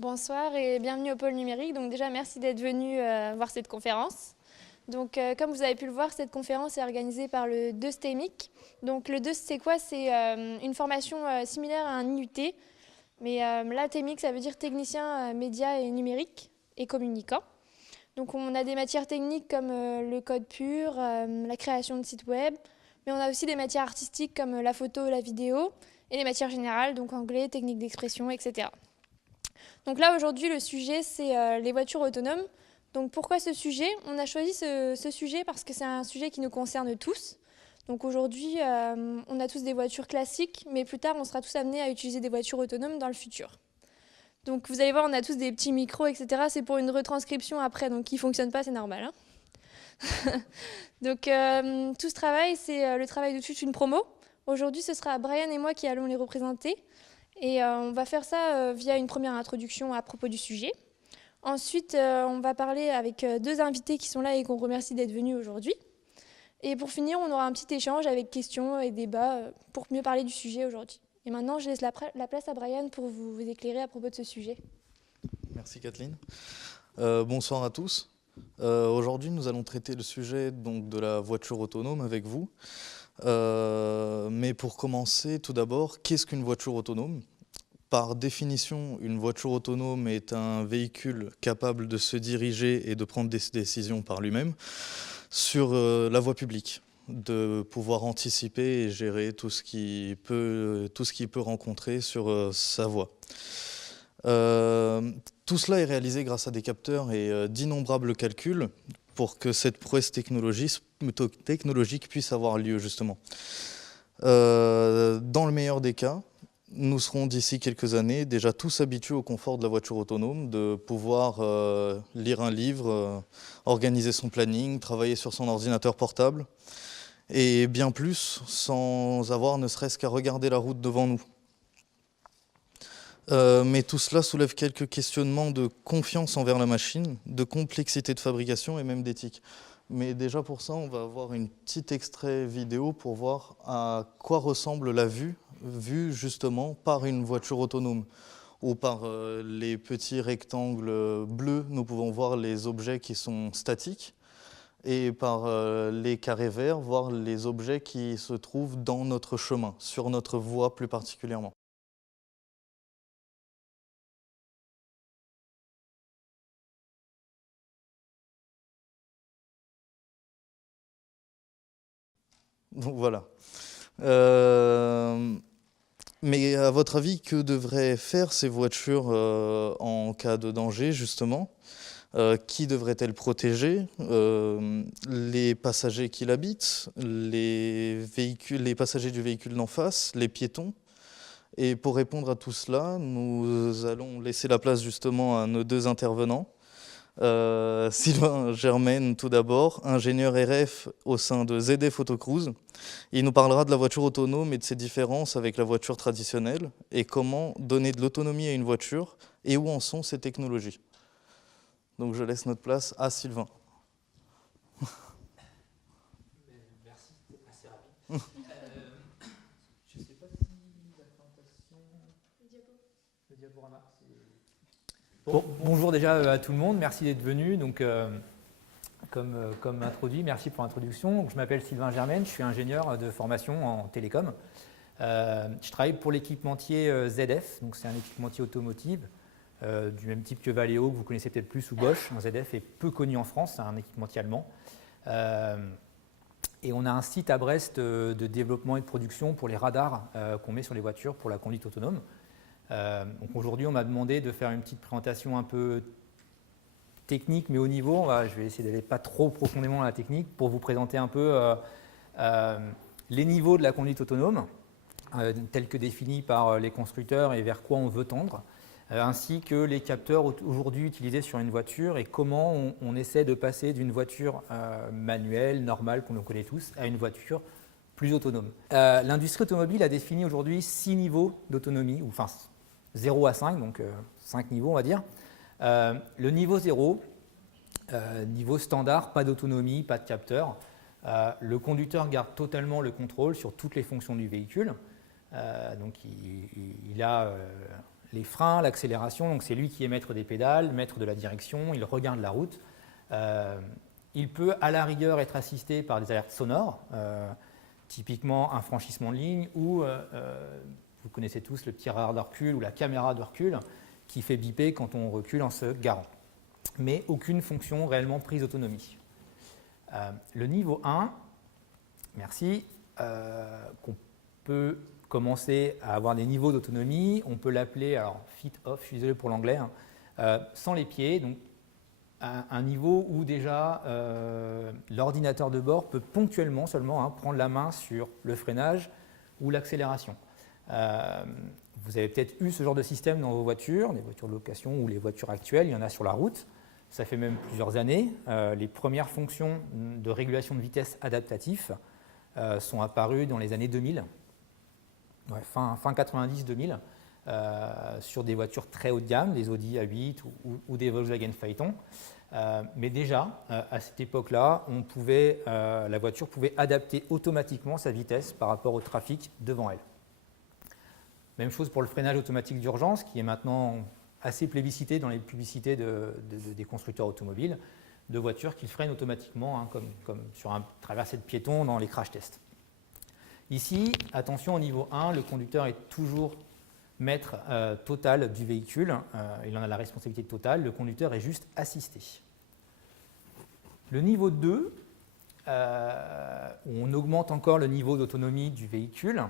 Bonsoir et bienvenue au pôle numérique. Donc déjà, merci d'être venu voir cette conférence. Donc comme vous avez pu le voir, cette conférence est organisée par le DEUS TMIC. Donc le DEUS, c'est quoi? C'est une formation similaire à un IUT. Mais là, TMIC, ça veut dire technicien médias et numérique et communicant. Donc on a des matières techniques comme le code pur, la création de sites web. Mais on a aussi des matières artistiques comme la photo et la vidéo. Et les matières générales, donc anglais, technique d'expression, etc. Donc là, aujourd'hui, le sujet, c'est les voitures autonomes. Donc pourquoi ce sujet? On a choisi ce sujet parce que c'est un sujet qui nous concerne tous. Donc aujourd'hui, on a tous des voitures classiques, mais plus tard, on sera tous amenés à utiliser des voitures autonomes dans le futur. Donc vous allez voir, on a tous des petits micros, etc. C'est pour une retranscription après, donc qui ne fonctionne pas, c'est normal. Hein. Donc tout ce travail, c'est le travail de toute une promo. Aujourd'hui, ce sera Brian et moi qui allons les représenter. Et on va faire ça via une première introduction à propos du sujet. Ensuite, on va parler avec deux invités qui sont là et qu'on remercie d'être venus aujourd'hui. Et pour finir, on aura un petit échange avec questions et débats pour mieux parler du sujet aujourd'hui. Et maintenant, je laisse la place à Brian pour vous éclairer à propos de ce sujet. Merci Kathleen. Bonsoir à tous. Aujourd'hui, nous allons traiter le sujet donc, de la voiture autonome avec vous. Mais pour commencer, tout d'abord, qu'est-ce qu'une voiture autonome? Par définition, une voiture autonome est un véhicule capable de se diriger et de prendre des décisions par lui-même sur la voie publique, de pouvoir anticiper et gérer tout ce qu'il peut rencontrer sur sa voie. Tout cela est réalisé grâce à des capteurs et d'innombrables calculs pour que cette prouesse technologique puisse avoir lieu, justement. Dans le meilleur des cas, nous serons d'ici quelques années déjà tous habitués au confort de la voiture autonome, de pouvoir lire un livre, organiser son planning, travailler sur son ordinateur portable, et bien plus sans avoir ne serait-ce qu'à regarder la route devant nous. Mais tout cela soulève quelques questionnements de confiance envers la machine, de complexité de fabrication et même d'éthique. Mais déjà pour ça, on va avoir un petit extrait vidéo pour voir à quoi ressemble la vue justement par une voiture autonome. Ou par les petits rectangles bleus, nous pouvons voir les objets qui sont statiques. Et par les carrés verts, voir les objets qui se trouvent dans notre chemin, sur notre voie plus particulièrement. Donc voilà. Mais à votre avis, que devraient faire ces voitures en cas de danger, justement? Qui devrait-elle protéger? Les passagers qui l'habitent, les passagers du véhicule d'en face, les piétons? Et pour répondre à tout cela, nous allons laisser la place justement à nos deux intervenants. Sylvain Germaine, tout d'abord, ingénieur RF au sein de ZF Autocruise. Il nous parlera de la voiture autonome et de ses différences avec la voiture traditionnelle et comment donner de l'autonomie à une voiture et où en sont ces technologies. Donc je laisse notre place à Sylvain. Merci, c'était assez rapide. Je ne sais pas si la présentation... Le diaporama, bon, bonjour déjà à tout le monde, merci d'être venu. Donc, comme introduit, merci pour l'introduction. Je m'appelle Sylvain Germaine, je suis ingénieur de formation en télécom. Je travaille pour l'équipementier ZF, donc c'est un équipementier automotive du même type que Valeo, que vous connaissez peut-être plus, ou Bosch. ZF est peu connu en France, c'est un équipementier allemand. Et on a un site à Brest de développement et de production pour les radars qu'on met sur les voitures pour la conduite autonome. Donc aujourd'hui, on m'a demandé de faire une petite présentation un peu technique, mais au niveau. Je vais essayer d'aller pas trop profondément dans la technique pour vous présenter un peu les niveaux de la conduite autonome, tels que définis par les constructeurs et vers quoi on veut tendre, ainsi que les capteurs aujourd'hui utilisés sur une voiture et comment on essaie de passer d'une voiture manuelle, normale, qu'on connaît tous, à une voiture plus autonome. L'industrie automobile a défini aujourd'hui 6 niveaux d'autonomie, enfin 0 à 5, donc 5 niveaux on va dire. Le niveau 0, niveau standard, pas d'autonomie, pas de capteur. Le conducteur garde totalement le contrôle sur toutes les fonctions du véhicule. Donc il a les freins, l'accélération, donc c'est lui qui est maître des pédales, maître de la direction, il regarde la route. Il peut à la rigueur être assisté par des alertes sonores, typiquement un franchissement de ligne ou, vous connaissez tous le petit radar de recul ou la caméra de recul qui fait biper quand on recule en se garant. Mais aucune fonction réellement prise d'autonomie. Le niveau 1, merci, qu'on peut commencer à avoir des niveaux d'autonomie, on peut l'appeler, alors fit off, je suis désolé pour l'anglais, sans les pieds, donc un niveau où déjà l'ordinateur de bord peut ponctuellement seulement prendre la main sur le freinage ou l'accélération. Vous avez peut-être eu ce genre de système dans vos voitures, des voitures de location ou les voitures actuelles, il y en a sur la route. Ça fait même plusieurs années. Les premières fonctions de régulation de vitesse adaptatif sont apparues dans les années 2000, fin 90-2000, sur des voitures très haut de gamme, des Audi A8 ou des Volkswagen Phaeton. Mais déjà, à cette époque-là, la voiture pouvait adapter automatiquement sa vitesse par rapport au trafic devant elle. Même chose pour le freinage automatique d'urgence, qui est maintenant assez plébiscité dans les publicités des constructeurs automobiles, de voitures qui freinent automatiquement, comme sur un traversée de piétons dans les crash tests. Ici, attention, au niveau 1, le conducteur est toujours maître total du véhicule, il en a la responsabilité totale, le conducteur est juste assisté. Le niveau 2, on augmente encore le niveau d'autonomie du véhicule.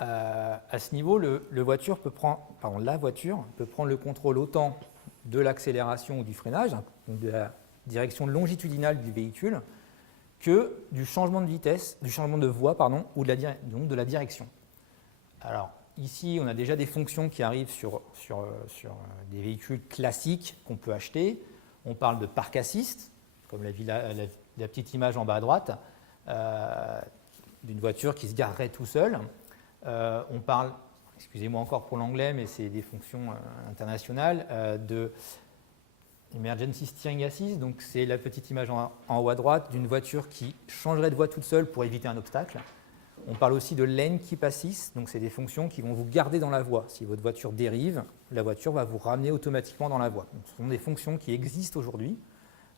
À ce niveau, la voiture peut prendre le contrôle autant de l'accélération ou du freinage, donc de la direction longitudinale du véhicule, que du changement de vitesse, du changement de voie, ou de la direction. Alors, ici, on a déjà des fonctions qui arrivent sur des véhicules classiques qu'on peut acheter. On parle de park assist, comme la petite image en bas à droite, d'une voiture qui se garerait tout seul. On parle, excusez-moi encore pour l'anglais, mais c'est des fonctions internationales, de Emergency Steering Assist, donc c'est la petite image en haut à droite d'une voiture qui changerait de voie toute seule pour éviter un obstacle. On parle aussi de Lane Keep Assist, donc c'est des fonctions qui vont vous garder dans la voie. Si votre voiture dérive, la voiture va vous ramener automatiquement dans la voie. Donc, ce sont des fonctions qui existent aujourd'hui,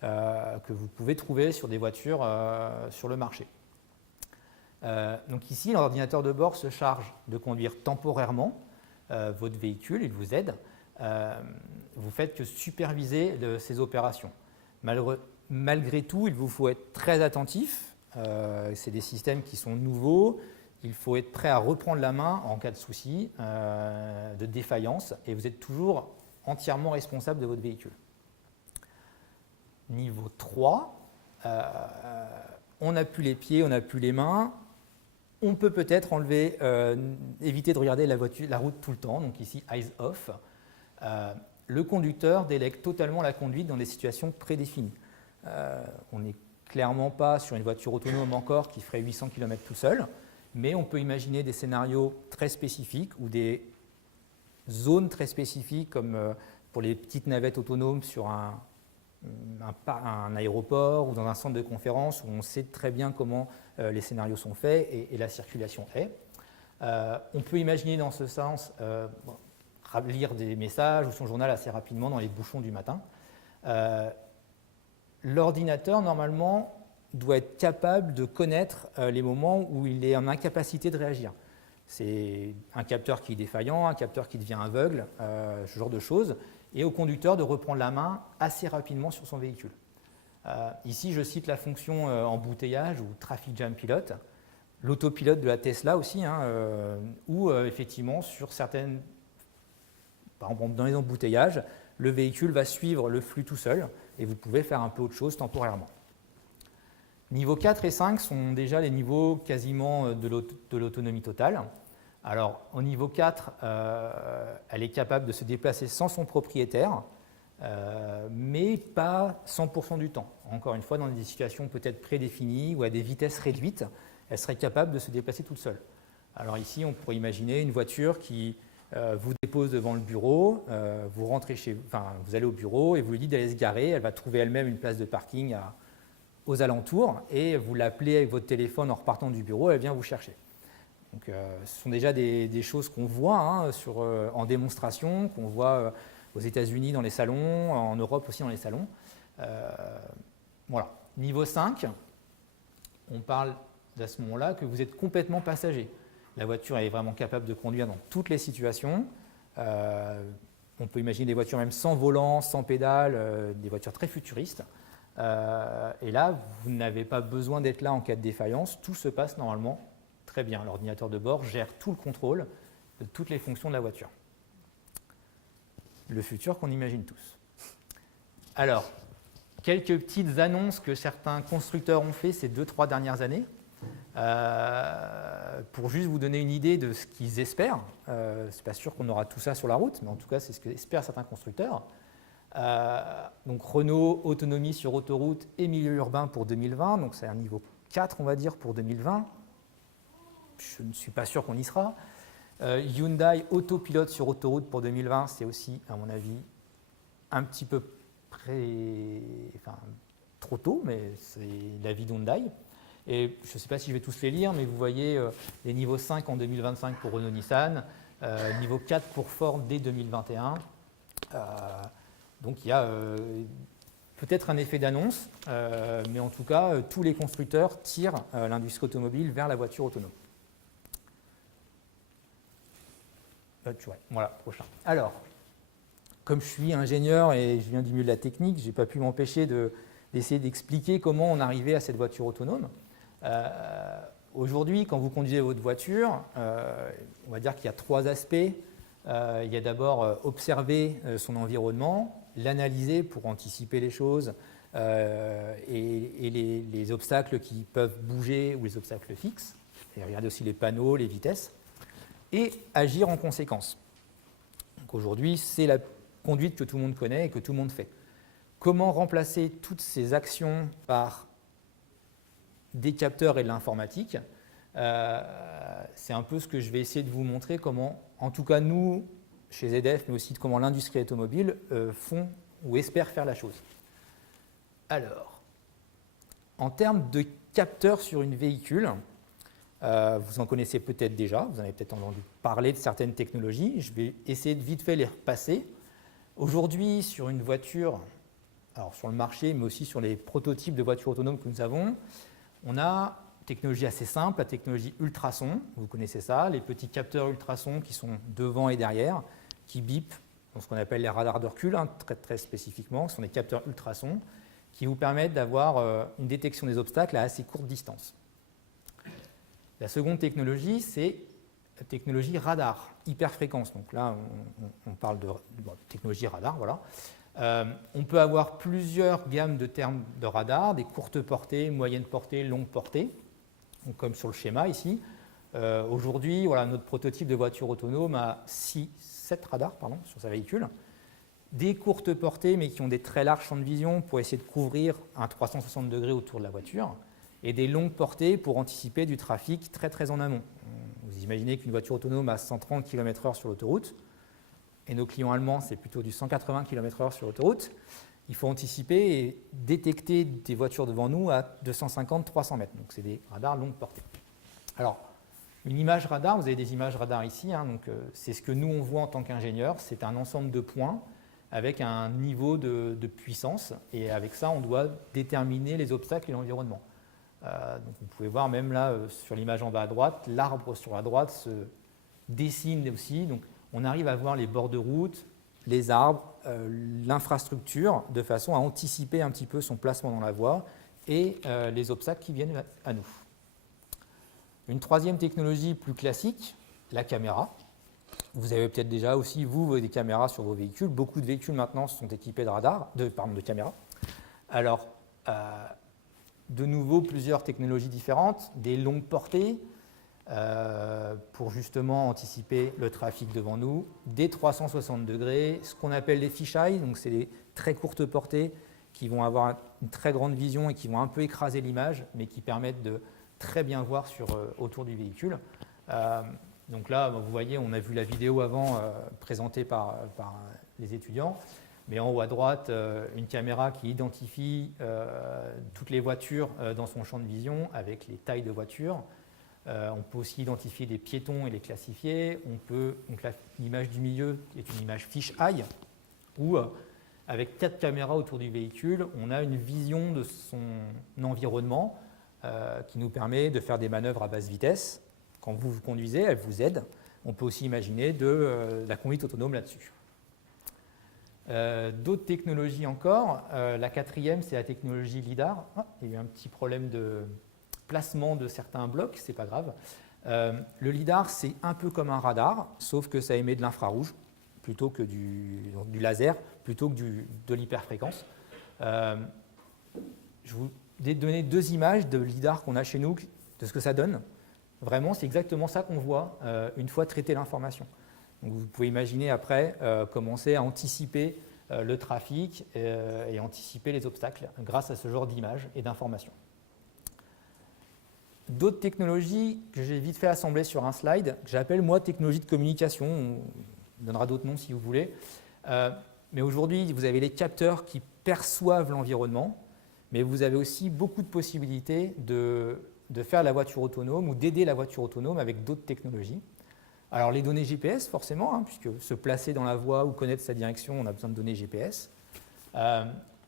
que vous pouvez trouver sur des voitures sur le marché. Donc ici, l'ordinateur de bord se charge de conduire temporairement votre véhicule, il vous aide. Vous faites que superviser ces opérations. Malgré tout, il vous faut être très attentif. C'est des systèmes qui sont nouveaux. Il faut être prêt à reprendre la main en cas de souci, de défaillance, et vous êtes toujours entièrement responsable de votre véhicule. Niveau 3, on n'a plus les pieds, on n'a plus les mains. On peut peut-être éviter de regarder la route tout le temps, donc ici eyes off. Le conducteur délègue totalement la conduite dans des situations prédéfinies. On n'est clairement pas sur une voiture autonome encore qui ferait 800 km tout seul, mais on peut imaginer des scénarios très spécifiques ou des zones très spécifiques comme pour les petites navettes autonomes sur un aéroport ou dans un centre de conférence où on sait très bien comment les scénarios sont faits et la circulation est. On peut imaginer dans ce sens lire des messages ou son journal assez rapidement dans les bouchons du matin. L'ordinateur, normalement, doit être capable de connaître les moments où il est en incapacité de réagir. C'est un capteur qui est défaillant, un capteur qui devient aveugle, ce genre de choses, et au conducteur de reprendre la main assez rapidement sur son véhicule. Ici, je cite la fonction embouteillage ou Traffic Jam Pilot, l'autopilote de la Tesla aussi, où effectivement, sur certaines, par exemple dans les embouteillages, le véhicule va suivre le flux tout seul et vous pouvez faire un peu autre chose temporairement. Niveau 4 et 5 sont déjà les niveaux quasiment de l'autonomie totale. Alors, au niveau 4, elle est capable de se déplacer sans son propriétaire, mais pas 100% du temps. Encore une fois, dans des situations peut-être prédéfinies ou à des vitesses réduites, elle serait capable de se déplacer toute seule. Alors ici, on pourrait imaginer une voiture qui vous dépose devant le bureau, vous allez au bureau et vous lui dites d'aller se garer, elle va trouver elle-même une place de parking aux alentours et vous l'appelez avec votre téléphone en repartant du bureau, elle vient vous chercher. Donc, ce sont déjà des choses qu'on voit en démonstration, qu'on voit aux États-Unis dans les salons, en Europe aussi dans les salons. Voilà. Niveau 5, on parle à ce moment-là que vous êtes complètement passager. La voiture est vraiment capable de conduire dans toutes les situations. On peut imaginer des voitures même sans volant, sans pédale, des voitures très futuristes. Et là, vous n'avez pas besoin d'être là en cas de défaillance. Tout se passe normalement très bien. L'ordinateur de bord gère tout le contrôle de toutes les fonctions de la voiture. Le futur qu'on imagine tous. Alors, quelques petites annonces que certains constructeurs ont fait ces 2-3 dernières années. Pour juste vous donner une idée de ce qu'ils espèrent. C'est pas sûr qu'on aura tout ça sur la route, mais en tout cas, c'est ce qu'espèrent certains constructeurs. Donc Renault, autonomie sur autoroute et milieu urbain pour 2020, donc c'est un niveau 4, on va dire, pour 2020. Je ne suis pas sûr qu'on y sera. Hyundai, autopilote sur autoroute pour 2020, c'est aussi, à mon avis, un petit peu trop tôt, mais c'est l'avis d'Hyundai. Et je ne sais pas si je vais tous les lire, mais vous voyez les niveaux 5 en 2025 pour Renault-Nissan, niveau 4 pour Ford dès 2021. Donc il y a peut-être un effet d'annonce, mais en tout cas, tous les constructeurs tirent l'industrie automobile vers la voiture autonome. Voilà, prochain. Alors, comme je suis ingénieur et je viens du milieu de la technique, je n'ai pas pu m'empêcher d'essayer d'expliquer comment on arrivait à cette voiture autonome. Aujourd'hui, quand vous conduisez votre voiture, on va dire qu'il y a 3 aspects. Il y a d'abord observer son environnement, l'analyser pour anticiper les choses et les obstacles qui peuvent bouger ou les obstacles fixes. Et regarder aussi les panneaux, les vitesses. Et agir en conséquence. Donc aujourd'hui, c'est la conduite que tout le monde connaît et que tout le monde fait. Comment remplacer toutes ces actions par des capteurs et de l'informatique? C'est un peu ce que je vais essayer de vous montrer, comment, en tout cas nous, chez ZF, mais aussi comment l'industrie automobile font ou espèrent faire la chose. Alors, en termes de capteurs sur une véhicule, vous en connaissez peut-être déjà, vous en avez peut-être entendu parler de certaines technologies. Je vais essayer de vite fait les repasser. Aujourd'hui, sur une voiture, alors sur le marché, mais aussi sur les prototypes de voitures autonomes que nous avons, on a une technologie assez simple, la technologie ultrasons. Vous connaissez ça, les petits capteurs ultrasons qui sont devant et derrière, qui bipent, dans ce qu'on appelle les radars de recul, très, très spécifiquement. Ce sont des capteurs ultrasons qui vous permettent d'avoir une détection des obstacles à assez courte distance. La seconde technologie, c'est la technologie radar, hyperfréquence. Donc là, on parle de technologie radar, voilà. On peut avoir plusieurs gammes de termes de radar, des courtes portées, moyennes portées, longues portées, donc comme sur le schéma ici. Aujourd'hui, voilà, notre prototype de voiture autonome a 7 radars sur sa véhicule. Des courtes portées, mais qui ont des très larges champs de vision pour essayer de couvrir un 360 degrés autour de la voiture. Et des longues portées pour anticiper du trafic très très en amont. Vous imaginez qu'une voiture autonome a 130 km/h sur l'autoroute, et nos clients allemands, c'est plutôt du 180 km/h sur l'autoroute. Il faut anticiper et détecter des voitures devant nous à 250-300 mètres. Donc c'est des radars longue portée. Alors, une image radar, vous avez des images radar ici, donc c'est ce que nous on voit en tant qu'ingénieurs. C'est un ensemble de points avec un niveau de puissance, et avec ça, on doit déterminer les obstacles et l'environnement. Donc vous pouvez voir même là sur l'image en bas à droite, l'arbre sur la droite se dessine aussi. Donc on arrive à voir les bords de route, les arbres, l'infrastructure, de façon à anticiper un petit peu son placement dans la voie et les obstacles qui viennent à nous. Une troisième technologie plus classique, la caméra. Vous avez peut-être déjà aussi, vous, des caméras sur vos véhicules. Beaucoup de véhicules maintenant sont équipés de caméras. Alors, de nouveau, plusieurs technologies différentes, des longues portées pour justement anticiper le trafic devant nous, des 360 degrés, ce qu'on appelle les fisheye, donc c'est des très courtes portées qui vont avoir une très grande vision et qui vont un peu écraser l'image, mais qui permettent de très bien voir autour du véhicule. Donc là, vous voyez, on a vu la vidéo avant présentée par les étudiants. Mais en haut à droite, une caméra qui identifie toutes les voitures dans son champ de vision avec les tailles de voitures. On peut aussi identifier des piétons et les classifier. Donc l'image du milieu est une image fish-eye, où avec 4 caméras autour du véhicule, on a une vision de son environnement qui nous permet de faire des manœuvres à basse vitesse. Quand vous conduisez, elle vous aide. On peut aussi imaginer de la conduite autonome là-dessus. D'autres technologies encore. La quatrième, c'est la technologie LIDAR. Il y a eu un petit problème de placement de certains blocs, c'est pas grave. Le LIDAR, c'est un peu comme un radar, sauf que ça émet de l'infrarouge plutôt que du laser, plutôt que de l'hyperfréquence. Je vous ai donné 2 images de LIDAR qu'on a chez nous, de ce que ça donne. Vraiment, c'est exactement ça qu'on voit une fois traité l'information. Donc, vous pouvez imaginer après commencer à anticiper le trafic et anticiper les obstacles grâce à ce genre d'images et d'informations. D'autres technologies que j'ai vite fait assembler sur un slide, que j'appelle moi technologie de communication, on donnera d'autres noms si vous voulez. Mais aujourd'hui, vous avez les capteurs qui perçoivent l'environnement, mais vous avez aussi beaucoup de possibilités de faire la voiture autonome ou d'aider la voiture autonome avec d'autres technologies. Alors les données GPS forcément, puisque se placer dans la voie ou connaître sa direction, on a besoin de données GPS.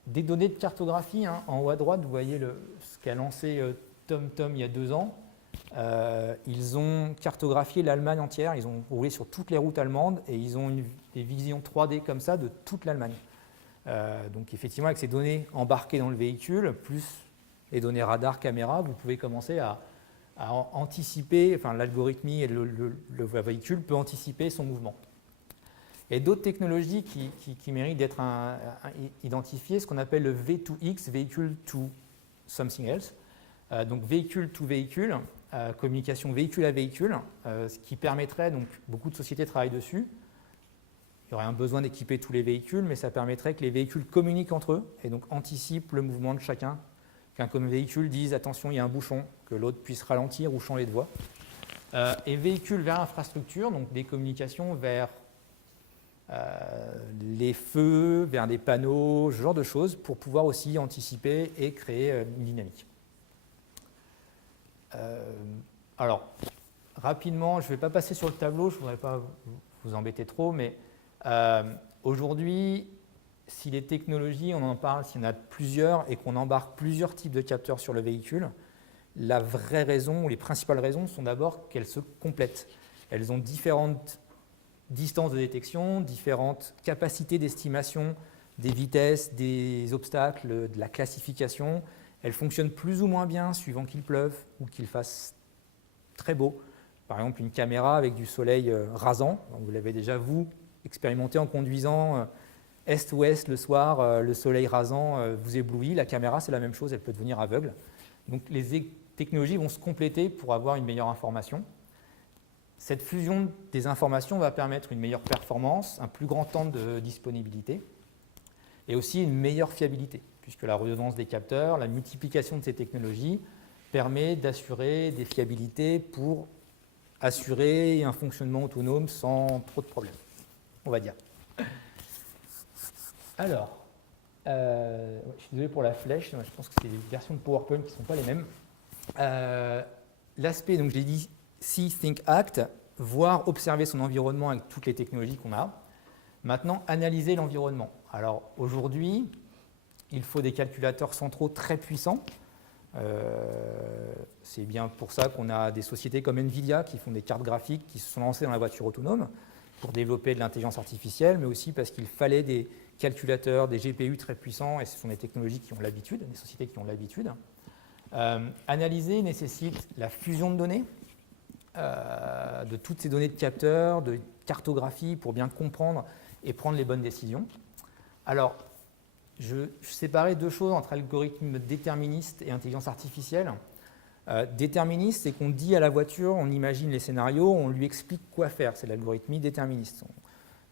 Des données de cartographie, en haut à droite, vous voyez ce qu'a lancé TomTom il y a 2 ans. Ils ont cartographié l'Allemagne entière, ils ont roulé sur toutes les routes allemandes et ils ont des visions 3D comme ça de toute l'Allemagne. Donc effectivement, avec ces données embarquées dans le véhicule, plus les données radar, caméra, vous pouvez commencer à anticiper, enfin l'algorithmie et le véhicule peut anticiper son mouvement. Et d'autres technologies qui méritent d'être identifiées, ce qu'on appelle le V2X, Vehicle to Something Else. Donc véhicule to véhicule, communication véhicule à véhicule, ce qui permettrait, donc beaucoup de sociétés travaillent dessus. Il y aurait un besoin d'équiper tous les véhicules, mais ça permettrait que les véhicules communiquent entre eux et donc anticipent le mouvement de chacun. Qu'un comme véhicule dise attention, il y a un bouchon, que l'autre puisse ralentir ou changer de voie. Et véhicule vers infrastructure, donc des communications vers les feux, vers des panneaux, ce genre de choses, pour pouvoir aussi anticiper et créer une dynamique. Alors, rapidement, je ne vais pas passer sur le tableau, je ne voudrais pas vous embêter trop, mais aujourd'hui, si les technologies, on en parle, s'il y en a plusieurs et qu'on embarque plusieurs types de capteurs sur le véhicule, la vraie raison, ou les principales raisons, sont d'abord qu'elles se complètent. Elles ont différentes distances de détection, différentes capacités d'estimation des vitesses, des obstacles, de la classification. Elles fonctionnent plus ou moins bien suivant qu'il pleuve ou qu'il fasse très beau. Par exemple, une caméra avec du soleil rasant, vous l'avez déjà vous expérimenté en conduisant est-ouest le soir, le soleil rasant vous éblouit, la caméra c'est la même chose, elle peut devenir aveugle. Donc les technologies vont se compléter pour avoir une meilleure information. Cette fusion des informations va permettre une meilleure performance, un plus grand temps de disponibilité et aussi une meilleure fiabilité, puisque la redondance des capteurs, la multiplication de ces technologies permet d'assurer des fiabilités pour assurer un fonctionnement autonome sans trop de problèmes, on va dire. Alors, je suis désolé pour la flèche, je pense que c'est des versions de PowerPoint qui ne sont pas les mêmes. L'aspect, donc j'ai dit See, Think, Act, voir, observer son environnement avec toutes les technologies qu'on a. Maintenant, analyser l'environnement. Alors aujourd'hui, il faut des calculateurs centraux très puissants. C'est bien pour ça qu'on a des sociétés comme Nvidia qui font des cartes graphiques qui se sont lancées dans la voiture autonome pour développer de l'intelligence artificielle, mais aussi parce qu'il fallait des calculateurs, des GPU très puissants, et ce sont des technologies qui ont l'habitude, des sociétés qui ont l'habitude. Analyser nécessite la fusion de données, de toutes ces données de capteurs, de cartographie pour bien comprendre et prendre les bonnes décisions. Alors, je séparais 2 choses entre algorithme déterministe et intelligence artificielle. Déterministe, c'est qu'on dit à la voiture, on imagine les scénarios, on lui explique quoi faire. C'est l'algorithmie déterministe.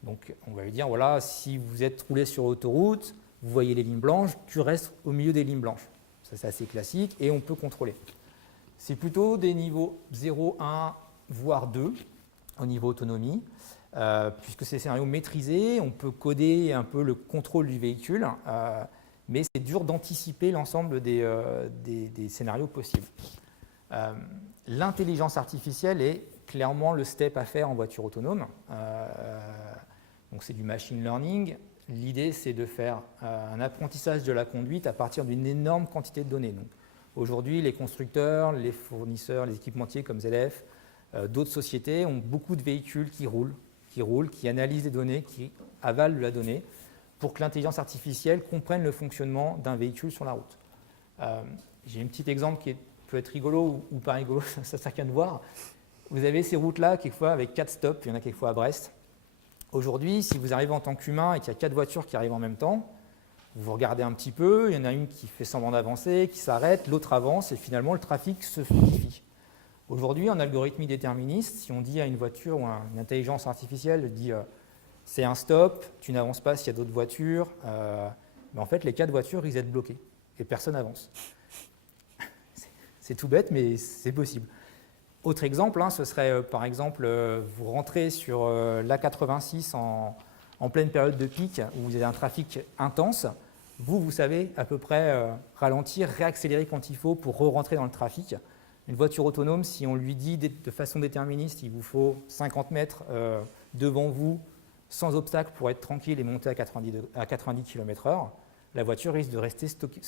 Donc, on va lui dire, voilà, si vous êtes roulé sur autoroute, vous voyez les lignes blanches, tu restes au milieu des lignes blanches. Ça, c'est assez classique et on peut contrôler. C'est plutôt des niveaux 0, 1, voire 2 au niveau autonomie. Puisque c'est des scénarios maîtrisés, on peut coder un peu le contrôle du véhicule, mais c'est dur d'anticiper l'ensemble des scénarios possibles. L'intelligence artificielle est clairement le step à faire en voiture autonome. Donc c'est du machine learning. L'idée, c'est de faire un apprentissage de la conduite à partir d'une énorme quantité de données. Donc, aujourd'hui, les constructeurs, les fournisseurs, les équipementiers comme ZF, d'autres sociétés ont beaucoup de véhicules qui roulent, qui analysent les données, qui avalent la donnée pour que l'intelligence artificielle comprenne le fonctionnement d'un véhicule sur la route. J'ai un petit exemple qui peut être rigolo ou pas rigolo, ça chacun de voir. Vous avez ces routes-là, quelquefois avec 4 stops, il y en a quelquefois à Brest. Aujourd'hui, si vous arrivez en tant qu'humain et qu'il y a 4 voitures qui arrivent en même temps, vous regardez un petit peu, il y en a une qui fait semblant d'avancer, qui s'arrête, l'autre avance et finalement le trafic se fluidifie. Aujourd'hui, en algorithmie déterministe, si on dit à une voiture ou à une intelligence artificielle, dit c'est un stop, tu n'avances pas s'il y a d'autres voitures, mais en fait les 4 voitures risquent d'être bloquées et personne n'avance. C'est tout bête, mais c'est possible. Autre exemple, ce serait par exemple, vous rentrez sur l'A86 en pleine période de pic où vous avez un trafic intense. Vous savez à peu près ralentir, réaccélérer quand il faut pour re-rentrer dans le trafic. Une voiture autonome, si on lui dit de façon déterministe, il vous faut 50 mètres devant vous sans obstacle pour être tranquille et monter à 90 km/h, la voiture risque de rester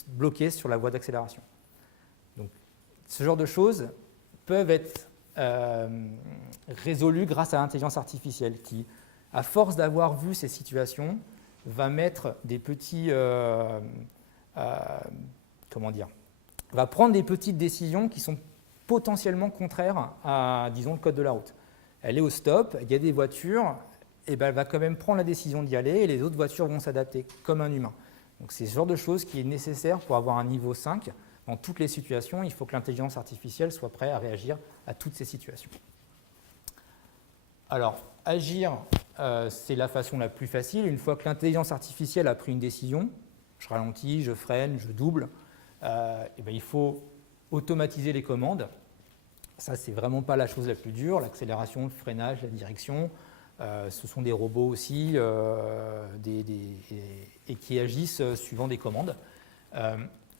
bloquée sur la voie d'accélération. Donc, ce genre de choses peuvent être résolues grâce à l'intelligence artificielle qui, à force d'avoir vu ces situations, va mettre des petits, va prendre des petites décisions qui sont potentiellement contraires à, disons, le code de la route. Elle est au stop, il y a des voitures, et ben elle va quand même prendre la décision d'y aller et les autres voitures vont s'adapter comme un humain. Donc c'est ce genre de choses qui est nécessaire pour avoir un niveau 5. Dans toutes les situations, il faut que l'intelligence artificielle soit prête à réagir à toutes ces situations. Alors, agir, c'est la façon la plus facile. Une fois que l'intelligence artificielle a pris une décision, je ralentis, je freine, je double, et ben il faut automatiser les commandes. Ça, c'est vraiment pas la chose la plus dure. L'accélération, le freinage, la direction, ce sont des robots aussi et qui agissent suivant des commandes.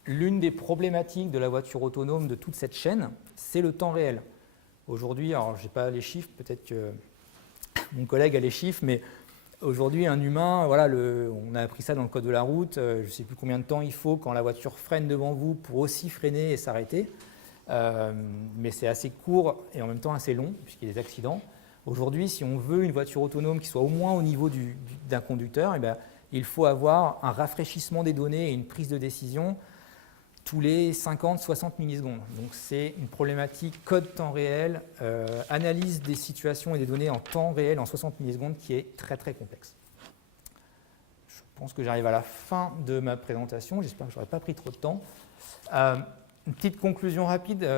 L'une des problématiques de la voiture autonome de toute cette chaîne, c'est le temps réel. Aujourd'hui, alors je n'ai pas les chiffres, peut-être que mon collègue a les chiffres, mais aujourd'hui, un humain, voilà, on a appris ça dans le code de la route, je ne sais plus combien de temps il faut quand la voiture freine devant vous pour aussi freiner et s'arrêter, mais c'est assez court et en même temps assez long, puisqu'il y a des accidents. Aujourd'hui, si on veut une voiture autonome qui soit au moins au niveau d'un conducteur, eh bien, il faut avoir un rafraîchissement des données et une prise de décision tous les 50-60 millisecondes. Donc c'est une problématique code temps réel, analyse des situations et des données en temps réel en 60 millisecondes qui est très très complexe. Je pense que j'arrive à la fin de ma présentation, j'espère que je n'aurai pas pris trop de temps. Une petite conclusion rapide.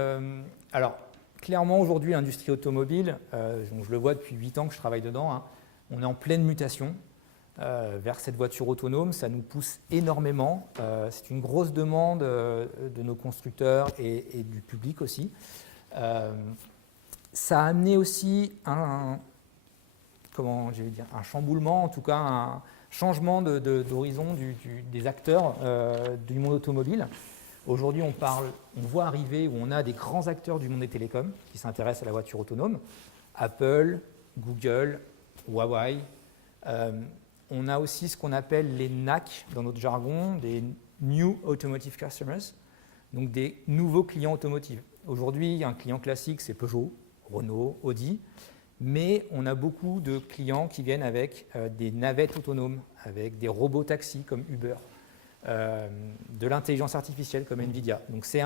Alors clairement aujourd'hui l'industrie automobile, je le vois depuis 8 ans que je travaille dedans, on est en pleine mutation. Vers cette voiture autonome, ça nous pousse énormément. C'est une grosse demande de nos constructeurs et du public aussi. Ça a amené aussi un chamboulement, en tout cas un changement d'horizon des acteurs du monde automobile. Aujourd'hui, on voit arriver où on a des grands acteurs du monde des télécoms qui s'intéressent à la voiture autonome. Apple, Google, Huawei. On a aussi ce qu'on appelle les NAC dans notre jargon, des New Automotive Customers, donc des nouveaux clients automotifs. Aujourd'hui, un client classique, c'est Peugeot, Renault, Audi, mais on a beaucoup de clients qui viennent avec des navettes autonomes, avec des robots taxis comme Uber, de l'intelligence artificielle comme Nvidia. Donc c'est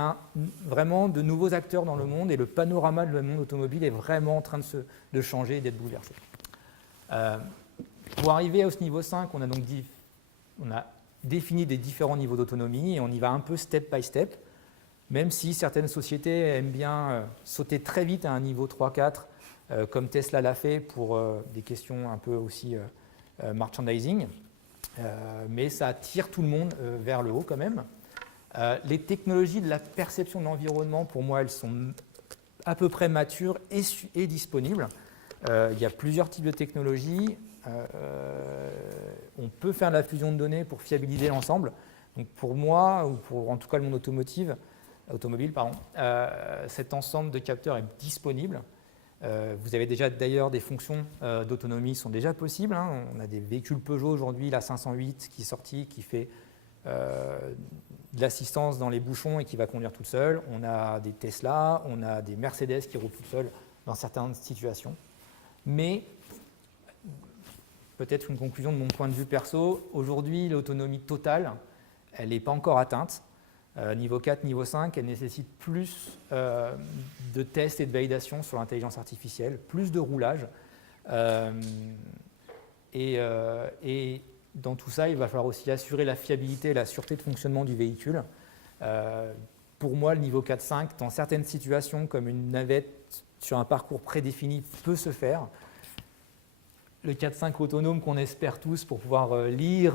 vraiment de nouveaux acteurs dans le monde et le panorama du monde automobile est vraiment en train de changer et d'être bouleversé. Pour arriver à ce niveau 5, on a défini des différents niveaux d'autonomie et on y va un peu step by step, même si certaines sociétés aiment bien sauter très vite à un niveau 3-4, comme Tesla l'a fait pour des questions un peu aussi merchandising, mais ça attire tout le monde vers le haut quand même. Les technologies de la perception de l'environnement, pour moi, elles sont à peu près matures et disponibles. Il y a plusieurs types de technologies. On peut faire de la fusion de données pour fiabiliser l'ensemble. Donc pour moi, ou pour en tout cas le monde automotive, automobile, pardon. Cet ensemble de capteurs est disponible. Vous avez déjà d'ailleurs des fonctions d'autonomie qui sont déjà possibles. Hein. On a des véhicules Peugeot aujourd'hui, la 508 qui est sortie, qui fait de l'assistance dans les bouchons et qui va conduire toute seule. On a des Tesla, on a des Mercedes qui roulent toutes seules dans certaines situations. Mais peut-être une conclusion de mon point de vue perso, aujourd'hui l'autonomie totale, elle n'est pas encore atteinte. Niveau 4, niveau 5, elle nécessite plus de tests et de validation sur l'intelligence artificielle, plus de roulage. Et dans tout ça, il va falloir aussi assurer la fiabilité et la sûreté de fonctionnement du véhicule. Pour moi, le niveau 4-5, dans certaines situations, comme une navette sur un parcours prédéfini, peut se faire. Le 4-5 autonome qu'on espère tous pour pouvoir lire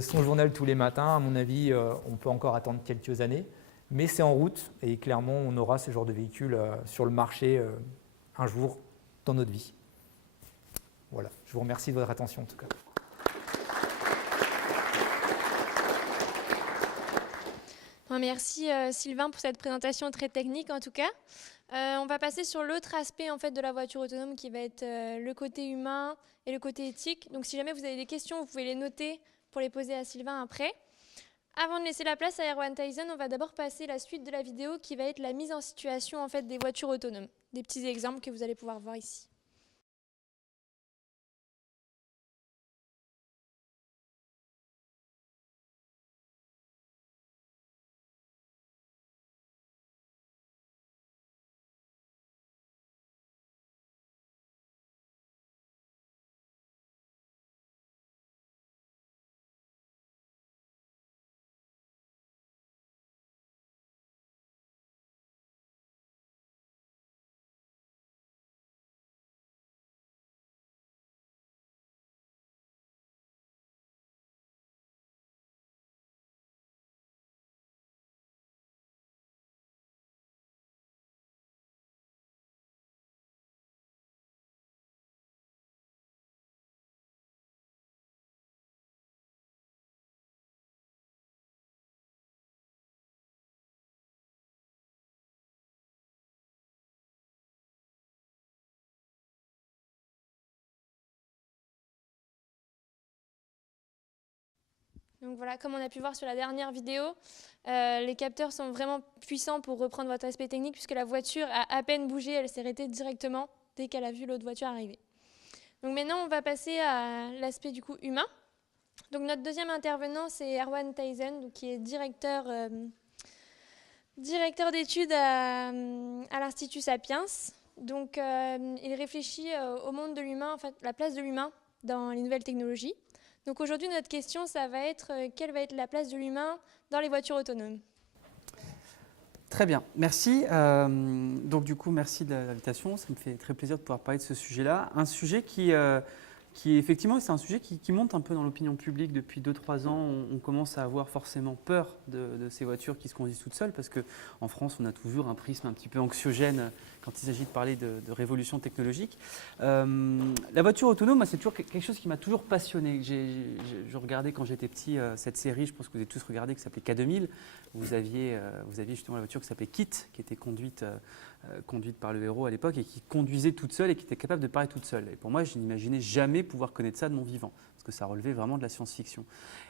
son journal tous les matins, à mon avis, on peut encore attendre quelques années. Mais c'est en route et clairement, on aura ce genre de véhicule sur le marché un jour dans notre vie. Voilà, je vous remercie de votre attention en tout cas. Merci Sylvain pour cette présentation très technique en tout cas. On va passer sur l'autre aspect en fait, de la voiture autonome qui va être le côté humain et le côté éthique. Donc si jamais vous avez des questions, vous pouvez les noter pour les poser à Sylvain après. Avant de laisser la place à Erwan Tyson, on va d'abord passer la suite de la vidéo qui va être la mise en situation en fait, des voitures autonomes. Des petits exemples que vous allez pouvoir voir ici. Donc voilà, comme on a pu voir sur la dernière vidéo, les capteurs sont vraiment puissants pour reprendre votre aspect technique puisque la voiture a à peine bougé, elle s'est arrêtée directement dès qu'elle a vu l'autre voiture arriver. Donc maintenant, on va passer à l'aspect du coup humain. Donc notre deuxième intervenant, c'est Erwan Tyson, qui est directeur d'études à l'Institut Sapiens. Donc il réfléchit au monde de l'humain, en fait, la place de l'humain dans les nouvelles technologies. Donc aujourd'hui, notre question, ça va être quelle va être la place de l'humain dans les voitures autonomes? Très bien, merci. Donc du coup, merci de l'invitation. Ça me fait très plaisir de pouvoir parler de ce sujet-là. Un sujet qui effectivement, c'est un sujet qui monte un peu dans l'opinion publique depuis 2-3 ans. On commence à avoir forcément peur de ces voitures qui se conduisent toutes seules parce qu'en France, on a toujours un prisme un petit peu anxiogène quand il s'agit de parler de révolution technologique. La voiture autonome, c'est toujours quelque chose qui m'a toujours passionné. Je regardais quand j'étais petit cette série, je pense que vous avez tous regardé, qui s'appelait K2000. Vous aviez justement la voiture qui s'appelait Kit, qui était conduite par le héros à l'époque et qui conduisait toute seule et qui était capable de parler toute seule. Et pour moi, je n'imaginais jamais pouvoir connaître ça de mon vivant, parce que ça relevait vraiment de la science-fiction.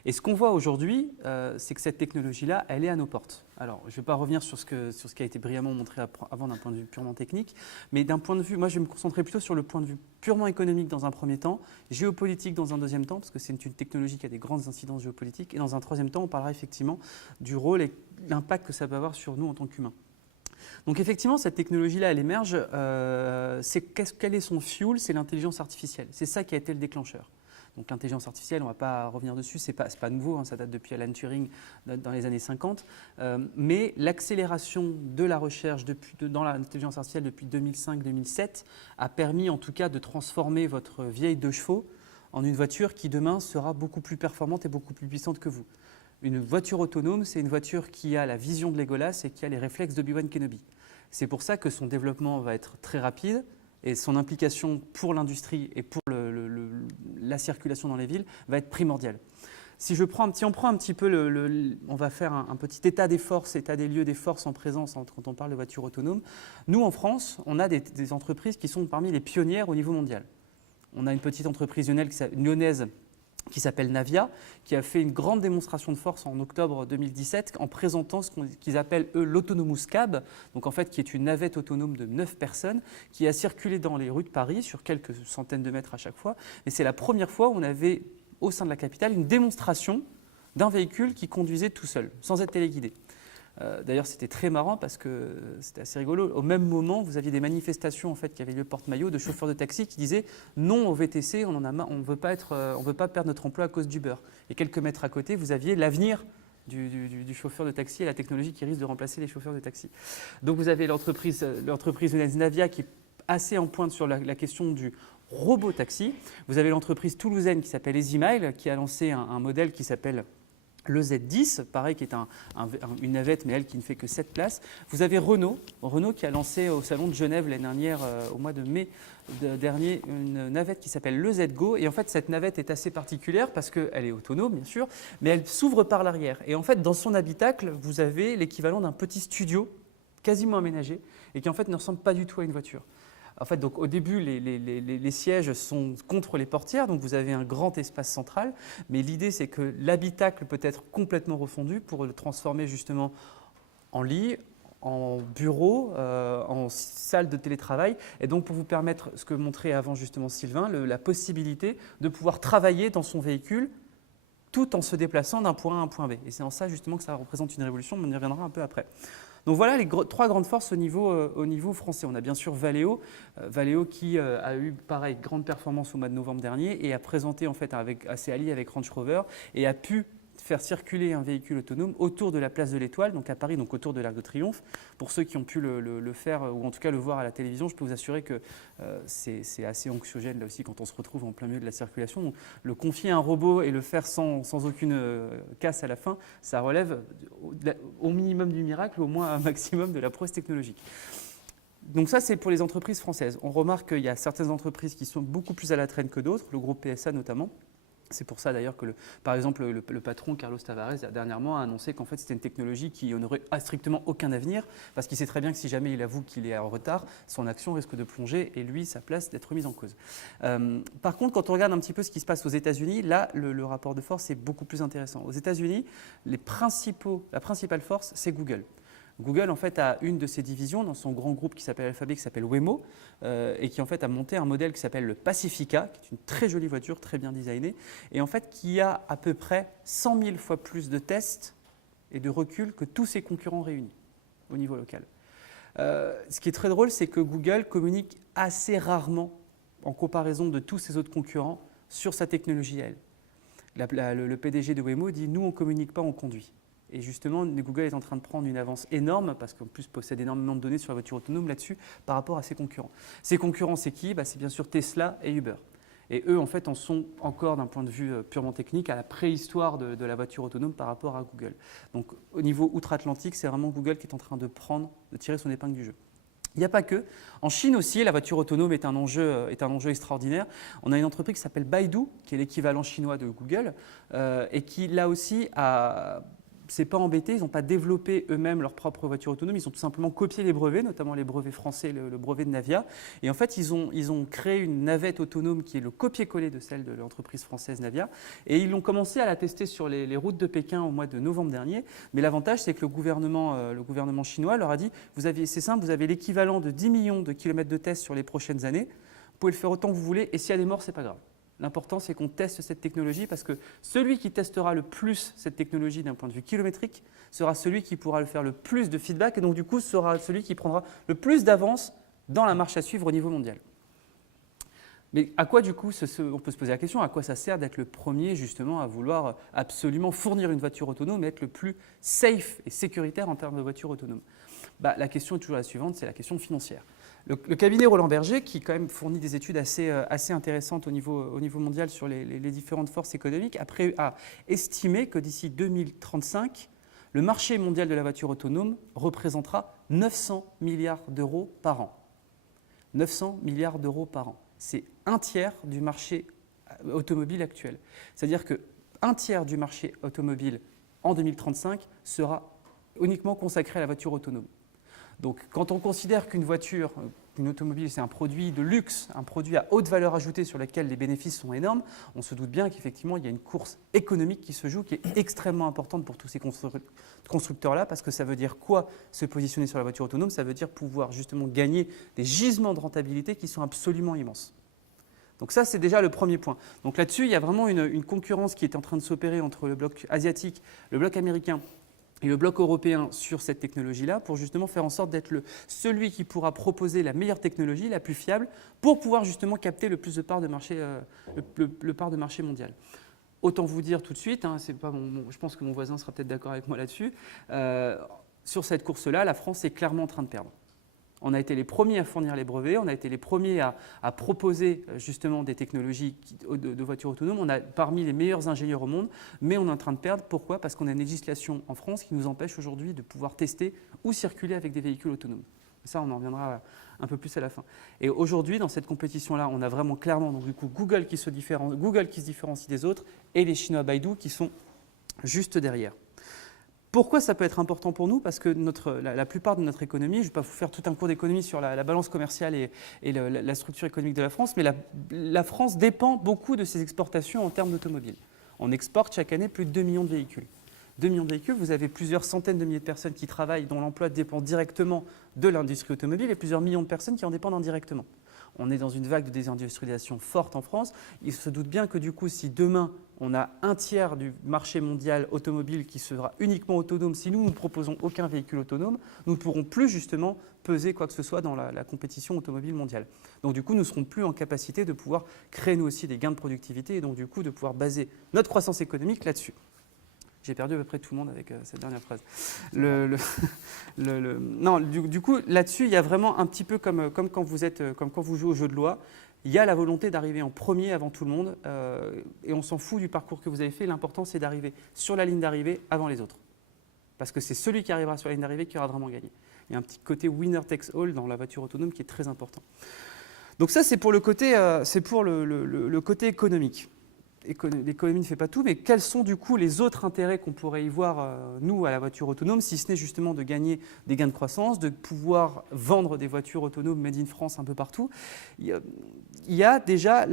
Et ce qu'on voit aujourd'hui, c'est que cette technologie-là, elle est à nos portes. Alors, je ne vais pas revenir sur ce qui a été brillamment montré avant d'un point de vue purement technique, mais d'un point de vue, moi je vais me concentrer plutôt sur le point de vue purement économique dans un premier temps, géopolitique dans un deuxième temps, parce que c'est une technologie qui a des grandes incidences géopolitiques, et dans un troisième temps, on parlera effectivement du rôle et l'impact que ça peut avoir sur nous en tant qu'humains. Donc effectivement, cette technologie-là, elle émerge. Quel est son fuel? C'est l'intelligence artificielle. C'est ça qui a été le déclencheur. Donc l'intelligence artificielle, on ne va pas revenir dessus, c'est pas nouveau, ça date depuis Alan Turing dans les années 50. Mais l'accélération de la recherche dans l'intelligence artificielle depuis 2005-2007 a permis en tout cas de transformer votre vieille 2 chevaux en une voiture qui demain sera beaucoup plus performante et beaucoup plus puissante que vous. Une voiture autonome, c'est une voiture qui a la vision de Legolas et qui a les réflexes d'Obi-Wan Kenobi. C'est pour ça que son développement va être très rapide et son implication pour l'industrie et pour la circulation dans les villes va être primordiale. Si on prend un petit peu, on va faire un petit état des lieux des forces en présence quand on parle de voitures autonomes. Nous, en France, on a des entreprises qui sont parmi les pionnières au niveau mondial. On a une petite entreprise lyonnaise qui s'appelle Navia, qui a fait une grande démonstration de force en octobre 2017 en présentant ce qu'ils appellent, eux, l'Autonomous Cab, donc en fait qui est une navette autonome de 9 personnes qui a circulé dans les rues de Paris sur quelques centaines de mètres à chaque fois. Et c'est la première fois où on avait, au sein de la capitale, une démonstration d'un véhicule qui conduisait tout seul, sans être téléguidé. D'ailleurs, c'était très marrant parce que c'était assez rigolo. Au même moment, vous aviez des manifestations en fait, qui avaient lieu porte-maillot de chauffeurs de taxi qui disaient non au VTC, on ne veut pas perdre notre emploi à cause d'Uber. Et quelques mètres à côté, vous aviez l'avenir du chauffeur de taxi et la technologie qui risque de remplacer les chauffeurs de taxi. Donc vous avez l'entreprise Navia qui est assez en pointe sur la question du robot taxi. Vous avez l'entreprise toulousaine qui s'appelle EasyMile qui a lancé un modèle qui s'appelle le Z10, pareil, qui est une navette, mais elle qui ne fait que 7 places. Vous avez Renault qui a lancé au Salon de Genève l'année dernière, au mois de mai dernier, une navette qui s'appelle le Z-Go. Et en fait, cette navette est assez particulière parce qu'elle est autonome, bien sûr, mais elle s'ouvre par l'arrière. Et en fait, dans son habitacle, vous avez l'équivalent d'un petit studio quasiment aménagé et qui en fait ne ressemble pas du tout à une voiture. En fait, donc, au début, les sièges sont contre les portières, donc vous avez un grand espace central. Mais l'idée, c'est que l'habitacle peut être complètement refondu pour le transformer justement en lit, en bureau, en salle de télétravail. Et donc, pour vous permettre, ce que montrait avant justement Sylvain, la possibilité de pouvoir travailler dans son véhicule tout en se déplaçant d'un point A à un point B. Et c'est en ça justement que ça représente une révolution, mais on y reviendra un peu après. Donc voilà les trois grandes forces au niveau français. On a bien sûr Valeo qui a eu pareil grande performance au mois de novembre dernier et a présenté en fait s'est allié avec Range Rover et a pu faire circuler un véhicule autonome autour de la place de l'Étoile, donc à Paris, donc autour de l'Arc de Triomphe. Pour ceux qui ont pu le faire ou en tout cas le voir à la télévision, je peux vous assurer que c'est assez anxiogène là aussi quand on se retrouve en plein milieu de la circulation. Donc, le confier à un robot et le faire sans aucune casse à la fin, ça relève au minimum du miracle, au moins un maximum de la prouesse technologique. Donc ça, c'est pour les entreprises françaises. On remarque qu'il y a certaines entreprises qui sont beaucoup plus à la traîne que d'autres, le groupe PSA notamment. C'est pour ça d'ailleurs que, par exemple, le patron Carlos Tavares dernièrement a annoncé qu'en fait c'était une technologie qui n'aurait strictement aucun avenir parce qu'il sait très bien que si jamais il avoue qu'il est en retard, son action risque de plonger et lui, sa place d'être mise en cause. Par contre, quand on regarde un petit peu ce qui se passe aux États-Unis, là, le rapport de force est beaucoup plus intéressant. Aux États-Unis, la principale force, c'est Google. Google en fait a une de ses divisions dans son grand groupe qui s'appelle Alphabet, qui s'appelle Waymo, et qui en fait a monté un modèle qui s'appelle le Pacifica, qui est une très jolie voiture, très bien designée, et en fait qui a à peu près 100 000 fois plus de tests et de recul que tous ses concurrents réunis au niveau local. Ce qui est très drôle, c'est que Google communique assez rarement, en comparaison de tous ses autres concurrents, sur sa technologie à elle. Le PDG de Waymo dit « Nous, on ne communique pas, on conduit ». Et justement, Google est en train de prendre une avance énorme parce qu'en plus possède énormément de données sur la voiture autonome là-dessus par rapport à ses concurrents. Ses concurrents, c'est qui ? C'est bien sûr Tesla et Uber. Et eux, en fait, en sont encore d'un point de vue purement technique à la préhistoire de la voiture autonome par rapport à Google. Donc au niveau outre-Atlantique, c'est vraiment Google qui est en train de tirer son épingle du jeu. Il n'y a pas que. En Chine aussi, la voiture autonome est un enjeu extraordinaire. On a une entreprise qui s'appelle Baidu, qui est l'équivalent chinois de Google, et qui, là aussi, c'est pas embêté, ils n'ont pas développé eux-mêmes leur propre voiture autonome, ils ont tout simplement copié les brevets, notamment les brevets français, le brevet de Navia. Et en fait, ils ont créé une navette autonome qui est le copier-coller de celle de l'entreprise française Navia. Et ils ont commencé à la tester sur les routes de Pékin au mois de novembre dernier. Mais l'avantage, c'est que le gouvernement chinois leur a dit, c'est simple, vous avez l'équivalent de 10 millions de kilomètres de tests sur les prochaines années, vous pouvez le faire autant que vous voulez, et s'il y a des morts, c'est pas grave. L'important, c'est qu'on teste cette technologie parce que celui qui testera le plus cette technologie d'un point de vue kilométrique sera celui qui pourra le faire le plus de feedback et donc du coup sera celui qui prendra le plus d'avance dans la marche à suivre au niveau mondial. Mais à quoi du coup, on peut se poser la question, à quoi ça sert d'être le premier justement à vouloir absolument fournir une voiture autonome et être le plus safe et sécuritaire en termes de voiture autonome ? La question est toujours la suivante, c'est la question financière. Le cabinet Roland Berger, qui quand même fournit des études assez intéressantes au niveau mondial sur les différentes forces économiques, a estimé que d'ici 2035, le marché mondial de la voiture autonome représentera 900 milliards d'euros par an. 900 milliards d'euros par an. C'est un tiers du marché automobile actuel. C'est-à-dire que un tiers du marché automobile en 2035 sera uniquement consacré à la voiture autonome. Donc quand on considère qu'une voiture, une automobile, c'est un produit de luxe, un produit à haute valeur ajoutée sur lequel les bénéfices sont énormes, on se doute bien qu'effectivement, il y a une course économique qui se joue, qui est extrêmement importante pour tous ces constructeurs-là, parce que ça veut dire quoi se positionner sur la voiture autonome? Ça veut dire pouvoir justement gagner des gisements de rentabilité qui sont absolument immenses. Donc ça, c'est déjà le premier point. Donc là-dessus, il y a vraiment une concurrence qui est en train de s'opérer entre le bloc asiatique, le bloc américain et le bloc européen sur cette technologie-là pour justement faire en sorte d'être celui qui pourra proposer la meilleure technologie, la plus fiable, pour pouvoir justement capter le plus de parts de marché, le part de marché mondial. Autant vous dire tout de suite, c'est pas je pense que mon voisin sera peut-être d'accord avec moi là-dessus, sur cette course-là, la France est clairement en train de perdre. On a été les premiers à fournir les brevets, on a été les premiers à proposer justement des technologies de voitures autonomes. On a parmi les meilleurs ingénieurs au monde, mais on est en train de perdre. Pourquoi? Parce qu'on a une législation en France qui nous empêche aujourd'hui de pouvoir tester ou circuler avec des véhicules autonomes. Ça, on en reviendra un peu plus à la fin. Et aujourd'hui, dans cette compétition-là, on a vraiment clairement donc, du coup, Google qui se différencie des autres et les Chinois Baidu qui sont juste derrière. Pourquoi ça peut être important pour nous? Parce que la plupart de notre économie, je ne vais pas vous faire tout un cours d'économie sur la balance commerciale et la structure économique de la France, mais la France dépend beaucoup de ses exportations en termes d'automobiles. On exporte chaque année plus de 2 millions de véhicules. 2 millions de véhicules, vous avez plusieurs centaines de milliers de personnes qui travaillent, dont l'emploi dépend directement de l'industrie automobile et plusieurs millions de personnes qui en dépendent indirectement. On est dans une vague de désindustrialisation forte en France. Il se doute bien que du coup, si demain, on a un tiers du marché mondial automobile qui sera uniquement autonome, si nous ne proposons aucun véhicule autonome, nous ne pourrons plus justement peser quoi que ce soit dans la compétition automobile mondiale. Donc du coup, nous ne serons plus en capacité de pouvoir créer nous aussi des gains de productivité et donc du coup de pouvoir baser notre croissance économique là-dessus. J'ai perdu à peu près tout le monde avec cette dernière phrase. Non, du coup, là-dessus, il y a vraiment un petit peu comme quand vous jouez au jeu de loi, il y a la volonté d'arriver en premier avant tout le monde et on s'en fout du parcours que vous avez fait. L'important, c'est d'arriver sur la ligne d'arrivée avant les autres. Parce que c'est celui qui arrivera sur la ligne d'arrivée qui aura vraiment gagné. Il y a un petit côté winner takes all dans la voiture autonome qui est très important. Donc ça, c'est pour le côté, le côté économique. L'économie ne fait pas tout, mais quels sont du coup les autres intérêts qu'on pourrait y voir, nous, à la voiture autonome, si ce n'est justement de gagner des gains de croissance, de pouvoir vendre des voitures autonomes made in France un peu partout. Il y a déjà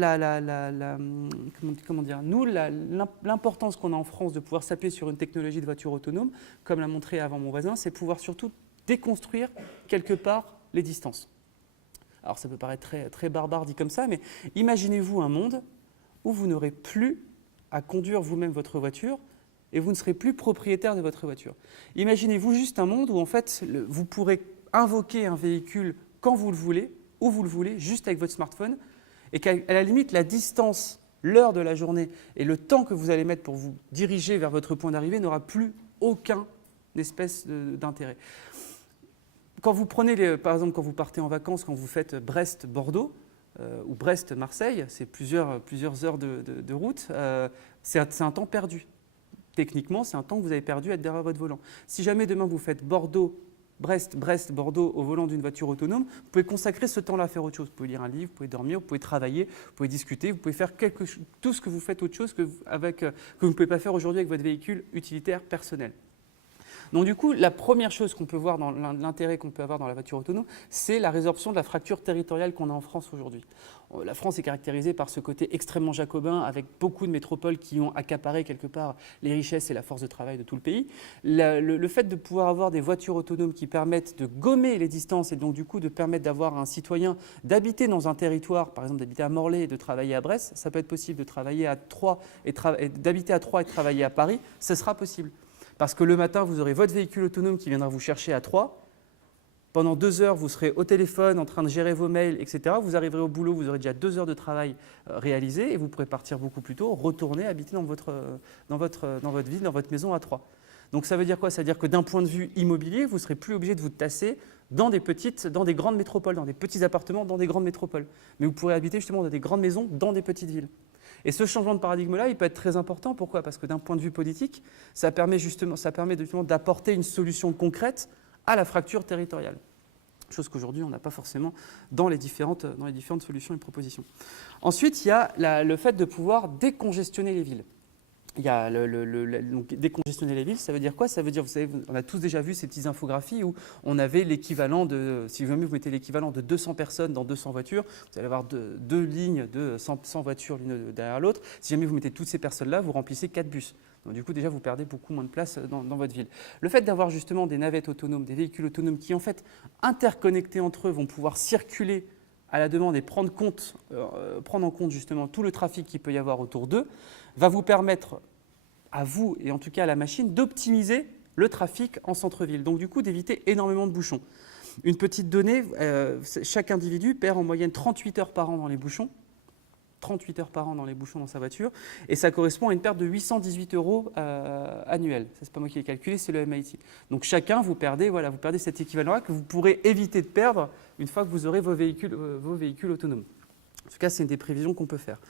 l'importance qu'on a en France de pouvoir s'appuyer sur une technologie de voiture autonome, comme l'a montré avant mon voisin, c'est pouvoir surtout déconstruire quelque part les distances. Alors ça peut paraître très, très barbare dit comme ça, mais imaginez-vous un monde où vous n'aurez plus à conduire vous-même votre voiture et vous ne serez plus propriétaire de votre voiture. Imaginez-vous juste un monde où en fait, vous pourrez invoquer un véhicule quand vous le voulez, où vous le voulez, juste avec votre smartphone, et qu'à la limite, la distance, l'heure de la journée et le temps que vous allez mettre pour vous diriger vers votre point d'arrivée n'aura plus aucun espèce d'intérêt. Quand vous prenez, par exemple, quand vous partez en vacances, quand vous faites Brest-Bordeaux, ou Brest-Marseille, c'est plusieurs heures de route, c'est un temps perdu. Techniquement, c'est un temps que vous avez perdu à être derrière votre volant. Si jamais demain vous faites Brest-Bordeaux au volant d'une voiture autonome, vous pouvez consacrer ce temps-là à faire autre chose. Vous pouvez lire un livre, vous pouvez dormir, vous pouvez travailler, vous pouvez discuter, vous pouvez faire tout ce que vous faites autre chose que vous ne pouvez pas faire aujourd'hui avec votre véhicule utilitaire personnel. Donc du coup, la première chose qu'on peut voir dans l'intérêt qu'on peut avoir dans la voiture autonome, c'est la résorption de la fracture territoriale qu'on a en France aujourd'hui. La France est caractérisée par ce côté extrêmement jacobin, avec beaucoup de métropoles qui ont accaparé quelque part les richesses et la force de travail de tout le pays. Le fait de pouvoir avoir des voitures autonomes qui permettent de gommer les distances et donc du coup de permettre d'avoir un citoyen d'habiter dans un territoire, par exemple d'habiter à Morlaix et de travailler à Brest, ça peut être possible de travailler à Troyes d'habiter à Troyes et de travailler à Paris, ce sera possible. Parce que le matin, vous aurez votre véhicule autonome qui viendra vous chercher à Troyes. Pendant 2 heures, vous serez au téléphone en train de gérer vos mails, etc. Vous arriverez au boulot, vous aurez déjà 2 heures de travail réalisées et vous pourrez partir beaucoup plus tôt, retourner habiter dans votre ville, dans votre maison à Troyes. Donc ça veut dire quoi? Ça veut dire que d'un point de vue immobilier, vous ne serez plus obligé de vous tasser dans des grandes métropoles, dans des petits appartements, dans des grandes métropoles. Mais vous pourrez habiter justement dans des grandes maisons, dans des petites villes. Et ce changement de paradigme-là, il peut être très important. Pourquoi? Parce que d'un point de vue politique, ça permet justement d'apporter une solution concrète à la fracture territoriale. Chose qu'aujourd'hui, on n'a pas forcément dans les différentes solutions et propositions. Ensuite, il y a le fait de pouvoir décongestionner les villes. il y a donc décongestionner les villes, ça veut dire quoi? Ça veut dire, vous savez, on a tous déjà vu ces petites infographies où on avait l'équivalent de, si jamais vous mettez l'équivalent de 200 personnes dans 200 voitures, vous allez avoir deux lignes de 100 voitures l'une derrière l'autre. Si jamais vous mettez toutes ces personnes-là, vous remplissez 4 bus. Donc, du coup, déjà, vous perdez beaucoup moins de place dans votre ville. Le fait d'avoir justement des navettes autonomes, des véhicules autonomes qui, en fait, interconnectés entre eux, vont pouvoir circuler à la demande et prendre en compte justement tout le trafic qu'il peut y avoir autour d'eux, va vous permettre à vous et en tout cas à la machine d'optimiser le trafic en centre-ville. Donc du coup d'éviter énormément de bouchons. Une petite donnée, chaque individu perd en moyenne 38 heures par an dans les bouchons. 38 heures par an dans les bouchons dans sa voiture, et ça correspond à une perte de 818 € annuelle. Ça, c'est pas moi qui l'ai calculé, c'est le MIT. Donc chacun, vous perdez cet équivalent-là que vous pourrez éviter de perdre une fois que vous aurez vos véhicules autonomes. En tout cas, c'est une des prévisions qu'on peut faire.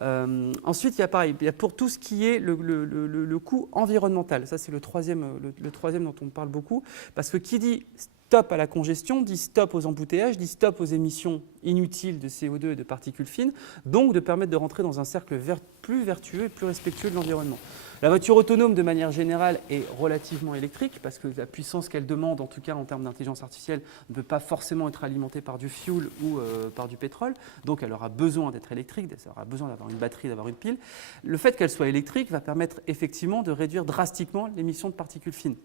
Ensuite, il y a pour tout ce qui est le coût environnemental. Ça, c'est le troisième dont on parle beaucoup, parce que qui dit stop à la congestion, dit stop aux embouteillages, dit stop aux émissions inutiles de CO2 et de particules fines, donc de permettre de rentrer dans un cercle plus vertueux et plus respectueux de l'environnement. La voiture autonome, de manière générale, est relativement électrique parce que la puissance qu'elle demande, en tout cas en termes d'intelligence artificielle, ne peut pas forcément être alimentée par du fuel ou par du pétrole. Donc elle aura besoin d'être électrique, elle aura besoin d'avoir une batterie, d'avoir une pile. Le fait qu'elle soit électrique va permettre effectivement de réduire drastiquement l'émission de particules fines.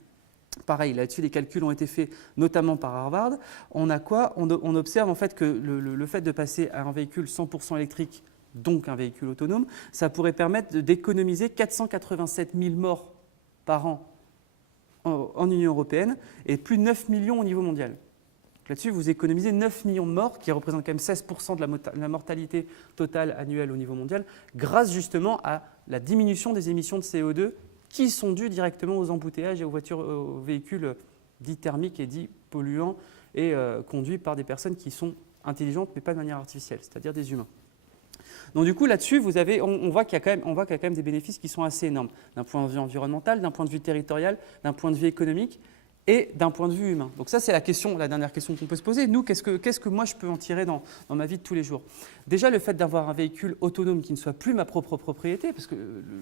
Pareil, là-dessus, les calculs ont été faits notamment par Harvard. On a quoi? On observe en fait que le fait de passer à un véhicule 100% électrique, donc un véhicule autonome, ça pourrait permettre d'économiser 487 000 morts par an en Union européenne et plus de 9 millions au niveau mondial. Là-dessus, vous économisez 9 millions de morts, qui représentent quand même 16% de la mortalité totale annuelle au niveau mondial, grâce justement à la diminution des émissions de CO2 qui sont dues directement aux embouteillages et aux véhicules dits thermiques et dits polluants et conduits par des personnes qui sont intelligentes mais pas de manière artificielle, c'est-à-dire des humains. Donc du coup là-dessus, on voit qu'il y a quand même des bénéfices qui sont assez énormes, d'un point de vue environnemental, d'un point de vue territorial, d'un point de vue économique et d'un point de vue humain. Donc ça, c'est la dernière question qu'on peut se poser. Nous, qu'est-ce que moi je peux en tirer dans ma vie de tous les jours? Déjà, le fait d'avoir un véhicule autonome qui ne soit plus ma propre propriété, parce que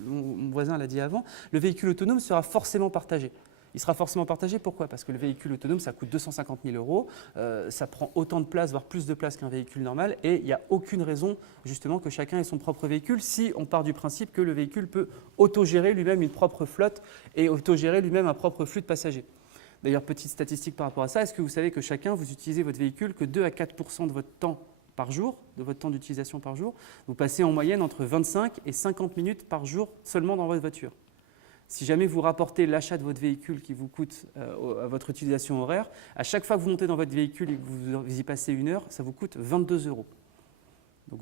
mon voisin l'a dit avant, le véhicule autonome sera forcément partagé. Il sera forcément partagé, pourquoi? Parce que le véhicule autonome, ça coûte 250 000 €, ça prend autant de place, voire plus de place qu'un véhicule normal, et il n'y a aucune raison justement que chacun ait son propre véhicule si on part du principe que le véhicule peut autogérer lui-même une propre flotte et autogérer lui-même un propre flux de passagers. D'ailleurs, petite statistique par rapport à ça, est-ce que vous savez que chacun, vous utilisez votre véhicule que 2 à 4% de votre temps par jour, de votre temps d'utilisation par jour, vous passez en moyenne entre 25 et 50 minutes par jour seulement dans votre voiture. Si jamais vous rapportez l'achat de votre véhicule qui vous coûte à votre utilisation horaire, à chaque fois que vous montez dans votre véhicule et que vous y passez 1 heure, ça vous coûte 22 €. Donc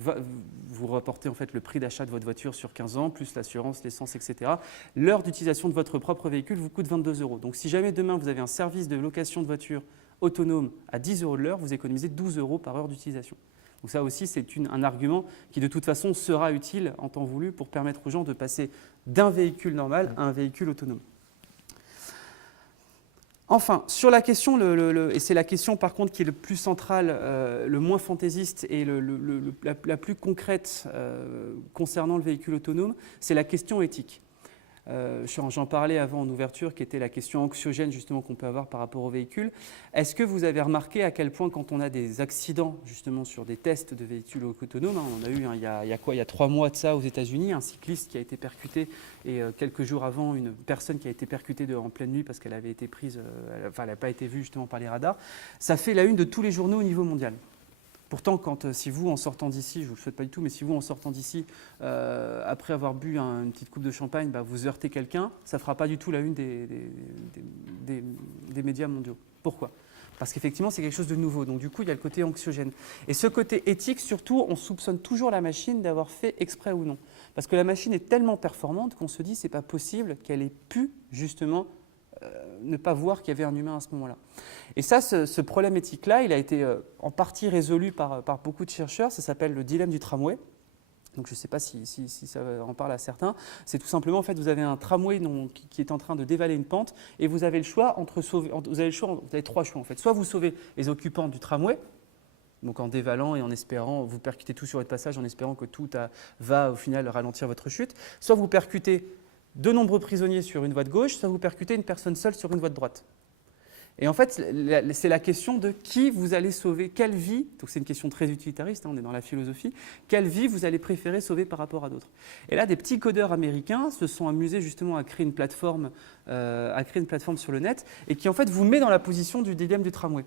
vous rapportez en fait le prix d'achat de votre voiture sur 15 ans, plus l'assurance, l'essence, etc. L'heure d'utilisation de votre propre véhicule vous coûte 22 €. Donc si jamais demain vous avez un service de location de voiture autonome à 10 € de l'heure, vous économisez 12 € par heure d'utilisation. Donc ça aussi, c'est un argument qui de toute façon sera utile en temps voulu pour permettre aux gens de passer d'un véhicule normal à un véhicule autonome. Enfin, sur la question, et c'est la question par contre qui est le plus centrale, le moins fantaisiste et la plus concrète concernant le véhicule autonome, c'est la question éthique. J'en parlais avant en ouverture, qui était la question anxiogène justement qu'on peut avoir par rapport au véhicule. Est-ce que vous avez remarqué à quel point quand on a des accidents justement sur des tests de véhicules autonomes, on a eu il y a 3 mois de ça aux États-Unis, un cycliste qui a été percuté et quelques jours avant une personne qui a été percutée en pleine nuit parce qu'elle avait été prise, elle n'a pas été vue justement par les radars, ça fait la une de tous les journaux au niveau mondial. Pourtant, si vous, en sortant d'ici, je ne vous le souhaite pas du tout, mais si vous, en sortant d'ici, après avoir bu une petite coupe de champagne, vous heurtez quelqu'un, ça ne fera pas du tout la une des médias mondiaux. Pourquoi? Parce qu'effectivement, c'est quelque chose de nouveau. Donc, du coup, il y a le côté anxiogène. Et ce côté éthique, surtout, on soupçonne toujours la machine d'avoir fait exprès ou non. Parce que la machine est tellement performante qu'on se dit que ce n'est pas possible qu'elle ait pu, justement, ne pas voir qu'il y avait un humain à ce moment-là. Et ça, ce problème éthique-là, il a été en partie résolu par beaucoup de chercheurs. Ça s'appelle le dilemme du tramway. Donc je ne sais pas si ça en parle à certains. C'est tout simplement, en fait, vous avez un tramway qui est en train de dévaler une pente et vous avez le choix vous avez 3 choix en fait. Soit vous sauvez les occupants du tramway, donc en dévalant et en espérant, vous percutez tout sur votre passage en espérant que tout va au final ralentir votre chute. Soit vous percutez de nombreux prisonniers sur une voie de gauche, soit vous percutez une personne seule sur une voie de droite. Et en fait, c'est la question de qui vous allez sauver, quelle vie, donc c'est une question très utilitariste, hein, on est dans la philosophie, quelle vie vous allez préférer sauver par rapport à d'autres. Et là, des petits codeurs américains se sont amusés justement à créer une plateforme sur le net et qui en fait vous met dans la position du dilemme du tramway.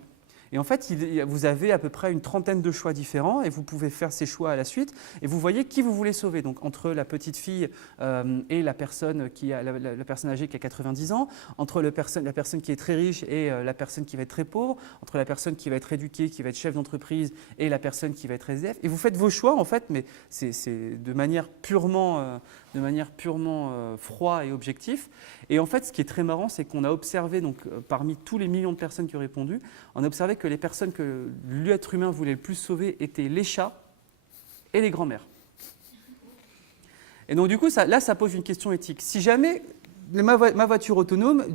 Et en fait, vous avez à peu près une trentaine de choix différents et vous pouvez faire ces choix à la suite et vous voyez qui vous voulez sauver. Donc entre la petite fille et la personne âgée qui a 90 ans, entre la personne qui est très riche et la personne qui va être très pauvre, entre la personne qui va être éduquée, qui va être chef d'entreprise et la personne qui va être SDF. Et vous faites vos choix en fait, mais c'est de manière purement froid et objectif. Et en fait, ce qui est très marrant, c'est qu'on a observé, donc, parmi tous les millions de personnes qui ont répondu, on a observé que les personnes que l'être humain voulait le plus sauver étaient les chats et les grands-mères. Et donc du coup, ça pose une question éthique. Si jamais ma voiture autonome,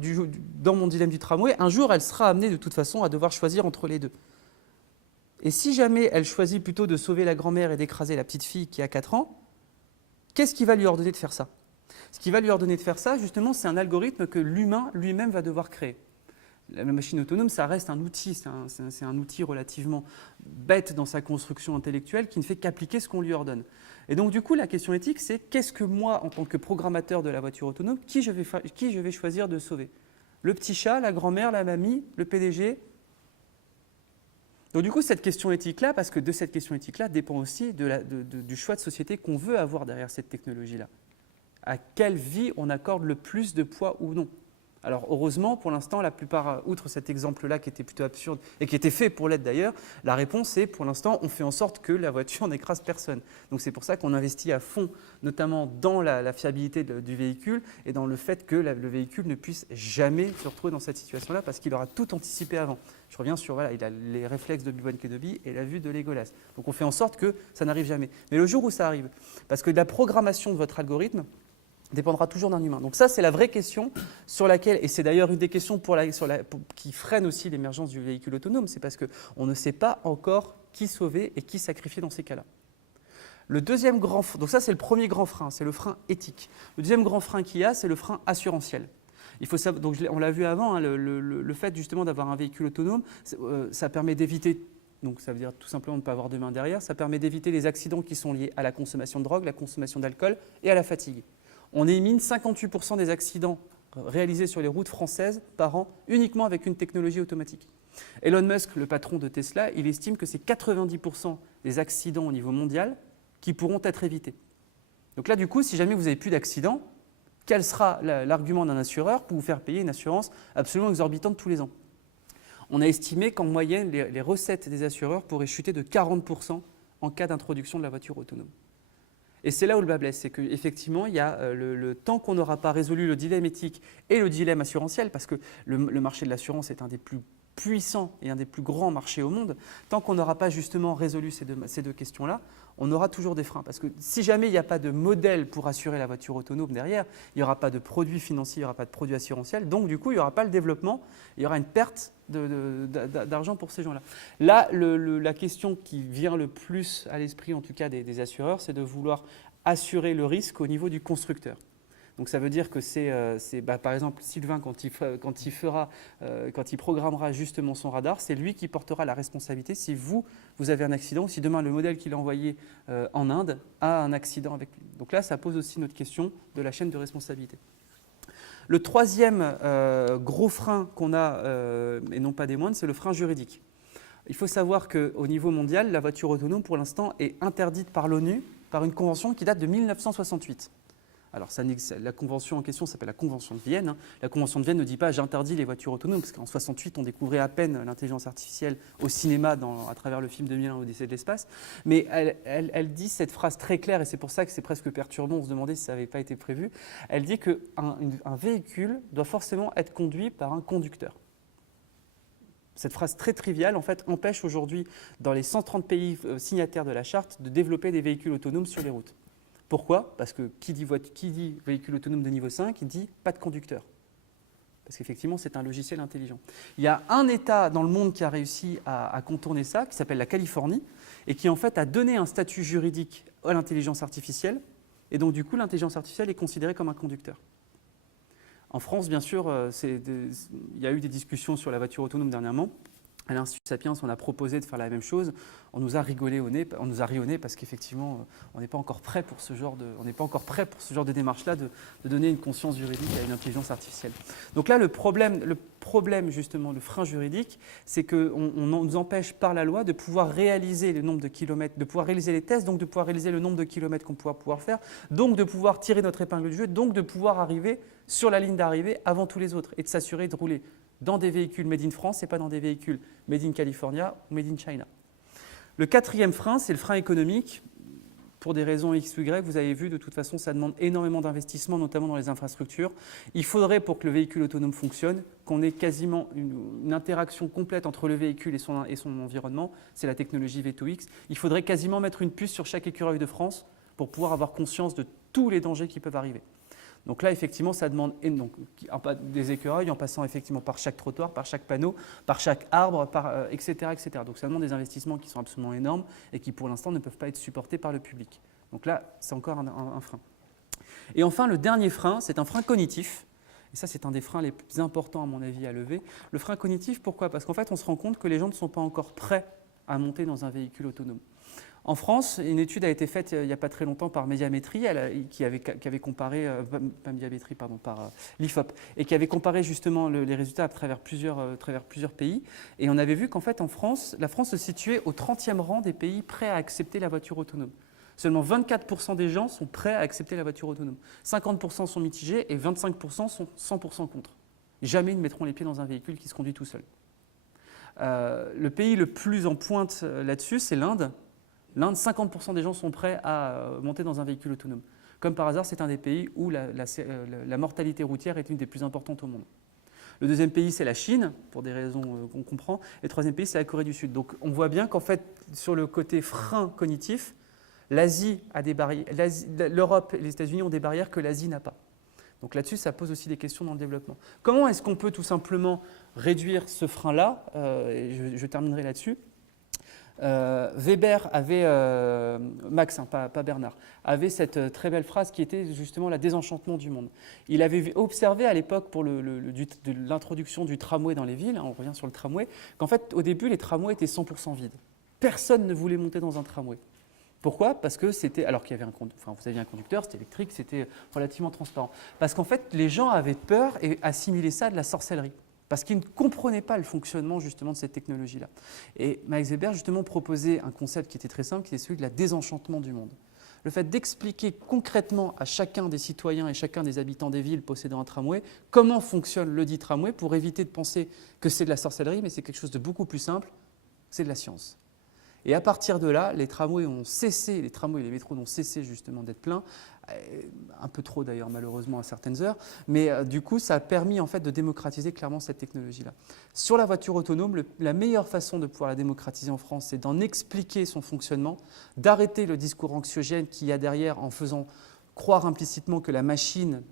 dans mon dilemme du tramway, un jour, elle sera amenée de toute façon à devoir choisir entre les deux. Et si jamais elle choisit plutôt de sauver la grand-mère et d'écraser la petite fille qui a 4 ans, qu'est-ce qui va lui ordonner de faire ça? Ce qui va lui ordonner de faire ça, justement, c'est un algorithme que l'humain lui-même va devoir créer. La machine autonome, ça reste un outil, c'est un outil relativement bête dans sa construction intellectuelle qui ne fait qu'appliquer ce qu'on lui ordonne. Et donc, du coup, la question éthique, c'est qu'est-ce que moi, en tant que programmateur de la voiture autonome, qui je vais choisir de sauver? Le petit chat, la grand-mère, la mamie, le PDG? Donc du coup, cette question éthique-là, parce que de cette question éthique-là dépend aussi du choix de société qu'on veut avoir derrière cette technologie-là. À quelle vie on accorde le plus de poids ou non? Alors heureusement, pour l'instant, la plupart, outre cet exemple-là qui était plutôt absurde et qui était fait pour l'être d'ailleurs, la réponse est, pour l'instant, on fait en sorte que la voiture n'écrase personne. Donc c'est pour ça qu'on investit à fond, notamment dans la fiabilité du véhicule et dans le fait que le véhicule ne puisse jamais se retrouver dans cette situation-là parce qu'il aura tout anticipé avant. Je reviens sur, voilà, il a les réflexes de Obi-Wan Kenobi et la vue de Legolas. Donc on fait en sorte que ça n'arrive jamais. Mais le jour où ça arrive, parce que la programmation de votre algorithme dépendra toujours d'un humain. Donc ça, c'est la vraie question sur laquelle, et c'est d'ailleurs une des questions qui freine aussi l'émergence du véhicule autonome, c'est parce qu'on ne sait pas encore qui sauver et qui sacrifier dans ces cas-là. Le deuxième grand frein, donc ça c'est le premier grand frein, c'est le frein éthique. Le deuxième grand frein qu'il y a, c'est le frein assurantiel. Il faut savoir, donc on l'a vu avant, hein, le fait justement d'avoir un véhicule autonome, ça permet d'éviter, donc ça veut dire tout simplement de ne pas avoir de main derrière, ça permet d'éviter les accidents qui sont liés à la consommation de drogue, la consommation d'alcool et à la fatigue. On élimine 58% des accidents réalisés sur les routes françaises par an uniquement avec une technologie automatique. Elon Musk, le patron de Tesla, il estime que c'est 90% des accidents au niveau mondial qui pourront être évités. Donc là, du coup, si jamais vous n'avez plus d'accidents, quel sera l'argument d'un assureur pour vous faire payer une assurance absolument exorbitante tous les ans? On a estimé qu'en moyenne, les recettes des assureurs pourraient chuter de 40% en cas d'introduction de la voiture autonome. Et c'est là où le bas blesse, c'est qu'effectivement, il y a le temps qu'on n'aura pas résolu le dilemme éthique et le dilemme assurantiel, parce que le marché de l'assurance est un des plus puissants et un des plus grands marchés au monde, tant qu'on n'aura pas justement résolu ces deux questions-là, on aura toujours des freins. Parce que si jamais il n'y a pas de modèle pour assurer la voiture autonome derrière, il n'y aura pas de produit financier, il n'y aura pas de produit assurantiel, donc du coup, il n'y aura pas le développement, il y aura une perte d'argent pour ces gens-là. Là, la question qui vient le plus à l'esprit, en tout cas des assureurs, c'est de vouloir assurer le risque au niveau du constructeur. Donc ça veut dire que par exemple, Sylvain, quand il programmera justement son radar, c'est lui qui portera la responsabilité si vous avez un accident ou si demain le modèle qu'il a envoyé en Inde a un accident avec lui. Donc là, ça pose aussi notre question de la chaîne de responsabilité. Le troisième gros frein qu'on a, et non pas des moindres, c'est le frein juridique. Il faut savoir qu'au niveau mondial, la voiture autonome, pour l'instant, est interdite par l'ONU par une convention qui date de 1968. Alors, la convention en question s'appelle la Convention de Vienne. La Convention de Vienne ne dit pas « j'interdis les voitures autonomes », parce qu'en 68, on découvrait à peine l'intelligence artificielle au cinéma à travers le film 2001, Odyssée de l'espace. Mais elle dit cette phrase très claire, et c'est pour ça que c'est presque perturbant, on se demandait si ça n'avait pas été prévu. Elle dit qu'un véhicule doit forcément être conduit par un conducteur. Cette phrase très triviale, en fait, empêche aujourd'hui, dans les 130 pays signataires de la charte, de développer des véhicules autonomes sur les routes. Pourquoi? Parce que qui dit véhicule autonome de niveau 5, il dit pas de conducteur. Parce qu'effectivement, c'est un logiciel intelligent. Il y a un État dans le monde qui a réussi à contourner ça, qui s'appelle la Californie, et qui en fait a donné un statut juridique à l'intelligence artificielle. Et donc du coup, l'intelligence artificielle est considérée comme un conducteur. En France, bien sûr, il y a eu des discussions sur la voiture autonome dernièrement. À l'Institut Sapiens, on a proposé de faire la même chose. On nous a rigolé au nez, on nous a ri au nez parce qu'effectivement, on n'est pas encore prêt pour ce genre de démarche-là, de donner une conscience juridique à une intelligence artificielle. Donc là, le problème justement, le frein juridique, c'est qu'on nous empêche par la loi de pouvoir réaliser le nombre de kilomètres, de pouvoir réaliser les tests, donc de pouvoir réaliser le nombre de kilomètres qu'on va pouvoir faire, donc de pouvoir tirer notre épingle du jeu, donc de pouvoir arriver sur la ligne d'arrivée avant tous les autres et de s'assurer de rouler dans des véhicules made in France et pas dans des véhicules made in California ou made in China. Le quatrième frein, c'est le frein économique. Pour des raisons X ou Y, vous avez vu, de toute façon, ça demande énormément d'investissement, notamment dans les infrastructures. Il faudrait, pour que le véhicule autonome fonctionne, qu'on ait quasiment une interaction complète entre le véhicule et son environnement. C'est la technologie V2X. Il faudrait quasiment mettre une puce sur chaque écureuil de France pour pouvoir avoir conscience de tous les dangers qui peuvent arriver. Donc là, effectivement, ça demande des écureuils en passant effectivement par chaque trottoir, par chaque panneau, par chaque arbre, etc., etc. Donc ça demande des investissements qui sont absolument énormes et qui, pour l'instant, ne peuvent pas être supportés par le public. Donc là, c'est encore un frein. Et enfin, le dernier frein, c'est un frein cognitif. Et ça, c'est un des freins les plus importants, à mon avis, à lever. Le frein cognitif, pourquoi ? Parce qu'en fait, on se rend compte que les gens ne sont pas encore prêts à monter dans un véhicule autonome. En France, une étude a été faite il n'y a pas très longtemps par Médiamétrie, qui avait comparé, pas Médiamétrie, pardon, par l'IFOP, et qui avait comparé justement les résultats à travers plusieurs pays. Et on avait vu qu'en fait, en France, la France se situait au 30e rang des pays prêts à accepter la voiture autonome. Seulement 24% des gens sont prêts à accepter la voiture autonome. 50% sont mitigés et 25% sont 100% contre. Jamais ils ne mettront les pieds dans un véhicule qui se conduit tout seul. Le pays le plus en pointe là-dessus, c'est l'Inde. L'Inde, 50% des gens sont prêts à monter dans un véhicule autonome. Comme par hasard, c'est un des pays où la mortalité routière est une des plus importantes au monde. Le deuxième pays, c'est la Chine, pour des raisons qu'on comprend. Et le troisième pays, c'est la Corée du Sud. Donc on voit bien qu'en fait, sur le côté frein cognitif, l'Asie a des barrières, l'Europe et les États-Unis ont des barrières que l'Asie n'a pas. Donc là-dessus, ça pose aussi des questions dans le développement. Comment est-ce qu'on peut tout simplement réduire ce frein-là ? Je terminerai là-dessus. Weber avait, Max, pas Bernard, avait cette très belle phrase qui était justement la désenchantement du monde. Il avait observé à l'époque pour de l'introduction du tramway dans les villes, on revient sur le tramway, qu'en fait au début les tramways étaient 100% vides. Personne ne voulait monter dans un tramway. Pourquoi ? Parce que c'était, alors qu'il y avait vous aviez un conducteur, c'était électrique, c'était relativement transparent. Parce qu'en fait les gens avaient peur et assimilaient ça à de la sorcellerie. Parce qu'ils ne comprenaient pas le fonctionnement justement de cette technologie-là. Et Max Weber justement proposait un concept qui était très simple, qui est celui de la désenchantement du monde. Le fait d'expliquer concrètement à chacun des citoyens et chacun des habitants des villes possédant un tramway comment fonctionne le dit tramway pour éviter de penser que c'est de la sorcellerie, mais c'est quelque chose de beaucoup plus simple, c'est de la science. Et à partir de là, les tramways et les métros ont cessé justement d'être pleins, un peu trop d'ailleurs malheureusement à certaines heures, mais du coup ça a permis en fait de démocratiser clairement cette technologie-là. Sur la voiture autonome, la meilleure façon de pouvoir la démocratiser en France, c'est d'en expliquer son fonctionnement, d'arrêter le discours anxiogène qu'il y a derrière en faisant croire implicitement que la machine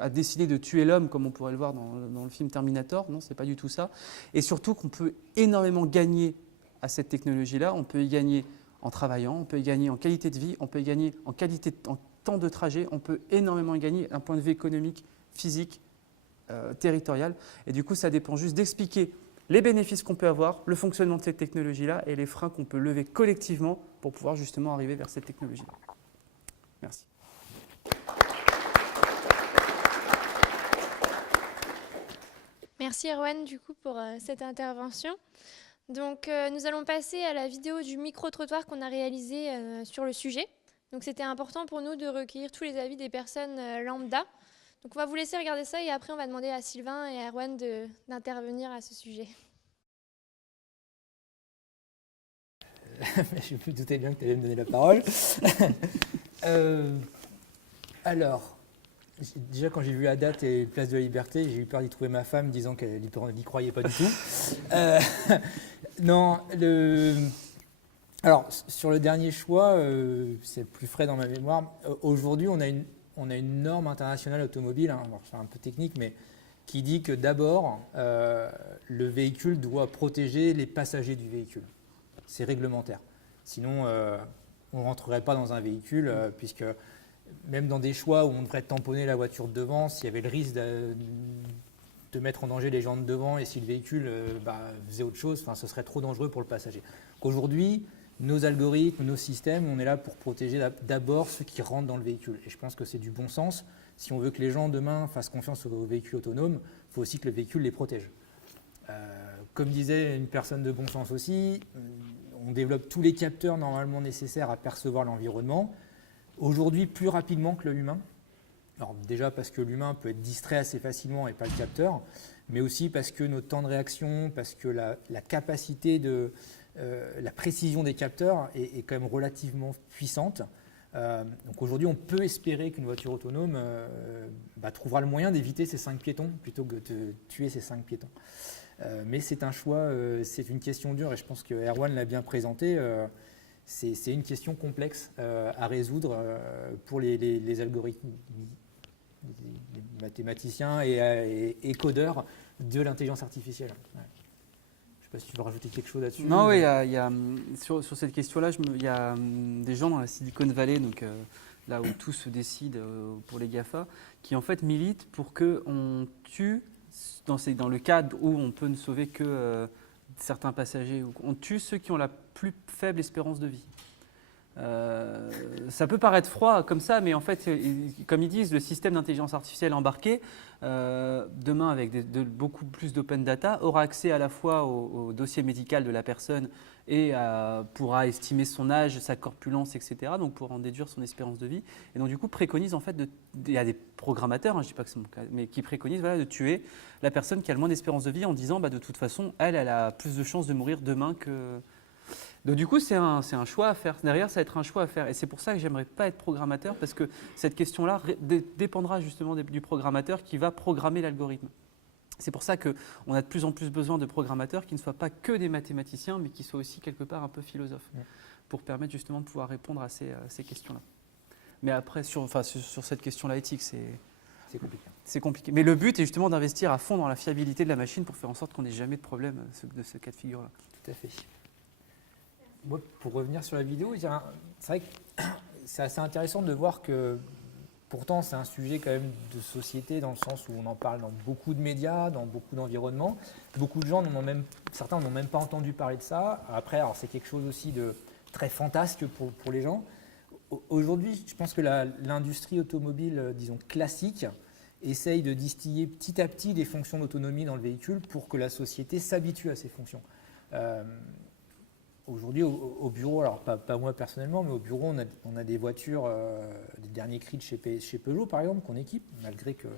a décidé de tuer l'homme, comme on pourrait le voir dans le film Terminator. Non, ce n'est pas du tout ça. Et surtout qu'on peut énormément gagner à cette technologie-là. On peut y gagner en travaillant, on peut y gagner en qualité de vie, on peut y gagner en temps de trajet, on peut énormément y gagner d'un point de vue économique, physique, territorial. Et du coup, ça dépend juste d'expliquer les bénéfices qu'on peut avoir, le fonctionnement de cette technologie-là et les freins qu'on peut lever collectivement pour pouvoir justement arriver vers cette technologie-là. Merci. Merci Erwan du coup pour cette intervention. Donc nous allons passer à la vidéo du micro-trottoir qu'on a réalisé sur le sujet. Donc c'était important pour nous de recueillir tous les avis des personnes lambda. Donc on va vous laisser regarder ça et après on va demander à Sylvain et à Erwan d'intervenir à ce sujet. Je me doutais bien que tu allais me donner la parole. Alors, déjà quand j'ai vu la date et Place de la Liberté, j'ai eu peur d'y trouver ma femme disant qu'elle n'y croyait pas du tout. Non, alors sur le dernier choix, c'est plus frais dans ma mémoire. Aujourd'hui, on a une norme internationale automobile, hein, c'est un peu technique, mais qui dit que d'abord, le véhicule doit protéger les passagers du véhicule. C'est réglementaire. Sinon, on ne rentrerait pas dans un véhicule puisque même dans des choix où on devrait tamponner la voiture de devant, s'il y avait le risque de mettre en danger les gens de devant et si le véhicule faisait autre chose, ce serait trop dangereux pour le passager. Aujourd'hui, nos algorithmes, nos systèmes, on est là pour protéger d'abord ceux qui rentrent dans le véhicule. Et je pense que c'est du bon sens. Si on veut que les gens demain fassent confiance aux véhicules autonomes, il faut aussi que le véhicule les protège. Comme disait une personne de bon sens aussi, on développe tous les capteurs normalement nécessaires à percevoir l'environnement. Aujourd'hui, plus rapidement que l'humain. Alors déjà parce que l'humain peut être distrait assez facilement et pas le capteur, mais aussi parce que notre temps de réaction, parce que la capacité la précision des capteurs est quand même relativement puissante. Donc aujourd'hui, on peut espérer qu'une voiture autonome trouvera le moyen d'éviter ces 5 piétons plutôt que de tuer ces 5 piétons. Mais c'est un choix, c'est une question dure et je pense que Erwan l'a bien présenté. C'est une question complexe à résoudre pour les algorithmes, les mathématiciens et codeurs de l'intelligence artificielle. Ouais. Je ne sais pas si tu veux rajouter quelque chose là-dessus. Non, oui, sur cette question-là, il y a des gens dans la Silicon Valley, donc là où tout se décide pour les GAFA, qui en fait militent pour qu'on tue, dans le cadre où on peut ne sauver que certains passagers, on tue ceux qui ont la plus faible espérance de vie. Ça peut paraître froid comme ça, mais en fait, comme ils disent, le système d'intelligence artificielle embarqué, demain avec beaucoup plus d'open data, aura accès à la fois au dossier médical de la personne et pourra estimer son âge, sa corpulence, etc. Donc pour en déduire son espérance de vie. Et donc du coup préconise en fait, il y a des programmateurs, je ne dis pas que c'est mon cas, mais qui préconisent de tuer la personne qui a le moins d'espérance de vie en disant de toute façon, elle a plus de chances de mourir demain que... Donc du coup, c'est un choix à faire. Derrière, ça va être un choix à faire. Et c'est pour ça que j'aimerais pas être programmateur, parce que cette question-là dépendra justement du programmateur qui va programmer l'algorithme. C'est pour ça qu'on a de plus en plus besoin de programmateurs qui ne soient pas que des mathématiciens, mais qui soient aussi quelque part un peu philosophes, pour permettre justement de pouvoir répondre à ces questions-là. Mais après, sur cette question-là éthique, c'est compliqué. C'est compliqué. Mais le but est justement d'investir à fond dans la fiabilité de la machine pour faire en sorte qu'on n'ait jamais de problème de ce cas de figure-là. Tout à fait. Moi, pour revenir sur la vidéo, c'est vrai que c'est assez intéressant de voir que pourtant c'est un sujet quand même de société dans le sens où on en parle dans beaucoup de médias, dans beaucoup d'environnements. Beaucoup de gens, certains n'ont même pas entendu parler de ça. Après, c'est quelque chose aussi de très fantasque pour les gens. Aujourd'hui, je pense que l'industrie automobile, disons classique, essaye de distiller petit à petit des fonctions d'autonomie dans le véhicule pour que la société s'habitue à ces fonctions. Aujourd'hui, au bureau, alors pas moi personnellement, mais au bureau, on a des voitures, des derniers cris de chez Peugeot, par exemple, qu'on équipe, malgré que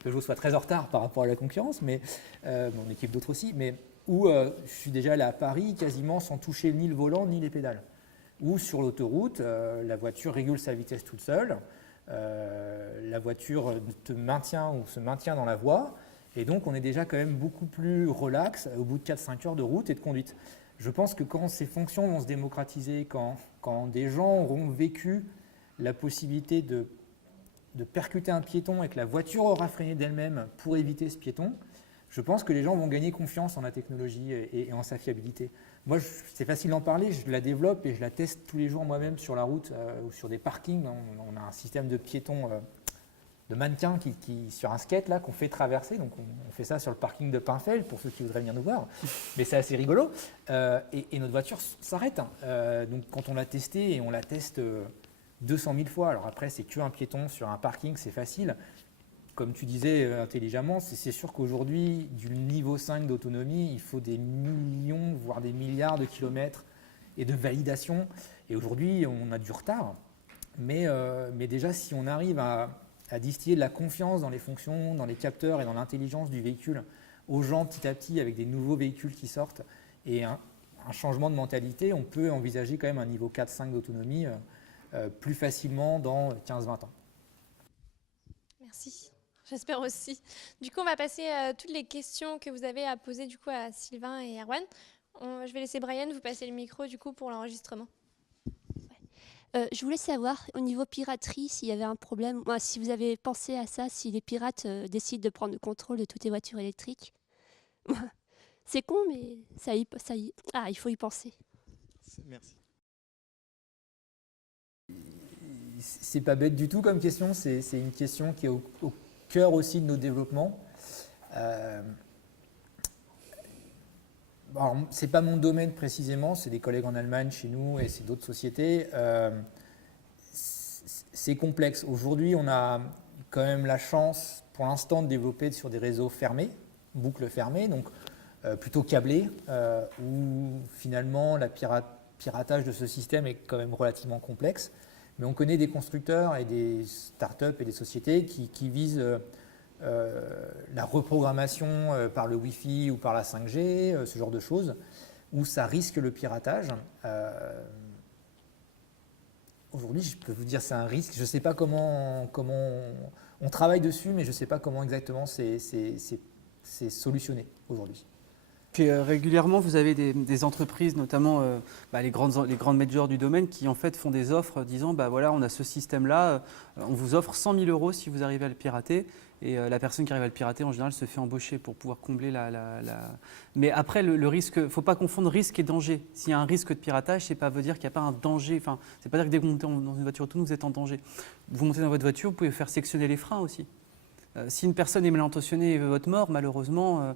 Peugeot soit très en retard par rapport à la concurrence, mais on équipe d'autres aussi, mais où je suis déjà allé à Paris quasiment sans toucher ni le volant ni les pédales. Ou sur l'autoroute, la voiture régule sa vitesse toute seule, la voiture se maintient dans la voie, et donc on est déjà quand même beaucoup plus relax au bout de 4-5 heures de route et de conduite. Je pense que quand ces fonctions vont se démocratiser, quand des gens auront vécu la possibilité de percuter un piéton et que la voiture aura freiné d'elle-même pour éviter ce piéton, je pense que les gens vont gagner confiance en la technologie et en sa fiabilité. Moi, c'est facile d'en parler, je la développe et je la teste tous les jours moi-même sur la route ou sur des parkings. On a un système de piétons, de mannequins qui sur un skate là qu'on fait traverser. Donc on fait ça sur le parking de Pinfel pour ceux qui voudraient venir nous voir. Mais c'est assez rigolo. Et notre voiture s'arrête. Donc quand on l'a testé et on la teste 200 000 fois. Alors après, c'est qu'un piéton sur un parking, c'est facile. Comme tu disais intelligemment, c'est sûr qu'aujourd'hui, du niveau 5 d'autonomie, il faut des millions, voire des milliards de kilomètres et de validation. Et aujourd'hui, on a du retard. Mais déjà, si on arrive à distiller de la confiance dans les fonctions, dans les capteurs et dans l'intelligence du véhicule aux gens petit à petit avec des nouveaux véhicules qui sortent et un changement de mentalité, on peut envisager quand même un niveau 4-5 d'autonomie plus facilement dans 15-20 ans. Merci. J'espère aussi. Du coup, on va passer à toutes les questions que vous avez à poser du coup à Sylvain et Erwan. Je vais laisser Brian vous passer le micro du coup pour l'enregistrement. Je voulais savoir, au niveau piraterie, s'il y avait un problème, si vous avez pensé à ça, si les pirates décident de prendre le contrôle de toutes les voitures électriques. C'est con, mais il faut y penser. Merci. c'est pas bête du tout comme question, c'est une question qui est au cœur aussi de nos développements. Alors, ce n'est pas mon domaine précisément, c'est des collègues en Allemagne, chez nous, et c'est d'autres sociétés. C'est complexe. Aujourd'hui, on a quand même la chance, pour l'instant, de développer sur des réseaux fermés, boucles fermées, donc plutôt câblés, où finalement, le piratage de ce système est quand même relativement complexe. Mais on connaît des constructeurs et des startups et des sociétés qui visent la reprogrammation par le Wi-Fi ou par la 5G, ce genre de choses, où ça risque le piratage. Aujourd'hui, je peux vous dire c'est un risque. Je ne sais pas comment on travaille dessus, mais je ne sais pas comment exactement c'est solutionné aujourd'hui. Puis régulièrement, vous avez des entreprises, notamment les grandes majors du domaine, qui en fait font des offres disant voilà, on a ce système-là, on vous offre 100 000 € si vous arrivez à le pirater. Et la personne qui arrive à le pirater, en général, se fait embaucher pour pouvoir combler Mais après, le risque, il ne faut pas confondre risque et danger. S'il y a un risque de piratage, c'est pas veut dire qu'il n'y a pas un danger. Enfin, c'est pas dire que dès que vous montez dans une voiture autonome, vous êtes en danger. Vous montez dans votre voiture, vous pouvez faire sectionner les freins aussi. Si une personne est mal intentionnée et veut votre mort, malheureusement,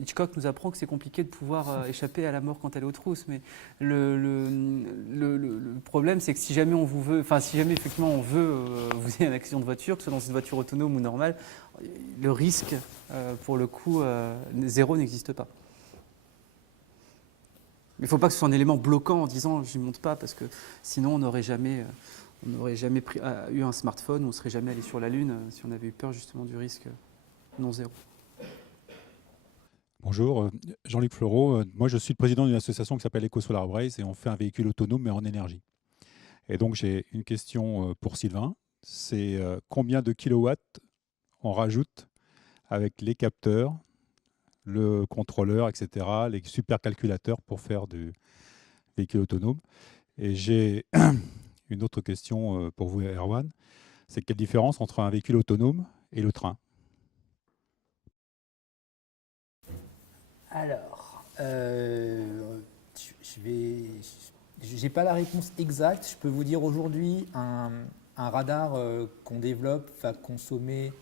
Hitchcock nous apprend que c'est compliqué de pouvoir échapper à la mort quand elle est aux trousses. Mais le problème, c'est que si jamais on vous veut, enfin si jamais effectivement on veut vous ayez un accident de voiture, que ce soit dans une voiture autonome ou normale, le risque, pour le coup, zéro n'existe pas. Mais il ne faut pas que ce soit un élément bloquant en disant je n'y monte pas, parce que sinon on n'aurait jamais eu un smartphone, on ne serait jamais allé sur la Lune si on avait eu peur justement du risque non zéro. Bonjour, Jean-Luc Fleureau. Moi, je suis le président d'une association qui s'appelle EcoSolar Braze et on fait un véhicule autonome mais en énergie. Et donc, j'ai une question pour Sylvain. C'est combien de kilowatts on rajoute avec les capteurs, le contrôleur, etc., les supercalculateurs pour faire du véhicule autonome. Et j'ai une autre question pour vous, Erwan. C'est quelle différence entre un véhicule autonome et le train ? Alors, je n'ai pas la réponse exacte. Je peux vous dire aujourd'hui, un radar qu'on développe va consommer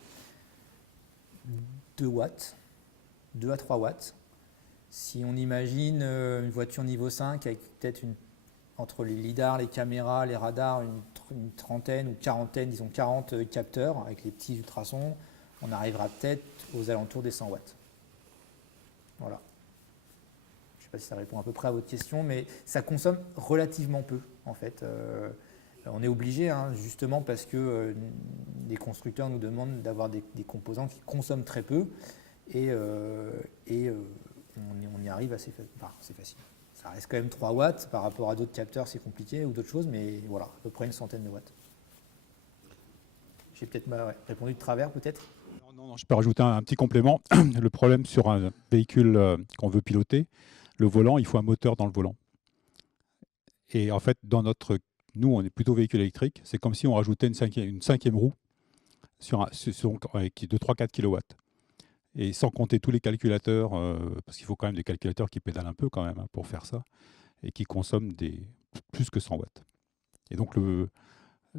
2 watts, 2 à 3 watts. Si on imagine une voiture niveau 5 avec peut-être entre les lidars, les caméras, les radars, une trentaine ou quarantaine, disons 40 capteurs avec les petits ultrasons, on arrivera peut-être aux alentours des 100 watts. Voilà. Je ne sais pas si ça répond à peu près à votre question, mais ça consomme relativement peu, en fait. On est obligé, justement, parce que les constructeurs nous demandent d'avoir des composants qui consomment très peu, et on y arrive assez c'est facile. Ça reste quand même 3 watts, par rapport à d'autres capteurs, c'est compliqué, ou d'autres choses, mais voilà, à peu près une centaine de watts. J'ai peut-être répondu de travers, peut-être ? Non, je peux rajouter un petit complément. Le problème sur un véhicule qu'on veut piloter, le volant, il faut un moteur dans le volant. Et en fait, nous, on est plutôt véhicule électrique. C'est comme si on rajoutait une cinquième roue de 3-4 kW. Et sans compter tous les calculateurs, parce qu'il faut quand même des calculateurs qui pédalent un peu quand même pour faire ça, et qui consomment plus que 100 watts. Et donc,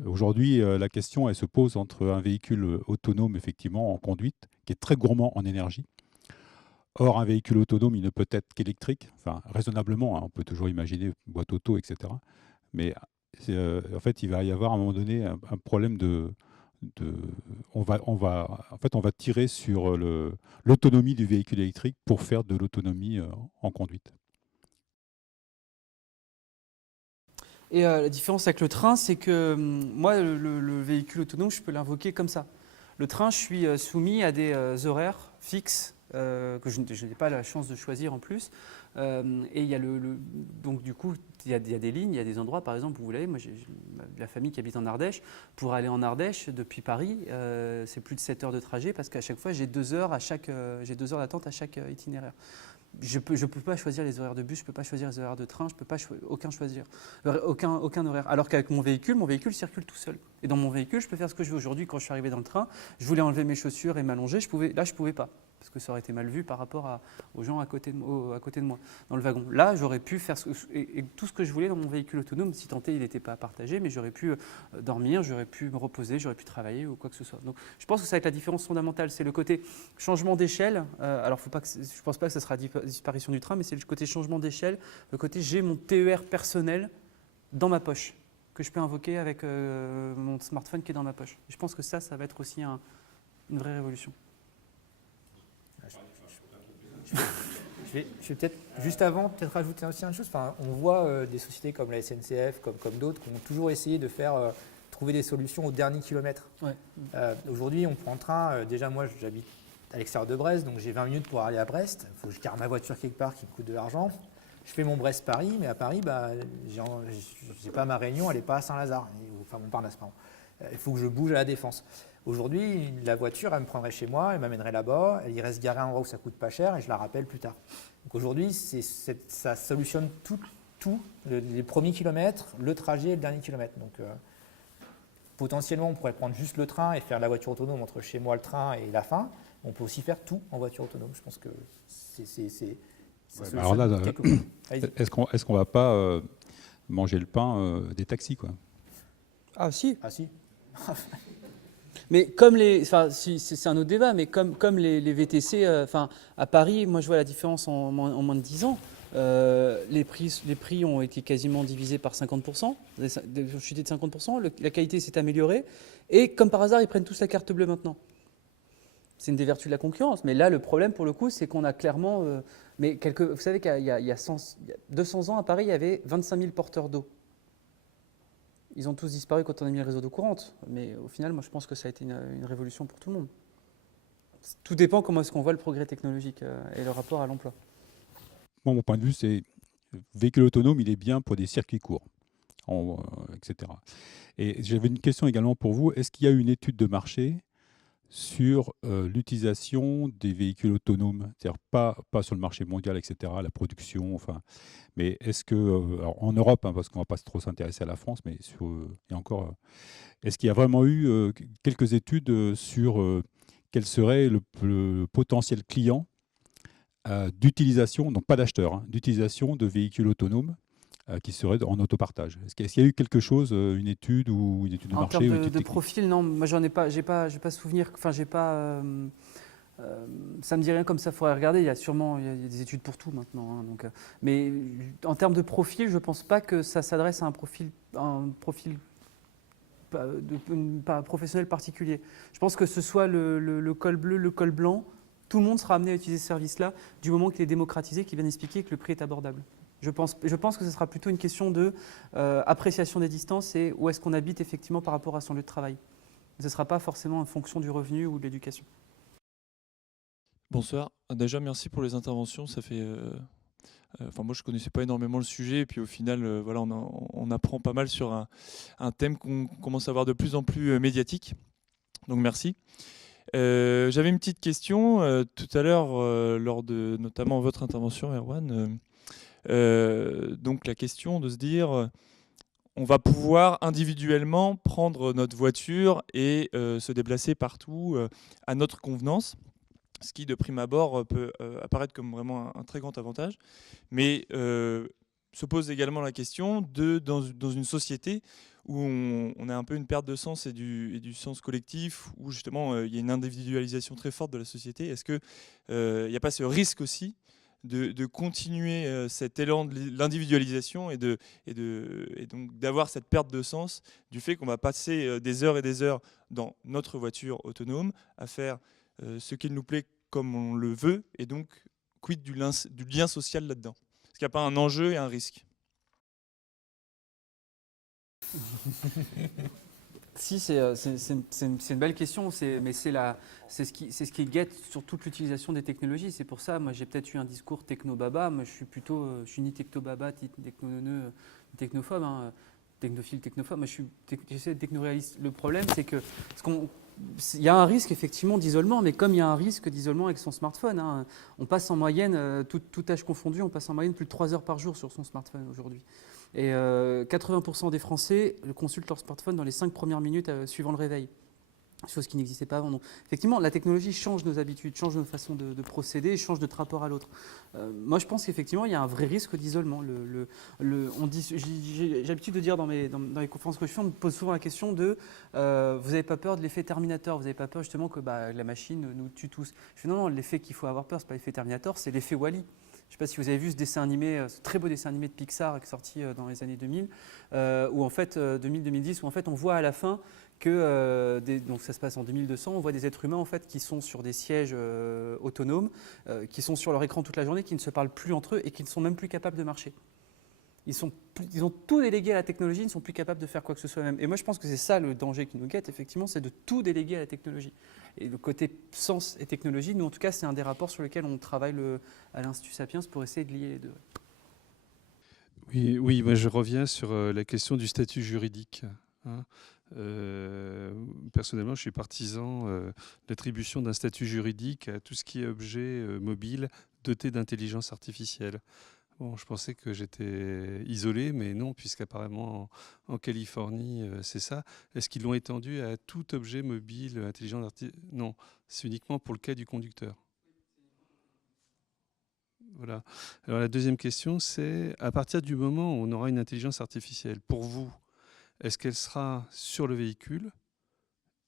aujourd'hui, la question, elle se pose entre un véhicule autonome, effectivement, en conduite, qui est très gourmand en énergie. Or, un véhicule autonome, il ne peut être qu'électrique, enfin, raisonnablement, on peut toujours imaginer boîte auto, etc. Mais en fait, il va y avoir à un moment donné un problème on va tirer sur l'autonomie du véhicule électrique pour faire de l'autonomie en conduite. Et la différence avec le train, c'est que moi, le véhicule autonome, je peux l'invoquer comme ça. Le train, je suis soumis à des horaires fixes que je n'ai pas la chance de choisir en plus. Et il y a donc du coup, il y a des lignes, il y a des endroits, par exemple, où vous l'avez, moi j'ai la famille qui habite en Ardèche. Pour aller en Ardèche, depuis Paris, c'est plus de 7 heures de trajet parce qu'à chaque fois, j'ai 2 heures d'attente à chaque itinéraire. Je peux pas choisir les horaires de bus, je peux pas choisir les horaires de train, je peux pas choisir aucun horaire. Alors qu'avec mon véhicule circule tout seul. Et dans mon véhicule, je peux faire ce que je veux. Aujourd'hui, quand je suis arrivé dans le train, je voulais enlever mes chaussures et m'allonger, je pouvais pas. parce que ça aurait été mal vu par rapport aux gens à côté de moi, dans le wagon. Là, j'aurais pu faire et tout ce que je voulais dans mon véhicule autonome, si tant est il n'était pas partagé, mais j'aurais pu dormir, j'aurais pu me reposer, j'aurais pu travailler ou quoi que ce soit. Donc, je pense que ça va être la différence fondamentale, c'est le côté changement d'échelle. Alors, je ne pense pas que ce sera disparition du train, mais c'est le côté changement d'échelle, le côté j'ai mon TER personnel dans ma poche, que je peux invoquer avec mon smartphone qui est dans ma poche. Je pense que ça va être aussi une vraie révolution. Je vais peut-être, juste avant, peut-être rajouter aussi une chose. Enfin, on voit des sociétés comme la SNCF, comme d'autres, qui ont toujours essayé de trouver des solutions au dernier kilomètre. Ouais. Aujourd'hui, on prend le train. Déjà, moi, j'habite à l'extérieur de Brest, donc j'ai 20 minutes pour aller à Brest. Il faut que je garde ma voiture quelque part qui me coûte de l'argent. Je fais mon Brest-Paris, mais à Paris, j'ai pas ma Réunion, elle n'est pas à Saint-Lazare, enfin Montparnasse, pardon. Il faut que je bouge à la Défense. Aujourd'hui, la voiture, elle me prendrait chez moi, elle m'amènerait là-bas, elle irait se garer à un endroit où ça coûte pas cher et je la rappelle plus tard. Donc aujourd'hui, ça solutionne tout, les premiers kilomètres, le trajet et le dernier kilomètre. Donc potentiellement, on pourrait prendre juste le train et faire la voiture autonome entre chez moi, le train et la fin. On peut aussi faire tout en voiture autonome. Je pense que Ouais, alors là, est-ce qu'on ne va pas manger le pain des taxis, quoi? Ah si. Ah si. Mais comme c'est un autre débat, mais comme les VTC, à Paris, moi je vois la différence en moins de 10 ans. Les prix ont été quasiment divisés par 50%, chuté de 50%, la qualité s'est améliorée, et comme par hasard, ils prennent tous la carte bleue maintenant. C'est une des vertus de la concurrence, mais là, le problème pour le coup, c'est qu'on a clairement... vous savez qu'il y a 200 ans, à Paris, il y avait 25 000 porteurs d'eau. Ils ont tous disparu quand on a mis le réseau d'eau courante, mais au final, moi, je pense que ça a été une révolution pour tout le monde. Tout dépend comment est-ce qu'on voit le progrès technologique et le rapport à l'emploi. Moi, mon point de vue, c'est véhicule autonome, il est bien pour des circuits courts, etc. Et j'avais une question également pour vous. Est-ce qu'il y a une étude de marché sur l'utilisation des véhicules autonomes, c'est-à-dire pas sur le marché mondial, etc., la production, mais est-ce que, alors en Europe, parce qu'on ne va pas trop s'intéresser à la France, mais et encore, est-ce qu'il y a vraiment eu quelques études sur quel serait le potentiel client d'utilisation, donc pas d'acheteur, d'utilisation de véhicules autonomes qui seraient en autopartage? Est-ce qu'il y a eu quelque chose, une étude ou une étude de marché? En termes de profil, non, moi j'ai pas souvenir, ça me dit rien comme ça, il faudrait regarder, il y a des études pour tout maintenant. Mais en termes de profil, je ne pense pas que ça s'adresse à un profil professionnel particulier. Je pense que ce soit le col bleu, le col blanc, tout le monde sera amené à utiliser ce service-là du moment qu'il est démocratisé, qu'il vient expliquer que le prix est abordable. Je pense que ce sera plutôt une question d'appréciation des distances et où est-ce qu'on habite effectivement par rapport à son lieu de travail. Ce ne sera pas forcément en fonction du revenu ou de l'éducation. Bonsoir. Déjà, merci pour les interventions. Ça fait, moi, je ne connaissais pas énormément le sujet. Et puis au final, on apprend pas mal sur un thème qu'on commence à voir de plus en plus médiatique. Donc merci. J'avais une petite question. Tout à l'heure, lors de notamment votre intervention, Erwan, donc la question de se dire, on va pouvoir individuellement prendre notre voiture et se déplacer partout à notre convenance, ce qui de prime abord peut apparaître comme vraiment un très grand avantage, mais se pose également la question dans une société où on a un peu une perte de sens et du sens collectif, où justement il y a une individualisation très forte de la société. Est-ce qu'il n'y a pas ce risque aussi de continuer cet élan de l'individualisation et donc d'avoir cette perte de sens du fait qu'on va passer des heures et des heures dans notre voiture autonome à faire ce qu'il nous plaît comme on le veut, et donc quid du lien social là-dedans? Est-ce qu'il n'y a pas un enjeu et un risque? Si, c'est une belle question, mais c'est ce qui guette sur toute l'utilisation des technologies. C'est pour ça, moi j'ai peut-être eu un discours techno-baba, moi je suis ni techno-baba, ni techno-neuneux, ni technophobe, technophile, technophobe, moi j'essaie d'être techno-réaliste. Le problème c'est que il y a un risque effectivement d'isolement, mais comme il y a un risque d'isolement avec son smartphone, on passe en moyenne, tout âge confondu, on passe en moyenne plus de 3 heures par jour sur son smartphone aujourd'hui. Et 80% des Français consultent leur smartphone dans les 5 premières minutes suivant le réveil. chose qui n'existait pas avant. Donc, effectivement, la technologie change nos habitudes, change nos façons de procéder, change notre rapport à l'autre. Moi, je pense qu'effectivement, il y a un vrai risque d'isolement. J'ai l'habitude de dire dans les conférences que je fais, on me pose souvent la question de vous n'avez pas peur de l'effet Terminator, vous n'avez pas peur justement que la machine nous tue tous. Je fais non, l'effet qu'il faut avoir peur, ce n'est pas l'effet Terminator, c'est l'effet Wall-E. Je ne sais pas si vous avez vu ce dessin animé, ce très beau dessin animé de Pixar qui est sorti dans les années 2000, où en fait, 2000-2010, où en fait on voit à la fin que, donc ça se passe en 2200, on voit des êtres humains en fait, qui sont sur des sièges autonomes, qui sont sur leur écran toute la journée, qui ne se parlent plus entre eux et qui ne sont même plus capables de marcher. Ils ont tout délégué à la technologie, ils ne sont plus capables de faire quoi que ce soit eux-mêmes. Et moi je pense que c'est ça le danger qui nous guette, effectivement, c'est de tout déléguer à la technologie. Et le côté sens et technologie, nous en tout cas, c'est un des rapports sur lesquels on travaille à l'Institut Sapiens pour essayer de lier les deux. Oui, moi je reviens sur la question du statut juridique. Hein. Personnellement, je suis partisan de l'attribution d'un statut juridique à tout ce qui est objet mobile doté d'intelligence artificielle. Bon, je pensais que j'étais isolé, mais non, puisqu'apparemment en Californie, c'est ça. Est-ce qu'ils l'ont étendu à tout objet mobile intelligent artificiel ? Non, c'est uniquement pour le cas du conducteur. Voilà. Alors la deuxième question, c'est à partir du moment où on aura une intelligence artificielle, pour vous, est-ce qu'elle sera sur le véhicule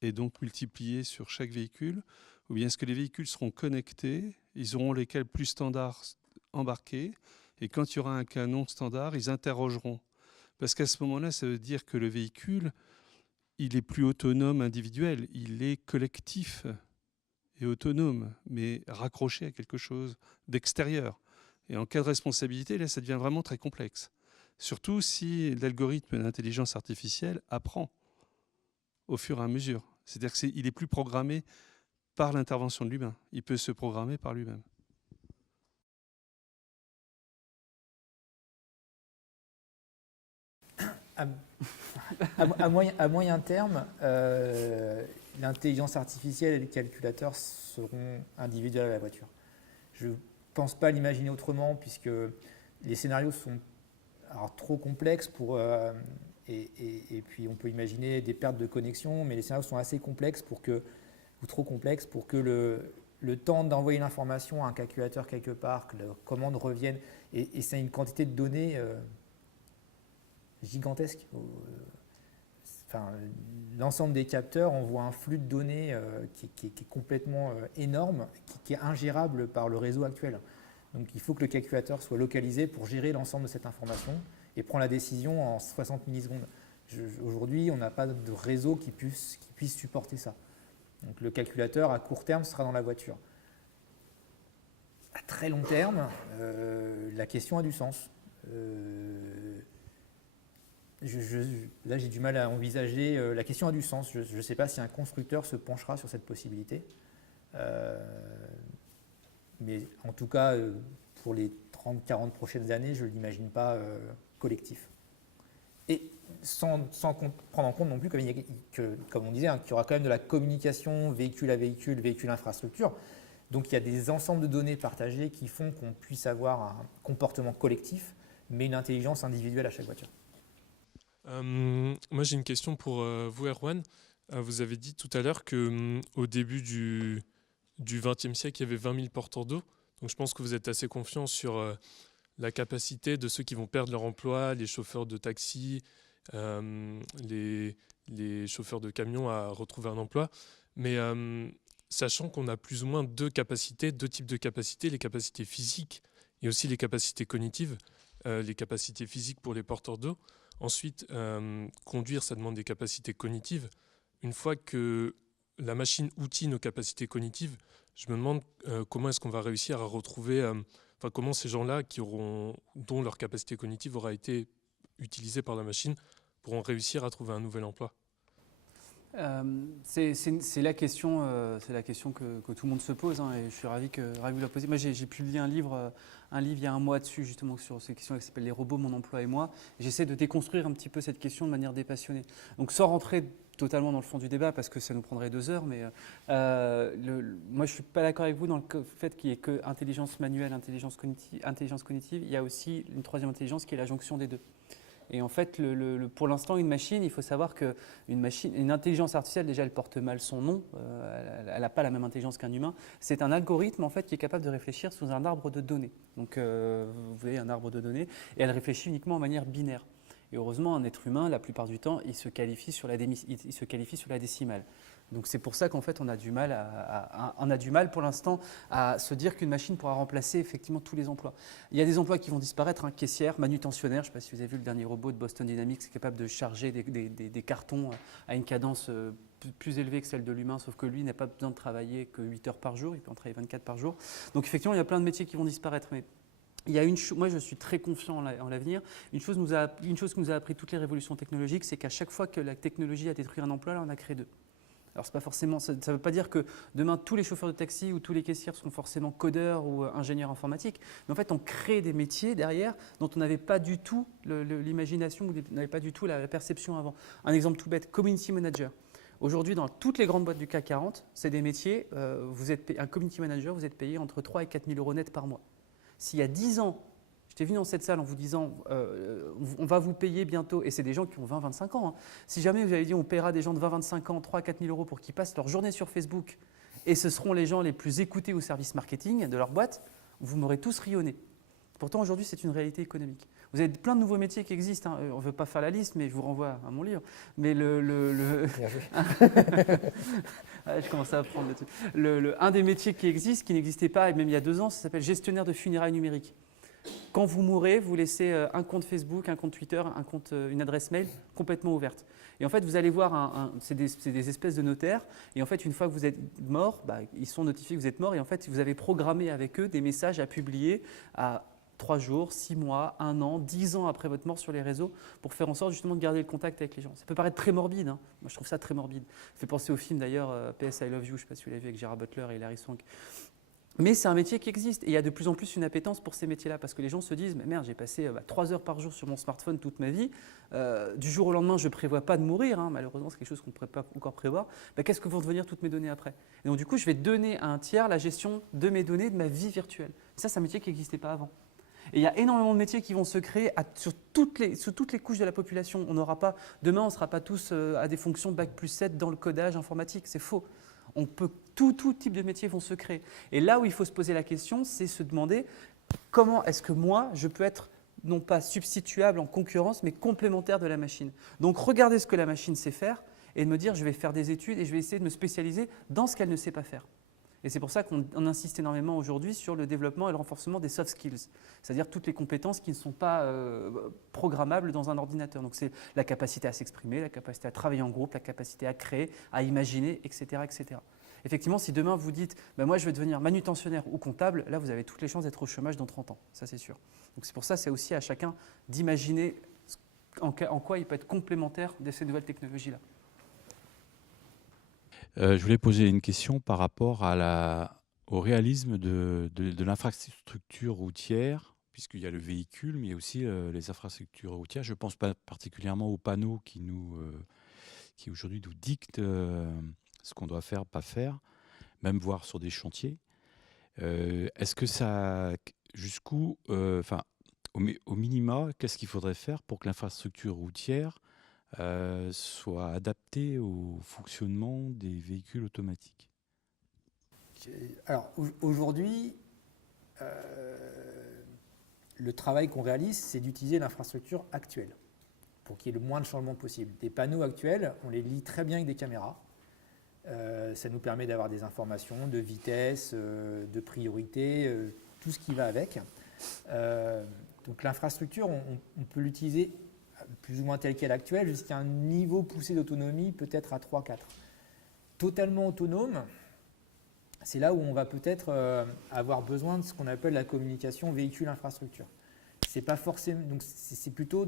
et donc multipliée sur chaque véhicule, ou bien est-ce que les véhicules seront connectés, ils auront les câbles plus standards embarqués, et quand il y aura un cas non standard, ils interrogeront. Parce qu'à ce moment-là, ça veut dire que le véhicule, il est plus autonome individuel, il est collectif et autonome, mais raccroché à quelque chose d'extérieur. Et en cas de responsabilité, là, ça devient vraiment très complexe. Surtout si l'algorithme d'intelligence artificielle apprend au fur et à mesure. C'est-à-dire qu'il est plus programmé par l'intervention de l'humain. Il peut se programmer par lui-même. À moyen terme, l'intelligence artificielle et le calculateur seront individuels à la voiture. Je ne pense pas l'imaginer autrement puisque les scénarios sont trop complexes et puis on peut imaginer des pertes de connexion, mais les scénarios sont assez complexes ou trop complexes pour que le temps d'envoyer l'information à un calculateur quelque part, que la commande revienne, et c'est une quantité de données gigantesque. L'ensemble des capteurs envoie un flux de données qui est complètement énorme, qui est ingérable par le réseau actuel. Donc il faut que le calculateur soit localisé pour gérer l'ensemble de cette information et prendre la décision en 60 millisecondes. Aujourd'hui, on n'a pas de réseau qui puisse supporter ça. Donc le calculateur, à court terme, sera dans la voiture. À très long terme, la question a du sens. Là, j'ai du mal à envisager. La question a du sens. Je ne sais pas si un constructeur se penchera sur cette possibilité. Mais en tout cas, pour les 30-40 prochaines années, je ne l'imagine pas collectif. Et sans prendre en compte non plus, comme on disait, qu'il y aura quand même de la communication véhicule à véhicule, véhicule infrastructure. Donc il y a des ensembles de données partagées qui font qu'on puisse avoir un comportement collectif, mais une intelligence individuelle à chaque voiture. Moi, j'ai une question pour vous, Erwan. Vous avez dit tout à l'heure qu'au début du XXe siècle, il y avait 20 000 porteurs d'eau. Donc, je pense que vous êtes assez confiant sur la capacité de ceux qui vont perdre leur emploi, les chauffeurs de taxi, les chauffeurs de camions à retrouver un emploi. Mais sachant qu'on a plus ou moins deux types de capacités, les capacités physiques et aussi les capacités cognitives. Les capacités physiques pour les porteurs d'eau. Ensuite, conduire, ça demande des capacités cognitives. Une fois que la machine outille nos capacités cognitives, je me demande comment est-ce qu'on va réussir à retrouver, comment ces gens-là dont leur capacité cognitive aura été utilisée par la machine pourront réussir à trouver un nouvel emploi. C'est la question que tout le monde se pose, hein, et je suis ravi que vous la posiez. Moi, j'ai publié un livre il y a un mois dessus, justement, sur ces questions qui s'appelle « Les robots, mon emploi et moi ». J'essaie de déconstruire un petit peu cette question de manière dépassionnée. Donc, sans rentrer totalement dans le fond du débat, parce que ça nous prendrait 2 heures, mais moi, je ne suis pas d'accord avec vous dans le fait qu'il n'y ait que intelligence manuelle, intelligence cognitive. Il y a aussi une troisième intelligence qui est la jonction des deux. Et en fait, pour l'instant, une machine, il faut savoir une intelligence artificielle, déjà, elle porte mal son nom. Elle n'a pas la même intelligence qu'un humain. C'est un algorithme, en fait, qui est capable de réfléchir sous un arbre de données. Donc, vous voyez un arbre de données, et elle réfléchit uniquement en manière binaire. Et heureusement, un être humain, la plupart du temps, il se qualifie sur la décimale. Donc c'est pour ça qu'en fait on a du mal pour l'instant à se dire qu'une machine pourra remplacer effectivement tous les emplois. Il y a des emplois qui vont disparaître, caissière, manutentionnaire, je ne sais pas si vous avez vu le dernier robot de Boston Dynamics capable de charger des cartons à une cadence plus élevée que celle de l'humain, sauf que lui n'a pas besoin de travailler que 8 heures par jour, il peut en travailler 24 par jour. Donc effectivement il y a plein de métiers qui vont disparaître. Mais il y a moi je suis très confiant en l'avenir. Une chose que nous a appris toutes les révolutions technologiques, c'est qu'à chaque fois que la technologie a détruit un emploi, là on a créé deux. Alors, c'est pas forcément, ça ne veut pas dire que demain, tous les chauffeurs de taxi ou tous les caissières seront forcément codeurs ou ingénieurs informatiques. Mais en fait, on crée des métiers derrière dont on n'avait pas du tout l'imagination, ou on n'avait pas du tout la perception avant. Un exemple tout bête, community manager. Aujourd'hui, dans toutes les grandes boîtes du CAC 40, c'est des métiers, un community manager, vous êtes payé entre 3 et 4 000 euros net par mois. S'il y a 10 ans, j'étais venu dans cette salle en vous disant on va vous payer bientôt, et c'est des gens qui ont 20-25 ans. Si jamais vous avez dit on paiera des gens de 20-25 ans 3 à 4 000 euros pour qu'ils passent leur journée sur Facebook, et ce seront les gens les plus écoutés au service marketing de leur boîte, vous m'aurez tous rayonné. Pourtant aujourd'hui c'est une réalité économique. Vous avez plein de nouveaux métiers qui existent. On ne veut pas faire la liste, mais je vous renvoie à mon livre. Mais je commence à apprendre là-dessus. Un des métiers qui existe, qui n'existait pas, et même il y a 2 ans, ça s'appelle gestionnaire de funérailles numériques. Quand vous mourrez, vous laissez un compte Facebook, un compte Twitter, une adresse mail complètement ouverte. Et en fait, vous allez voir, c'est des espèces de notaires. Et en fait, une fois que vous êtes mort, ils sont notifiés que vous êtes mort. Et en fait, vous avez programmé avec eux des messages à publier à 3 jours, 6 mois, 1 an, 10 ans après votre mort sur les réseaux pour faire en sorte justement de garder le contact avec les gens. Ça peut paraître très morbide. Moi, je trouve ça très morbide. Ça fait penser au film d'ailleurs PS I Love You, je ne sais pas si vous l'avez vu avec Gerard Butler et Hilary Swank. Mais c'est un métier qui existe et il y a de plus en plus une appétence pour ces métiers-là parce que les gens se disent « mais merde, j'ai passé 3 heures par jour sur mon smartphone toute ma vie, du jour au lendemain, je ne prévois pas de mourir, malheureusement, c'est quelque chose qu'on ne pourrait pas encore prévoir, qu'est-ce que vont devenir toutes mes données après ?» Et donc du coup, je vais donner à un tiers la gestion de mes données, de ma vie virtuelle. Ça, c'est un métier qui n'existait pas avant. Et il y a énormément de métiers qui vont se créer sur toutes les couches de la population. Demain, on ne sera pas tous à des fonctions Bac+7 dans le codage informatique, c'est faux. Tout type de métiers vont se créer. Et là où il faut se poser la question, c'est se demander comment est-ce que moi, je peux être non pas substituable en concurrence, mais complémentaire de la machine. Donc, regarder ce que la machine sait faire et de me dire, je vais faire des études et je vais essayer de me spécialiser dans ce qu'elle ne sait pas faire. Et c'est pour ça qu'on insiste énormément aujourd'hui sur le développement et le renforcement des soft skills, c'est-à-dire toutes les compétences qui ne sont pas programmables dans un ordinateur. Donc c'est la capacité à s'exprimer, la capacité à travailler en groupe, la capacité à créer, à imaginer, etc. etc. Effectivement, si demain vous dites moi je vais devenir manutentionnaire ou comptable, là vous avez toutes les chances d'être au chômage dans 30 ans, ça c'est sûr. Donc c'est pour ça c'est aussi à chacun d'imaginer en quoi il peut être complémentaire de ces nouvelles technologies-là. Je voulais poser une question par rapport au réalisme de l'infrastructure routière, puisqu'il y a le véhicule, mais il y a aussi les infrastructures routières. Je pense pas particulièrement aux panneaux qui aujourd'hui nous dictent ce qu'on doit faire, pas faire, même voir sur des chantiers. Est-ce que ça, jusqu'où, au minima, qu'est-ce qu'il faudrait faire pour que l'infrastructure routière soit adapté au fonctionnement des véhicules automatiques? Alors aujourd'hui, le travail qu'on réalise, c'est d'utiliser l'infrastructure actuelle pour qu'il y ait le moins de changements possible. Des panneaux actuels, on les lit très bien avec des caméras. Ça nous permet d'avoir des informations de vitesse, de priorité, tout ce qui va avec. Donc l'infrastructure, on peut l'utiliser plus ou moins tel qu'elle actuelle, jusqu'à un niveau poussé d'autonomie, peut-être à 3-4. Totalement autonome, c'est là où on va peut-être avoir besoin de ce qu'on appelle la communication véhicule-infrastructure. C'est pas forcément, donc c'est plutôt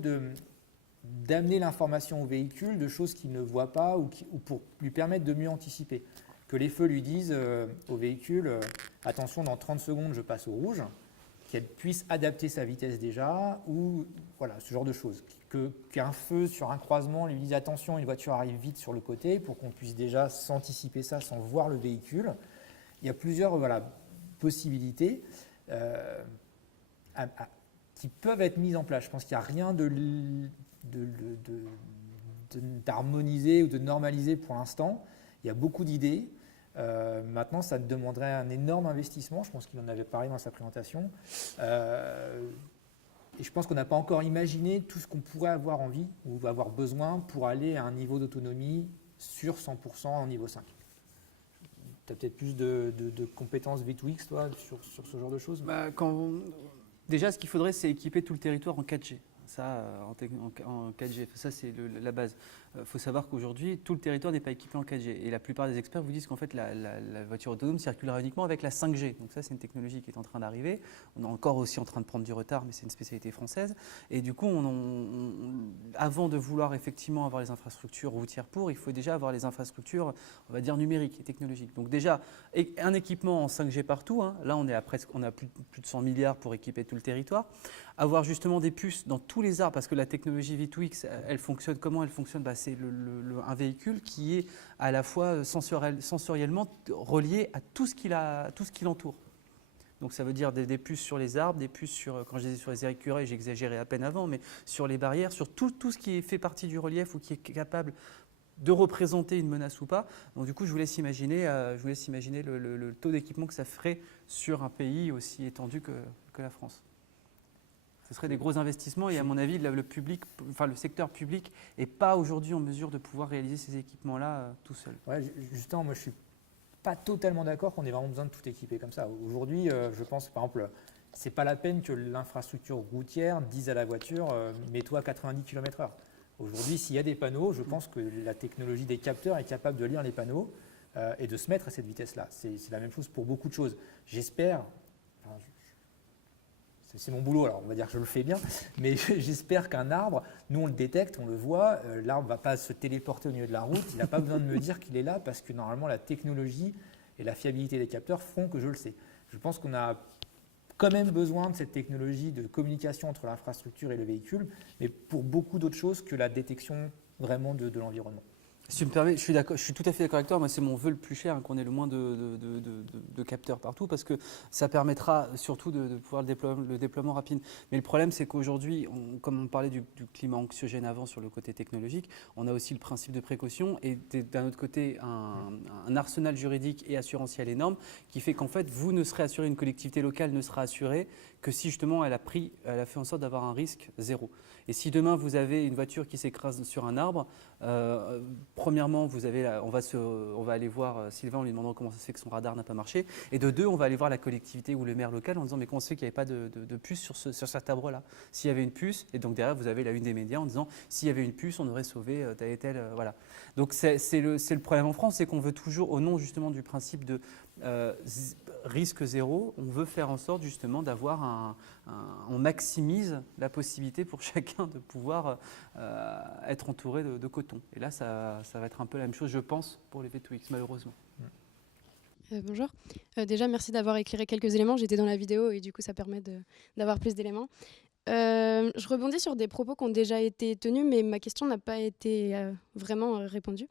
d'amener l'information au véhicule de choses qu'il ne voit pas ou pour lui permettre de mieux anticiper. Que les feux lui disent au véhicule attention, dans 30 secondes, je passe au rouge, qu'elle puisse adapter sa vitesse déjà, ou voilà, ce genre de choses. Qu'un feu sur un croisement lui dise attention, une voiture arrive vite sur le côté, pour qu'on puisse déjà s'anticiper ça sans voir le véhicule. Il y a plusieurs possibilités qui peuvent être mises en place. Je pense qu'il n'y a rien d'harmoniser ou de normaliser pour l'instant. Il y a beaucoup d'idées. Maintenant, ça demanderait un énorme investissement. Je pense qu'il en avait parlé dans sa présentation. Et je pense qu'on n'a pas encore imaginé tout ce qu'on pourrait avoir envie ou avoir besoin pour aller à un niveau d'autonomie sur 100% en niveau 5. Tu as peut-être plus de compétences V2X, toi, sur ce genre de choses? Déjà, ce qu'il faudrait, c'est équiper tout le territoire en 4G. Ça, en 4G, ça c'est la base. Il faut savoir qu'aujourd'hui, tout le territoire n'est pas équipé en 4G. Et la plupart des experts vous disent qu'en fait, la voiture autonome circulera uniquement avec la 5G. Donc ça, c'est une technologie qui est en train d'arriver. On est encore aussi en train de prendre du retard, mais c'est une spécialité française. Et du coup, avant de vouloir effectivement avoir les infrastructures routières il faut déjà avoir les infrastructures, on va dire, numériques et technologiques. Donc déjà, un équipement en 5G partout. Là, on a plus de 100 milliards pour équiper tout le territoire. Avoir justement des puces dans tous les arbres, parce que la technologie V2X, elle fonctionne, comment elle fonctionne? C'est un véhicule qui est à la fois sensoriellement relié à tout ce qui l'entoure. Donc ça veut dire des puces sur les arbres, des puces sur, quand je disais sur les écureuils, j'exagérais à peine avant, mais sur les barrières, sur tout ce qui fait partie du relief ou qui est capable de représenter une menace ou pas. Donc du coup, je vous laisse imaginer le taux d'équipement que ça ferait sur un pays aussi étendu que la France. Ce serait des gros investissements et à mon avis, le secteur public n'est pas aujourd'hui en mesure de pouvoir réaliser ces équipements-là tout seul. Ouais, justement, moi je ne suis pas totalement d'accord qu'on ait vraiment besoin de tout équiper comme ça. Aujourd'hui, je pense par exemple, ce n'est pas la peine que l'infrastructure routière dise à la voiture mets-toi à 90 km/h. Aujourd'hui, s'il y a des panneaux, je pense que la technologie des capteurs est capable de lire les panneaux et de se mettre à cette vitesse-là. C'est la même chose pour beaucoup de choses. J'espère. C'est mon boulot, alors on va dire que je le fais bien, mais j'espère qu'un arbre, nous on le détecte, on le voit, l'arbre ne va pas se téléporter au milieu de la route, il n'a pas besoin de me dire qu'il est là parce que normalement la technologie et la fiabilité des capteurs font que je le sais. Je pense qu'on a quand même besoin de cette technologie de communication entre l'infrastructure et le véhicule, mais pour beaucoup d'autres choses que la détection vraiment de l'environnement. Si tu me permets, je suis tout à fait d'accord avec toi. Moi, c'est mon vœu le plus cher, qu'on ait le moins de capteurs partout, parce que ça permettra surtout de pouvoir le déploiement rapide. Mais le problème, c'est qu'aujourd'hui, comme on parlait du climat anxiogène avant sur le côté technologique, on a aussi le principe de précaution et d'un autre côté, un arsenal juridique et assurantiel énorme qui fait qu'en fait, vous ne serez assuré, une collectivité locale ne sera assurée que si justement elle a fait en sorte d'avoir un risque zéro. Et si demain vous avez une voiture qui s'écrase sur un arbre, premièrement, on va aller voir Sylvain en lui demandant comment ça se fait que son radar n'a pas marché. Et de deux, on va aller voir la collectivité ou le maire local en disant mais comment ça se fait qu'il n'y avait pas de puce sur cet arbre-là? S'il y avait une puce, et donc derrière vous avez la une des médias en disant s'il y avait une puce, on aurait sauvé tel et tel. Voilà. Donc c'est le problème en France, c'est qu'on veut toujours, au nom justement du principe de risque zéro, on veut faire en sorte justement d'avoir on maximise la possibilité pour chacun de pouvoir être entouré de coton. Et là, ça va être un peu la même chose, je pense, pour les V2X, malheureusement. Bonjour. Déjà, merci d'avoir éclairé quelques éléments. J'étais dans la vidéo et du coup, ça permet d'avoir plus d'éléments. Je rebondis sur des propos qui ont déjà été tenus, mais ma question n'a pas été vraiment répondue.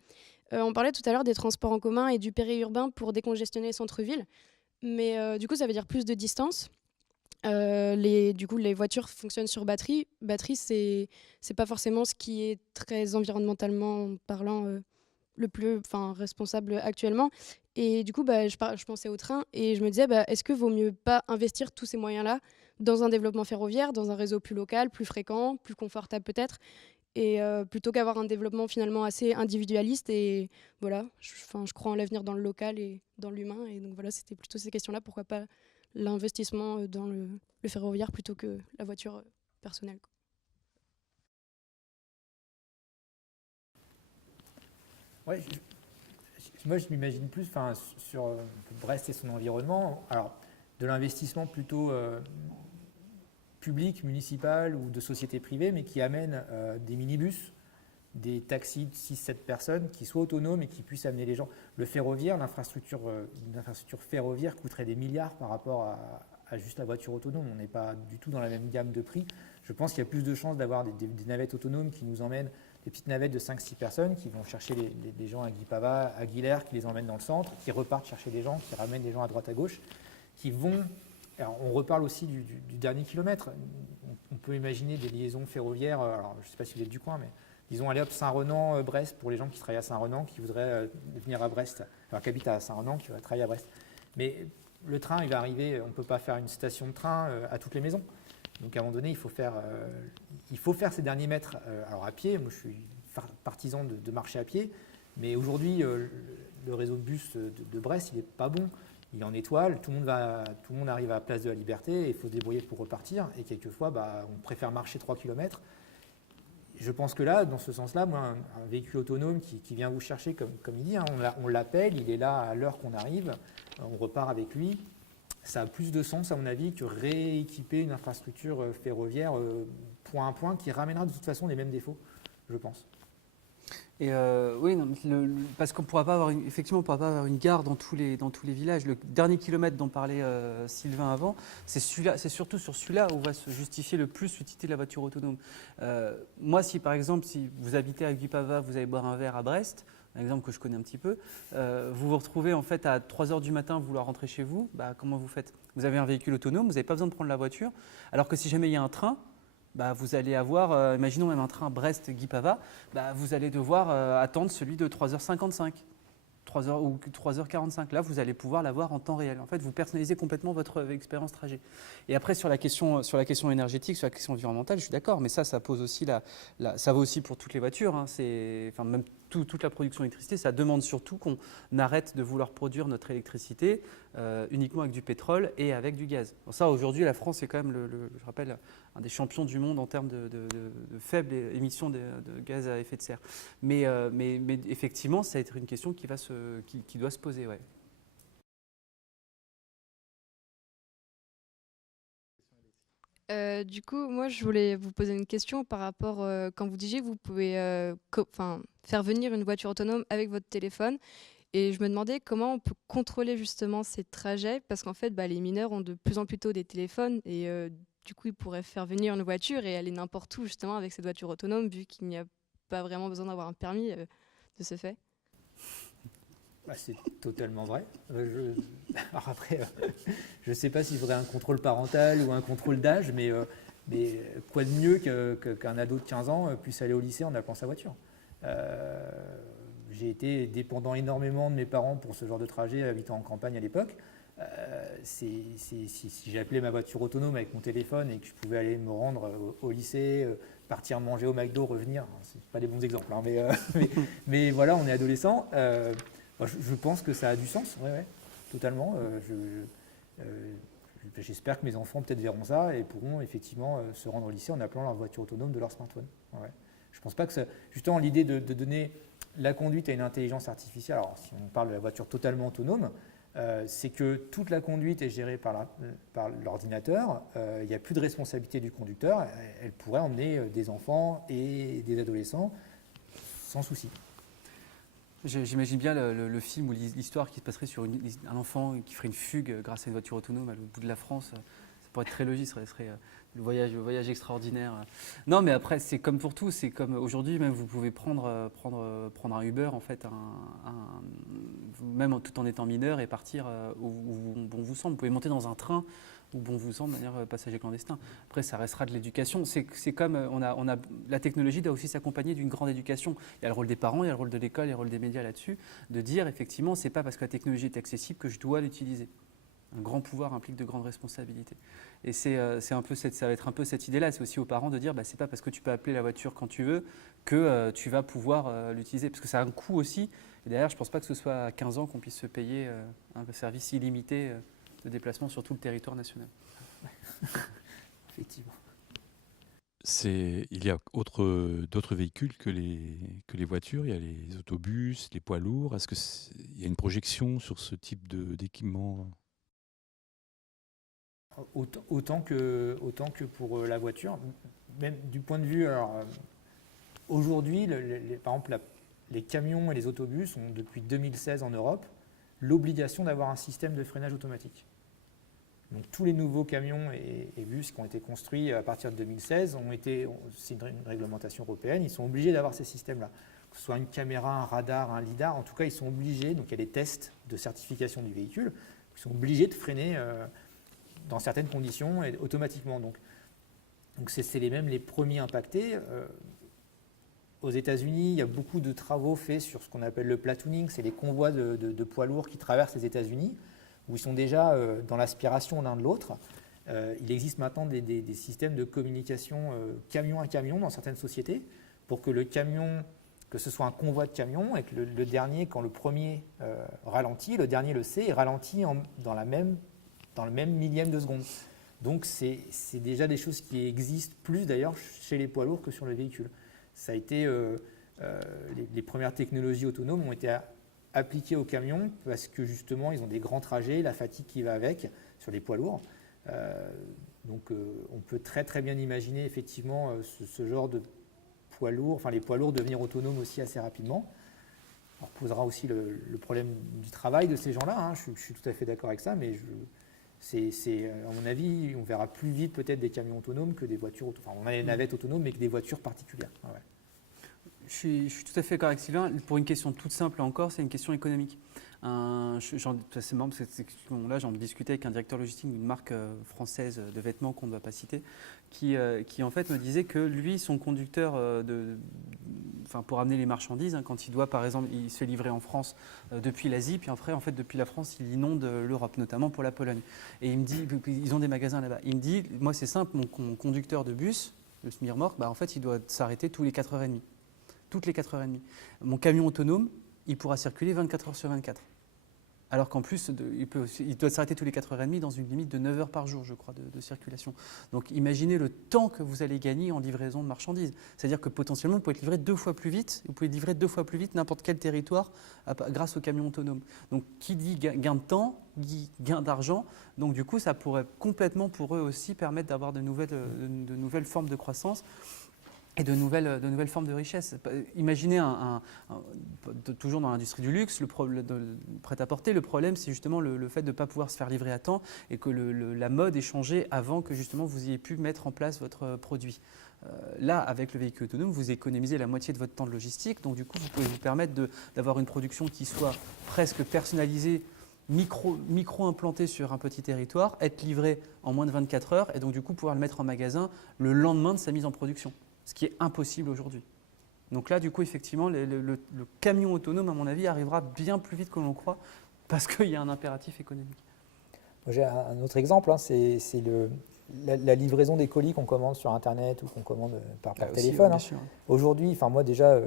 On parlait tout à l'heure des transports en commun et du périurbain pour décongestionner les centres-villes, mais du coup, ça veut dire plus de distance. Du coup, les voitures fonctionnent sur batterie. Batterie, c'est pas forcément ce qui est très environnementalement parlant le plus responsable actuellement. Et du coup, je pensais au train et je me disais, est-ce que vaut mieux pas investir tous ces moyens-là dans un développement ferroviaire, dans un réseau plus local, plus fréquent, plus confortable peut-être, et plutôt qu'avoir un développement finalement assez individualiste. Et voilà, je crois en l'avenir dans le local et dans l'humain. Et donc voilà, c'était plutôt ces questions-là. Pourquoi pas l'investissement dans le ferroviaire plutôt que la voiture personnelle, quoi. Ouais, moi je m'imagine plus sur Brest et son environnement. Alors, de l'investissement plutôt public, municipal ou de sociétés privées, mais qui amène des minibus, des taxis de 6-7 personnes qui soient autonomes et qui puissent amener les gens. Le ferroviaire, l'infrastructure ferroviaire coûterait des milliards par rapport à juste la voiture autonome. On n'est pas du tout dans la même gamme de prix. Je pense qu'il y a plus de chances d'avoir des navettes autonomes qui nous emmènent, des petites navettes de 5-6 personnes qui vont chercher les gens à Guipava, à Guilher, qui les emmènent dans le centre, qui repartent chercher des gens, qui ramènent des gens à droite à gauche, qui vont... Alors on reparle aussi du dernier kilomètre. On peut imaginer des liaisons ferroviaires, alors je ne sais pas si vous êtes du coin, mais disons aller hop Saint-Renan, Brest, pour les gens qui travaillent à Saint-Renan, qui voudraient venir à Brest, alors qui habitent à Saint-Renan, qui voudraient travailler à Brest. Mais le train, il va arriver, on ne peut pas faire une station de train à toutes les maisons. Donc à un moment donné, il faut faire ces derniers mètres alors à pied. Moi, je suis partisan de marcher à pied, mais aujourd'hui, le réseau de bus de Brest, il n'est pas bon. Il est en étoile, tout le monde arrive à Place de la Liberté et il faut se débrouiller pour repartir. Et quelquefois, on préfère marcher 3 km. Je pense que là, dans ce sens-là, moi, un véhicule autonome qui vient vous chercher, comme il dit, hein, on l'appelle, il est là à l'heure qu'on arrive, on repart avec lui. Ça a plus de sens, à mon avis, que rééquiper une infrastructure ferroviaire point à point qui ramènera de toute façon les mêmes défauts, je pense. Et oui, non, parce qu'on ne pourra pas avoir effectivement, on pourra pas avoir une gare dans tous les villages. Le dernier kilomètre dont parlait Sylvain avant, c'est surtout sur celui-là où va se justifier le plus l'utilité de la voiture autonome. Moi, si par exemple, si vous habitez à Guipava, vous allez boire un verre à Brest, un exemple que je connais un petit peu, vous vous retrouvez en fait à 3h du matin, vous vouloir rentrer chez vous, comment vous faites? Vous avez un véhicule autonome, vous n'avez pas besoin de prendre la voiture, alors que si jamais il y a un train, vous allez avoir, imaginons même un train Brest-Guipava, vous allez devoir attendre celui de 3h55, 3h ou 3h45. Là, vous allez pouvoir l'avoir en temps réel. En fait, vous personnalisez complètement votre expérience trajet. Et après, sur la question énergétique, sur la question environnementale, je suis d'accord, mais ça pose aussi ça vaut aussi pour toutes les voitures. Hein, même toute la production d'électricité, ça demande surtout qu'on arrête de vouloir produire notre électricité uniquement avec du pétrole et avec du gaz. Alors ça, aujourd'hui, la France est quand même, je rappelle, un des champions du monde en termes de faibles émissions de gaz à effet de serre. Mais effectivement, ça va être une question qui doit se poser. Ouais. Du coup, moi, je voulais vous poser une question par rapport, quand vous disiez que vous pouvez faire venir une voiture autonome avec votre téléphone. Et je me demandais comment on peut contrôler justement ces trajets, parce qu'en fait, les mineurs ont de plus en plus tôt des téléphones et du coup, ils pourraient faire venir une voiture et aller n'importe où justement avec cette voiture autonome, vu qu'il n'y a pas vraiment besoin d'avoir un permis de ce fait. C'est totalement vrai. Alors après, je ne sais pas s'il faudrait un contrôle parental ou un contrôle d'âge, mais quoi de mieux qu'un ado de 15 ans puisse aller au lycée en appelant sa voiture. J'ai été dépendant énormément de mes parents pour ce genre de trajet, habitant en campagne à l'époque. Si j'appelais ma voiture autonome avec mon téléphone et que je pouvais aller me rendre au lycée, partir manger au McDo, revenir, ce pas des bons exemples, hein, mais voilà, on est adolescent. Je pense que ça a du sens, ouais, totalement. J'espère que mes enfants peut-être verront ça et pourront effectivement se rendre au lycée en appelant leur voiture autonome de leur smartphone. Ouais. Je ne pense pas que ça. Justement, l'idée de donner la conduite à une intelligence artificielle, alors si on parle de la voiture totalement autonome, c'est que toute la conduite est gérée par l'ordinateur, il n'y a plus de responsabilité du conducteur, elle pourrait emmener des enfants et des adolescents sans souci. J'imagine bien le film ou l'histoire qui se passerait sur un enfant qui ferait une fugue grâce à une voiture autonome à l'autre bout de la France. Ça pourrait être très logique, ce serait le voyage extraordinaire. Non, mais après, c'est comme pour tout. C'est comme aujourd'hui, même vous pouvez prendre un Uber, en fait, même tout en étant mineur et partir où bon vous semble. Vous pouvez monter dans un train où bon vous semble de manière passager clandestin. Après, ça restera de l'éducation. C'est comme la technologie doit aussi s'accompagner d'une grande éducation. Il y a le rôle des parents, il y a le rôle de l'école, il y a le rôle des médias là-dessus, de dire effectivement, c'est pas parce que la technologie est accessible que je dois l'utiliser. Un grand pouvoir implique de grandes responsabilités. Et ça va être un peu cette idée-là. C'est aussi aux parents de dire, c'est pas parce que tu peux appeler la voiture quand tu veux que tu vas pouvoir l'utiliser. Parce que ça a un coût aussi. Et d'ailleurs, je ne pense pas que ce soit à 15 ans qu'on puisse se payer un service illimité de déplacement sur tout le territoire national. Effectivement. Il y a d'autres véhicules que les voitures. Il y a les autobus, les poids lourds. Est-ce qu'il y a une projection sur ce type d'équipement ? Autant que pour la voiture, même du point de vue, aujourd'hui, par exemple, les camions et les autobus ont depuis 2016 en Europe l'obligation d'avoir un système de freinage automatique. Donc tous les nouveaux camions et bus qui ont été construits à partir de 2016 c'est une réglementation européenne, ils sont obligés d'avoir ces systèmes-là. Que ce soit une caméra, un radar, un lidar, en tout cas ils sont obligés, donc il y a des tests de certification du véhicule, ils sont obligés de freiner dans certaines conditions et automatiquement. Donc Donc c'est les premiers impactés. Aux États-Unis, il y a beaucoup de travaux faits sur ce qu'on appelle le platooning, c'est les convois de poids lourds qui traversent les États-Unis, où ils sont déjà dans l'aspiration l'un de l'autre. Il existe maintenant des systèmes de communication camion à camion dans certaines sociétés, pour que le camion, que ce soit un convoi de camions, et que le dernier, quand le premier ralentit, le dernier le sait et ralentit dans le même millième de seconde. Donc c'est déjà des choses qui existent plus d'ailleurs chez les poids lourds que sur les véhicules. Ça a été, les premières technologies autonomes ont été appliquées aux camions parce que justement ils ont des grands trajets, la fatigue qui va avec sur les poids lourds. Donc on peut très très bien imaginer effectivement ce genre de poids lourds, enfin les poids lourds devenir autonomes aussi assez rapidement. On posera aussi le problème du travail de ces gens-là, hein. Je suis tout à fait d'accord avec ça, mais à mon avis, on verra plus vite peut-être des camions autonomes que des voitures autonomes. Enfin, on a les navettes autonomes, mais que des voitures particulières. Ah ouais. Je suis tout à fait d'accord avec Sylvain. Pour une question toute simple encore, c'est une question économique. C'est marrant parce que là, j'en discutais avec un directeur logistique d'une marque française de vêtements qu'on ne va pas citer, qui en fait me disait que lui, son conducteur pour amener les marchandises, hein, quand il doit, par exemple, il se fait livrer en France depuis l'Asie, puis après, en fait, depuis la France, il inonde l'Europe, notamment pour la Pologne. Et il me dit, ils ont des magasins là-bas. Il me dit, moi, c'est simple, mon conducteur de bus, le semi-remorque, en fait, il doit s'arrêter tous les 4h30. Toutes les 4h30. Mon camion autonome, il pourra circuler 24 heures sur 24. Alors qu'en plus, il doit s'arrêter tous les 4h30 dans une limite de 9 heures par jour, je crois, de circulation. Donc imaginez le temps que vous allez gagner en livraison de marchandises. C'est-à-dire que potentiellement, vous pouvez être livré 2 fois plus vite, vous pouvez livrer 2 fois plus vite n'importe quel territoire grâce au camion autonome. Donc qui dit gain de temps, dit gain d'argent. Donc du coup, ça pourrait complètement pour eux aussi permettre d'avoir de nouvelles formes de croissance et de nouvelles formes de richesse. Imaginez, toujours dans l'industrie du luxe, le prêt-à-porter, le problème c'est justement le fait de ne pas pouvoir se faire livrer à temps et que la mode ait changé avant que justement vous ayez pu mettre en place votre produit. Là, avec le véhicule autonome, vous économisez la moitié de votre temps de logistique, donc du coup vous pouvez vous permettre d'avoir une production qui soit presque personnalisée, micro-implanté sur un petit territoire, être livré en moins de 24 heures et donc du coup pouvoir le mettre en magasin le lendemain de sa mise en production. Ce qui est impossible aujourd'hui. Donc là, du coup, effectivement, le camion autonome, à mon avis, arrivera bien plus vite que l'on croit parce qu'il y a un impératif économique. J'ai un autre exemple, hein, c'est la livraison des colis qu'on commande sur Internet ou qu'on commande par téléphone. Hein. Aujourd'hui, moi déjà,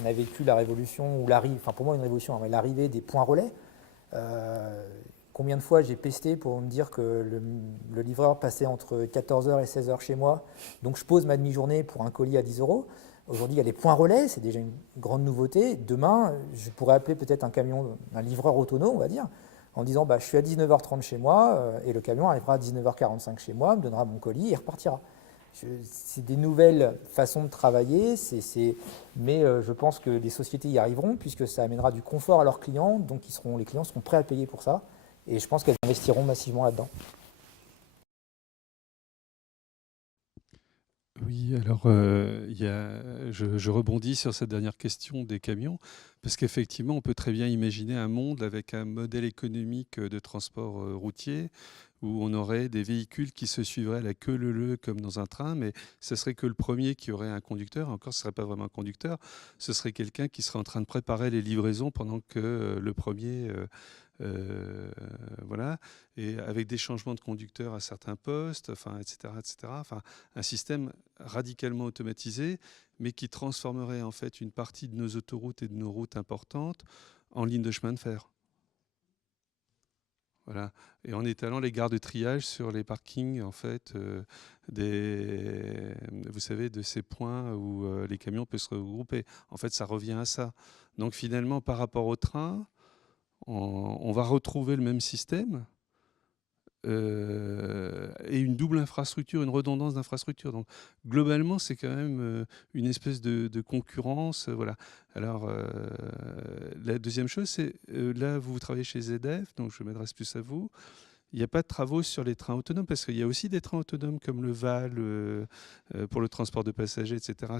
on a vécu la révolution, ou pour moi une révolution, hein, l'arrivée des points relais. Combien de fois j'ai pesté pour me dire que le livreur passait entre 14h et 16h chez moi, donc je pose ma demi-journée pour un colis à 10 €. Aujourd'hui, il y a les points relais, c'est déjà une grande nouveauté. Demain, je pourrais appeler peut-être un livreur autonome, on va dire, en disant je suis à 19h30 chez moi et le camion arrivera à 19h45 chez moi, me donnera mon colis et repartira. C'est des nouvelles façons de travailler, mais je pense que les sociétés y arriveront puisque ça amènera du confort à leurs clients, donc les clients seront prêts à payer pour ça. Et je pense qu'elles investiront massivement là-dedans. Oui, alors je rebondis sur cette dernière question des camions, parce qu'effectivement, on peut très bien imaginer un monde avec un modèle économique de transport routier où on aurait des véhicules qui se suivraient à la queue leu-leu comme dans un train, mais ce serait que le premier qui aurait un conducteur. Encore, ce ne serait pas vraiment un conducteur, ce serait quelqu'un qui serait en train de préparer les livraisons pendant que le premier... voilà, et avec des changements de conducteurs à certains postes, etc., etc. Un système radicalement automatisé, mais qui transformerait en fait une partie de nos autoroutes et de nos routes importantes en lignes de chemin de fer. Voilà, et en étalant les gares de triage sur les parkings, en fait, vous savez, de ces points où les camions peuvent se regrouper. En fait, ça revient à ça. Donc finalement, par rapport au train, on va retrouver le même système et une double infrastructure, une redondance d'infrastructure. Donc globalement, c'est quand même une espèce de concurrence. Voilà. Alors la deuxième chose, c'est là, vous travaillez chez ZF, donc je m'adresse plus à vous. Il n'y a pas de travaux sur les trains autonomes parce qu'il y a aussi des trains autonomes comme le VAL pour le transport de passagers, etc.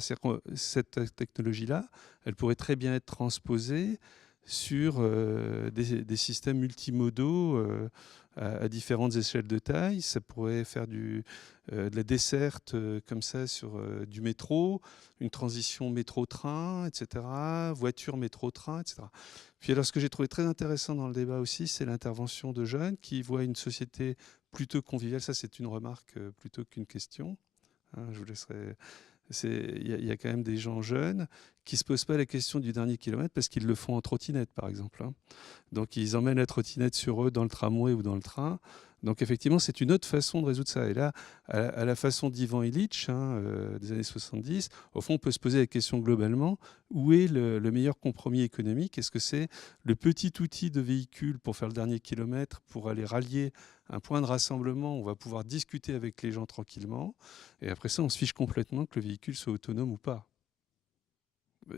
Cette technologie-là, elle pourrait très bien être transposée sur des systèmes multimodaux à différentes échelles de taille. Ça pourrait faire de la desserte comme ça sur du métro, une transition métro-train, etc., voiture, métro-train, etc. Puis alors ce que j'ai trouvé très intéressant dans le débat aussi, c'est l'intervention de jeunes qui voient une société plutôt conviviale. Ça, c'est une remarque plutôt qu'une question. Hein, je vous laisserai... Il y a quand même des gens jeunes qui ne se posent pas la question du dernier kilomètre parce qu'ils le font en trottinette, par exemple. Hein. Donc, ils emmènent la trottinette sur eux dans le tramway ou dans le train. Donc, effectivement, c'est une autre façon de résoudre ça. Et là, à la façon d'Ivan Illich, des années 70, au fond, on peut se poser la question globalement, où est le meilleur compromis économique? Est-ce que c'est le petit outil de véhicule pour faire le dernier kilomètre, pour aller rallier un point de rassemblement où on va pouvoir discuter avec les gens tranquillement, et après ça, on se fiche complètement que le véhicule soit autonome ou pas.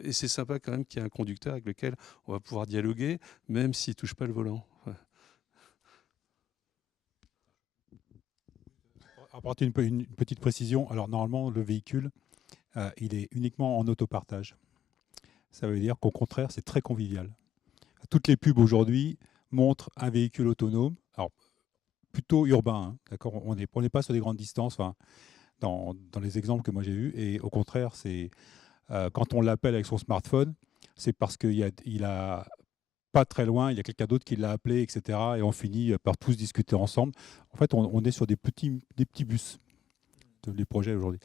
Et c'est sympa quand même qu'il y ait un conducteur avec lequel on va pouvoir dialoguer, même s'il ne touche pas le volant. Ouais. Apporter une petite précision. Alors normalement, le véhicule, il est uniquement en autopartage. Ça veut dire qu'au contraire, c'est très convivial. Toutes les pubs aujourd'hui montrent un véhicule autonome, alors plutôt urbain, hein, d'accord. On n'est pas sur des grandes distances, enfin, dans les exemples que moi j'ai eus. Et au contraire, c'est quand on l'appelle avec son smartphone, c'est parce qu'il a pas très loin, il y a quelqu'un d'autre qui l'a appelé, etc. Et on finit par tous discuter ensemble. En fait, on est sur des petits bus, les projets aujourd'hui.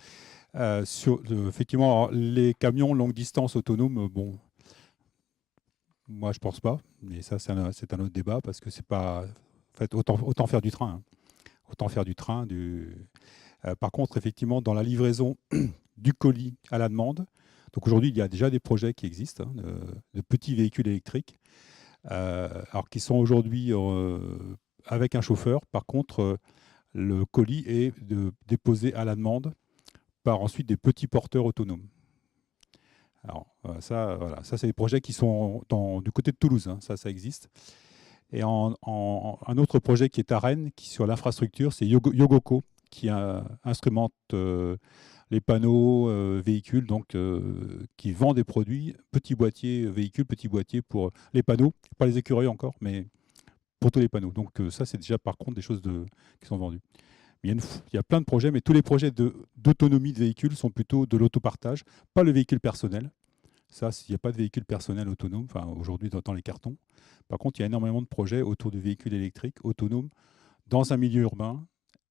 Effectivement, alors, les camions longue distance autonomes, bon, moi je pense pas, mais ça c'est un autre débat parce que c'est pas. En fait, autant faire du train. Hein. Autant faire du train. Par contre, effectivement, dans la livraison du colis à la demande, donc aujourd'hui, il y a déjà des projets qui existent, hein, de petits véhicules électriques, alors qui sont aujourd'hui avec un chauffeur. Par contre, le colis est déposé à la demande par ensuite des petits porteurs autonomes. Alors ça, voilà, ça c'est des projets qui sont du côté de Toulouse, hein, ça existe. Et un autre projet qui est à Rennes, qui sur l'infrastructure, c'est Yogoco, qui instrumente les panneaux véhicules, donc qui vend des produits, petits boîtiers véhicules, petits boîtiers pour les panneaux, pas les écureuils encore, mais pour tous les panneaux. Donc ça, c'est déjà par contre des choses qui sont vendues. Il y a plein de projets, mais tous les projets d'autonomie de véhicules sont plutôt de l'autopartage, pas le véhicule personnel. Ça, il n'y a pas de véhicule personnel autonome, enfin aujourd'hui dans les cartons. Par contre, il y a énormément de projets autour de véhicules électriques autonomes dans un milieu urbain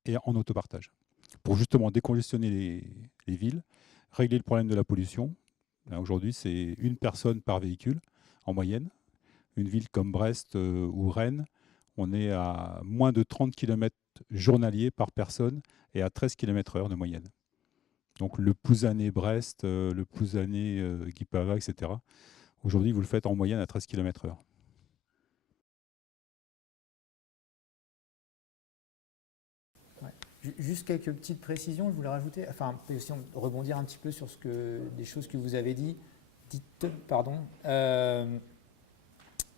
et en autopartage, pour justement décongestionner les villes, régler le problème de la pollution. Aujourd'hui, c'est une personne par véhicule en moyenne. Une ville comme Brest ou Rennes, on est à moins de 30 km journaliers par personne et à 13 km/h de moyenne. Donc le Plouzané-Brest, le Plouzané-Guipava, etc. Aujourd'hui, vous le faites en moyenne à 13 km/h. Juste quelques petites précisions, je voulais rajouter, enfin, aussi rebondir un petit peu sur des choses que vous avez dites.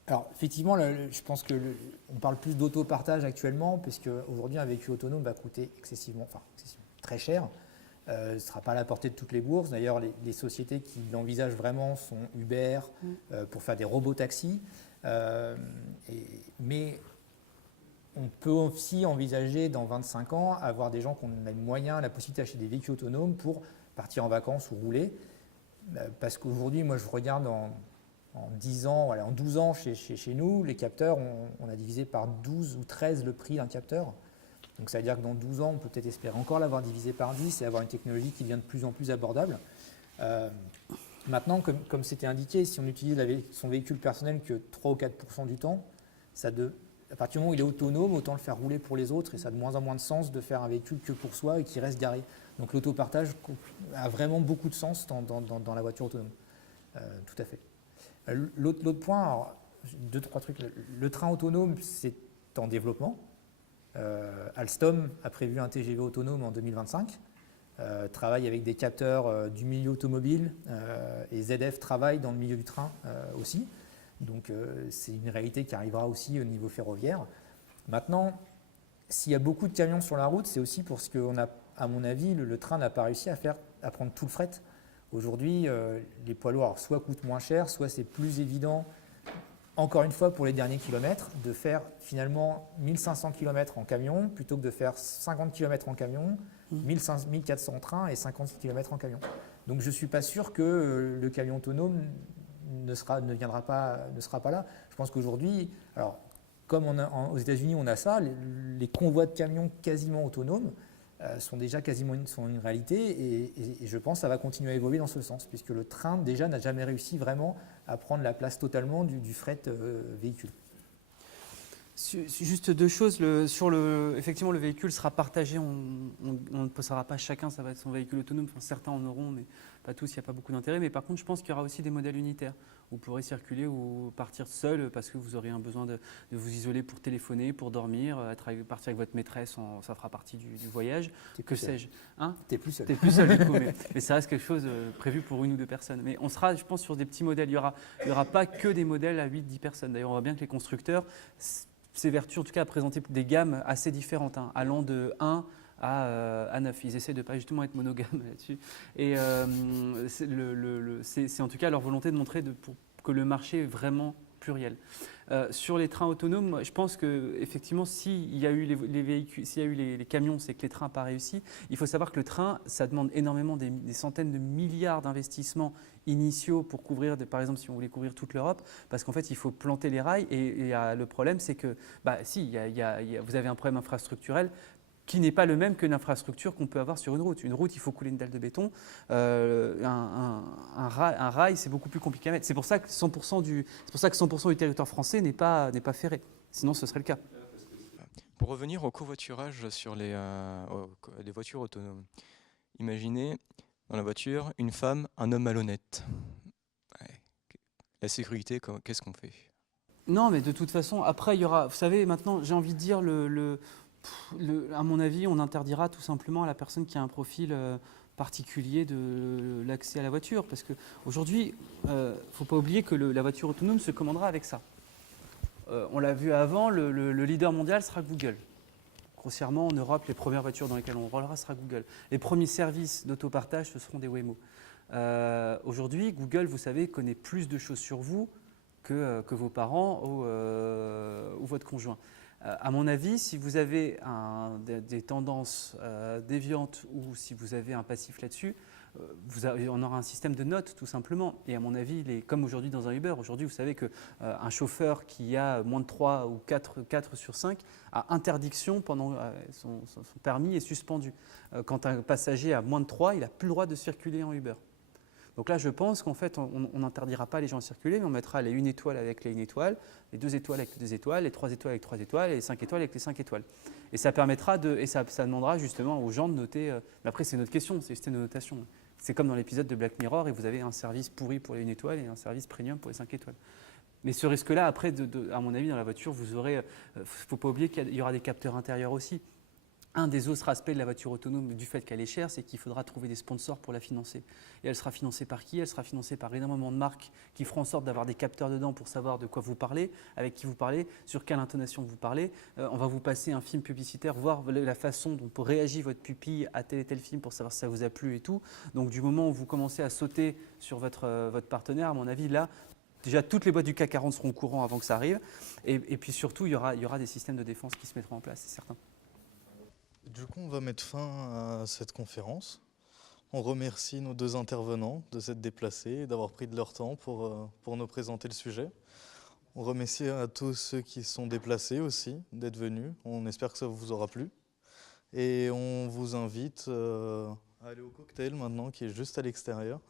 Alors, effectivement, je pense qu'on parle plus d'autopartage actuellement, puisque aujourd'hui, un véhicule autonome va coûter excessivement très cher. Ce ne sera pas à la portée de toutes les bourses. D'ailleurs, les sociétés qui l'envisagent vraiment sont Uber pour faire des robotaxis. Mais on peut aussi envisager dans 25 ans avoir des gens qui ont les moyens, la possibilité d'acheter des véhicules autonomes pour partir en vacances ou rouler. Parce qu'aujourd'hui, moi je regarde en 10 ans, en 12 ans chez nous, les capteurs, on a divisé par 12 ou 13 le prix d'un capteur. Donc ça veut dire que dans 12 ans, on peut peut-être espérer encore l'avoir divisé par 10 et avoir une technologie qui devient de plus en plus abordable. Maintenant, comme c'était indiqué, si on utilise son véhicule personnel que 3 ou 4% du temps, à partir du moment où il est autonome, autant le faire rouler pour les autres et ça a de moins en moins de sens de faire un véhicule que pour soi et qui reste garé. Donc l'autopartage a vraiment beaucoup de sens dans la voiture autonome. Tout à fait. L'autre point, alors, 2-3 trucs. Le train autonome, c'est en développement. Alstom a prévu un TGV autonome en 2025. Travaille avec des capteurs du milieu automobile et ZF travaille dans le milieu du train aussi. Donc c'est une réalité qui arrivera aussi au niveau ferroviaire. Maintenant, s'il y a beaucoup de camions sur la route, c'est aussi parce qu'on a, à mon avis, le train n'a pas réussi à prendre tout le fret. Aujourd'hui, les poids lourds soit coûtent moins cher, soit c'est plus évident encore une fois, pour les derniers kilomètres, de faire finalement 1500 km en camion plutôt que de faire 50 km en camion, 1400 en train et 50 km en camion. Donc je ne suis pas sûr que le camion autonome ne sera pas là. Je pense qu'aujourd'hui, alors comme aux États-Unis on a ça, les convois de camions quasiment autonomes sont déjà quasiment une réalité et je pense que ça va continuer à évoluer dans ce sens, puisque le train déjà n'a jamais réussi vraiment à prendre la place totalement du fret véhicule. Juste deux choses. Effectivement, le véhicule sera partagé. On ne possédera pas chacun, ça va être son véhicule autonome. Enfin, certains en auront, mais pas tous. Il n'y a pas beaucoup d'intérêt. Mais par contre, je pense qu'il y aura aussi des modèles unitaires. Vous pourrez circuler ou partir seul parce que vous aurez un besoin de vous isoler pour téléphoner, pour dormir, partir avec votre maîtresse. Ça fera partie du voyage. Que sais-je, hein? T'es plus seul. T'es plus seul du coup, mais ça reste quelque chose prévu pour une ou deux personnes. Mais on sera, je pense, sur des petits modèles. Il y aura pas que des modèles à 8-10 personnes. D'ailleurs, on voit bien que les constructeurs s'évertuent en tout cas à présenter des gammes assez différentes, hein, allant de 1 à 9. Ils essaient de ne pas justement être monogames là-dessus. Et c'est en tout cas leur volonté de montrer que le marché est vraiment pluriel. Sur les trains autonomes, moi, je pense qu'effectivement, s'il y a eu les véhicules, s'il y a eu les camions, c'est que les trains n'ont pas réussi. Il faut savoir que le train, ça demande énormément des centaines de milliards d'investissements initiaux pour couvrir, par exemple, si on voulait couvrir toute l'Europe, parce qu'en fait, il faut planter les rails. Et le problème, c'est que, vous avez un problème infrastructurel qui n'est pas le même qu'une infrastructure qu'on peut avoir sur une route. Une route, il faut couler une dalle de béton. Un rail, c'est beaucoup plus compliqué à mettre. C'est pour ça que 100% du territoire français n'est pas ferré. Sinon, ce serait le cas. Pour revenir au covoiturage sur les voitures autonomes, imaginez dans la voiture une femme, un homme malhonnête. Ouais. La sécurité, qu'est-ce qu'on fait? Non, mais de toute façon, après, il y aura... Vous savez, maintenant, j'ai envie de dire, à mon avis, on interdira tout simplement à la personne qui a un profil particulier de l'accès à la voiture. Parce qu'aujourd'hui, il ne faut pas oublier que la voiture autonome se commandera avec ça. On l'a vu avant, le leader mondial sera Google. Grossièrement, en Europe, les premières voitures dans lesquelles on roulera sera Google. Les premiers services d'autopartage, ce seront des Waymo. Aujourd'hui, Google, vous savez, connaît plus de choses sur vous que vos parents ou votre conjoint. À mon avis, si vous avez des tendances déviantes ou si vous avez un passif là-dessus, on aura un système de notes tout simplement. Et à mon avis, comme aujourd'hui dans un Uber, aujourd'hui vous savez qu'un chauffeur qui a moins de 3 ou 4 sur 5 a interdiction pendant son permis est suspendu. Quand un passager a moins de 3, il n'a plus le droit de circuler en Uber. Donc là, je pense qu'en fait, on n'interdira pas les gens à circuler, mais on mettra les 1 étoile avec les 1 étoile, les 2 étoiles avec les 2 étoiles, les 3 étoiles avec 3 étoiles et les 5 étoiles avec les 5 étoiles. Et ça permettra ça demandera justement aux gens de noter. Mais après, c'est notre question, c'est juste une notation. C'est comme dans l'épisode de Black Mirror et vous avez un service pourri pour les 1 étoile et un service premium pour les 5 étoiles. Mais ce risque-là, après, à mon avis, dans la voiture, vous aurez. Il ne faut pas oublier qu'il y aura des capteurs intérieurs aussi. Un des autres aspects de la voiture autonome, du fait qu'elle est chère, c'est qu'il faudra trouver des sponsors pour la financer. Et elle sera financée par qui? Elle sera financée par énormément de marques qui feront en sorte d'avoir des capteurs dedans pour savoir de quoi vous parlez, avec qui vous parlez, sur quelle intonation vous parlez. On va vous passer un film publicitaire, voir la façon dont réagit votre pupille à tel et tel film pour savoir si ça vous a plu et tout. Donc du moment où vous commencez à sauter sur votre partenaire, à mon avis, là, déjà, toutes les boîtes du CAC 40 seront au courant avant que ça arrive. Et puis surtout, il y aura des systèmes de défense qui se mettront en place, c'est certain. Du coup, on va mettre fin à cette conférence. On remercie nos deux intervenants de s'être déplacés et d'avoir pris de leur temps pour nous présenter le sujet. On remercie à tous ceux qui sont déplacés aussi d'être venus. On espère que ça vous aura plu. Et on vous invite à aller au cocktail maintenant qui est juste à l'extérieur.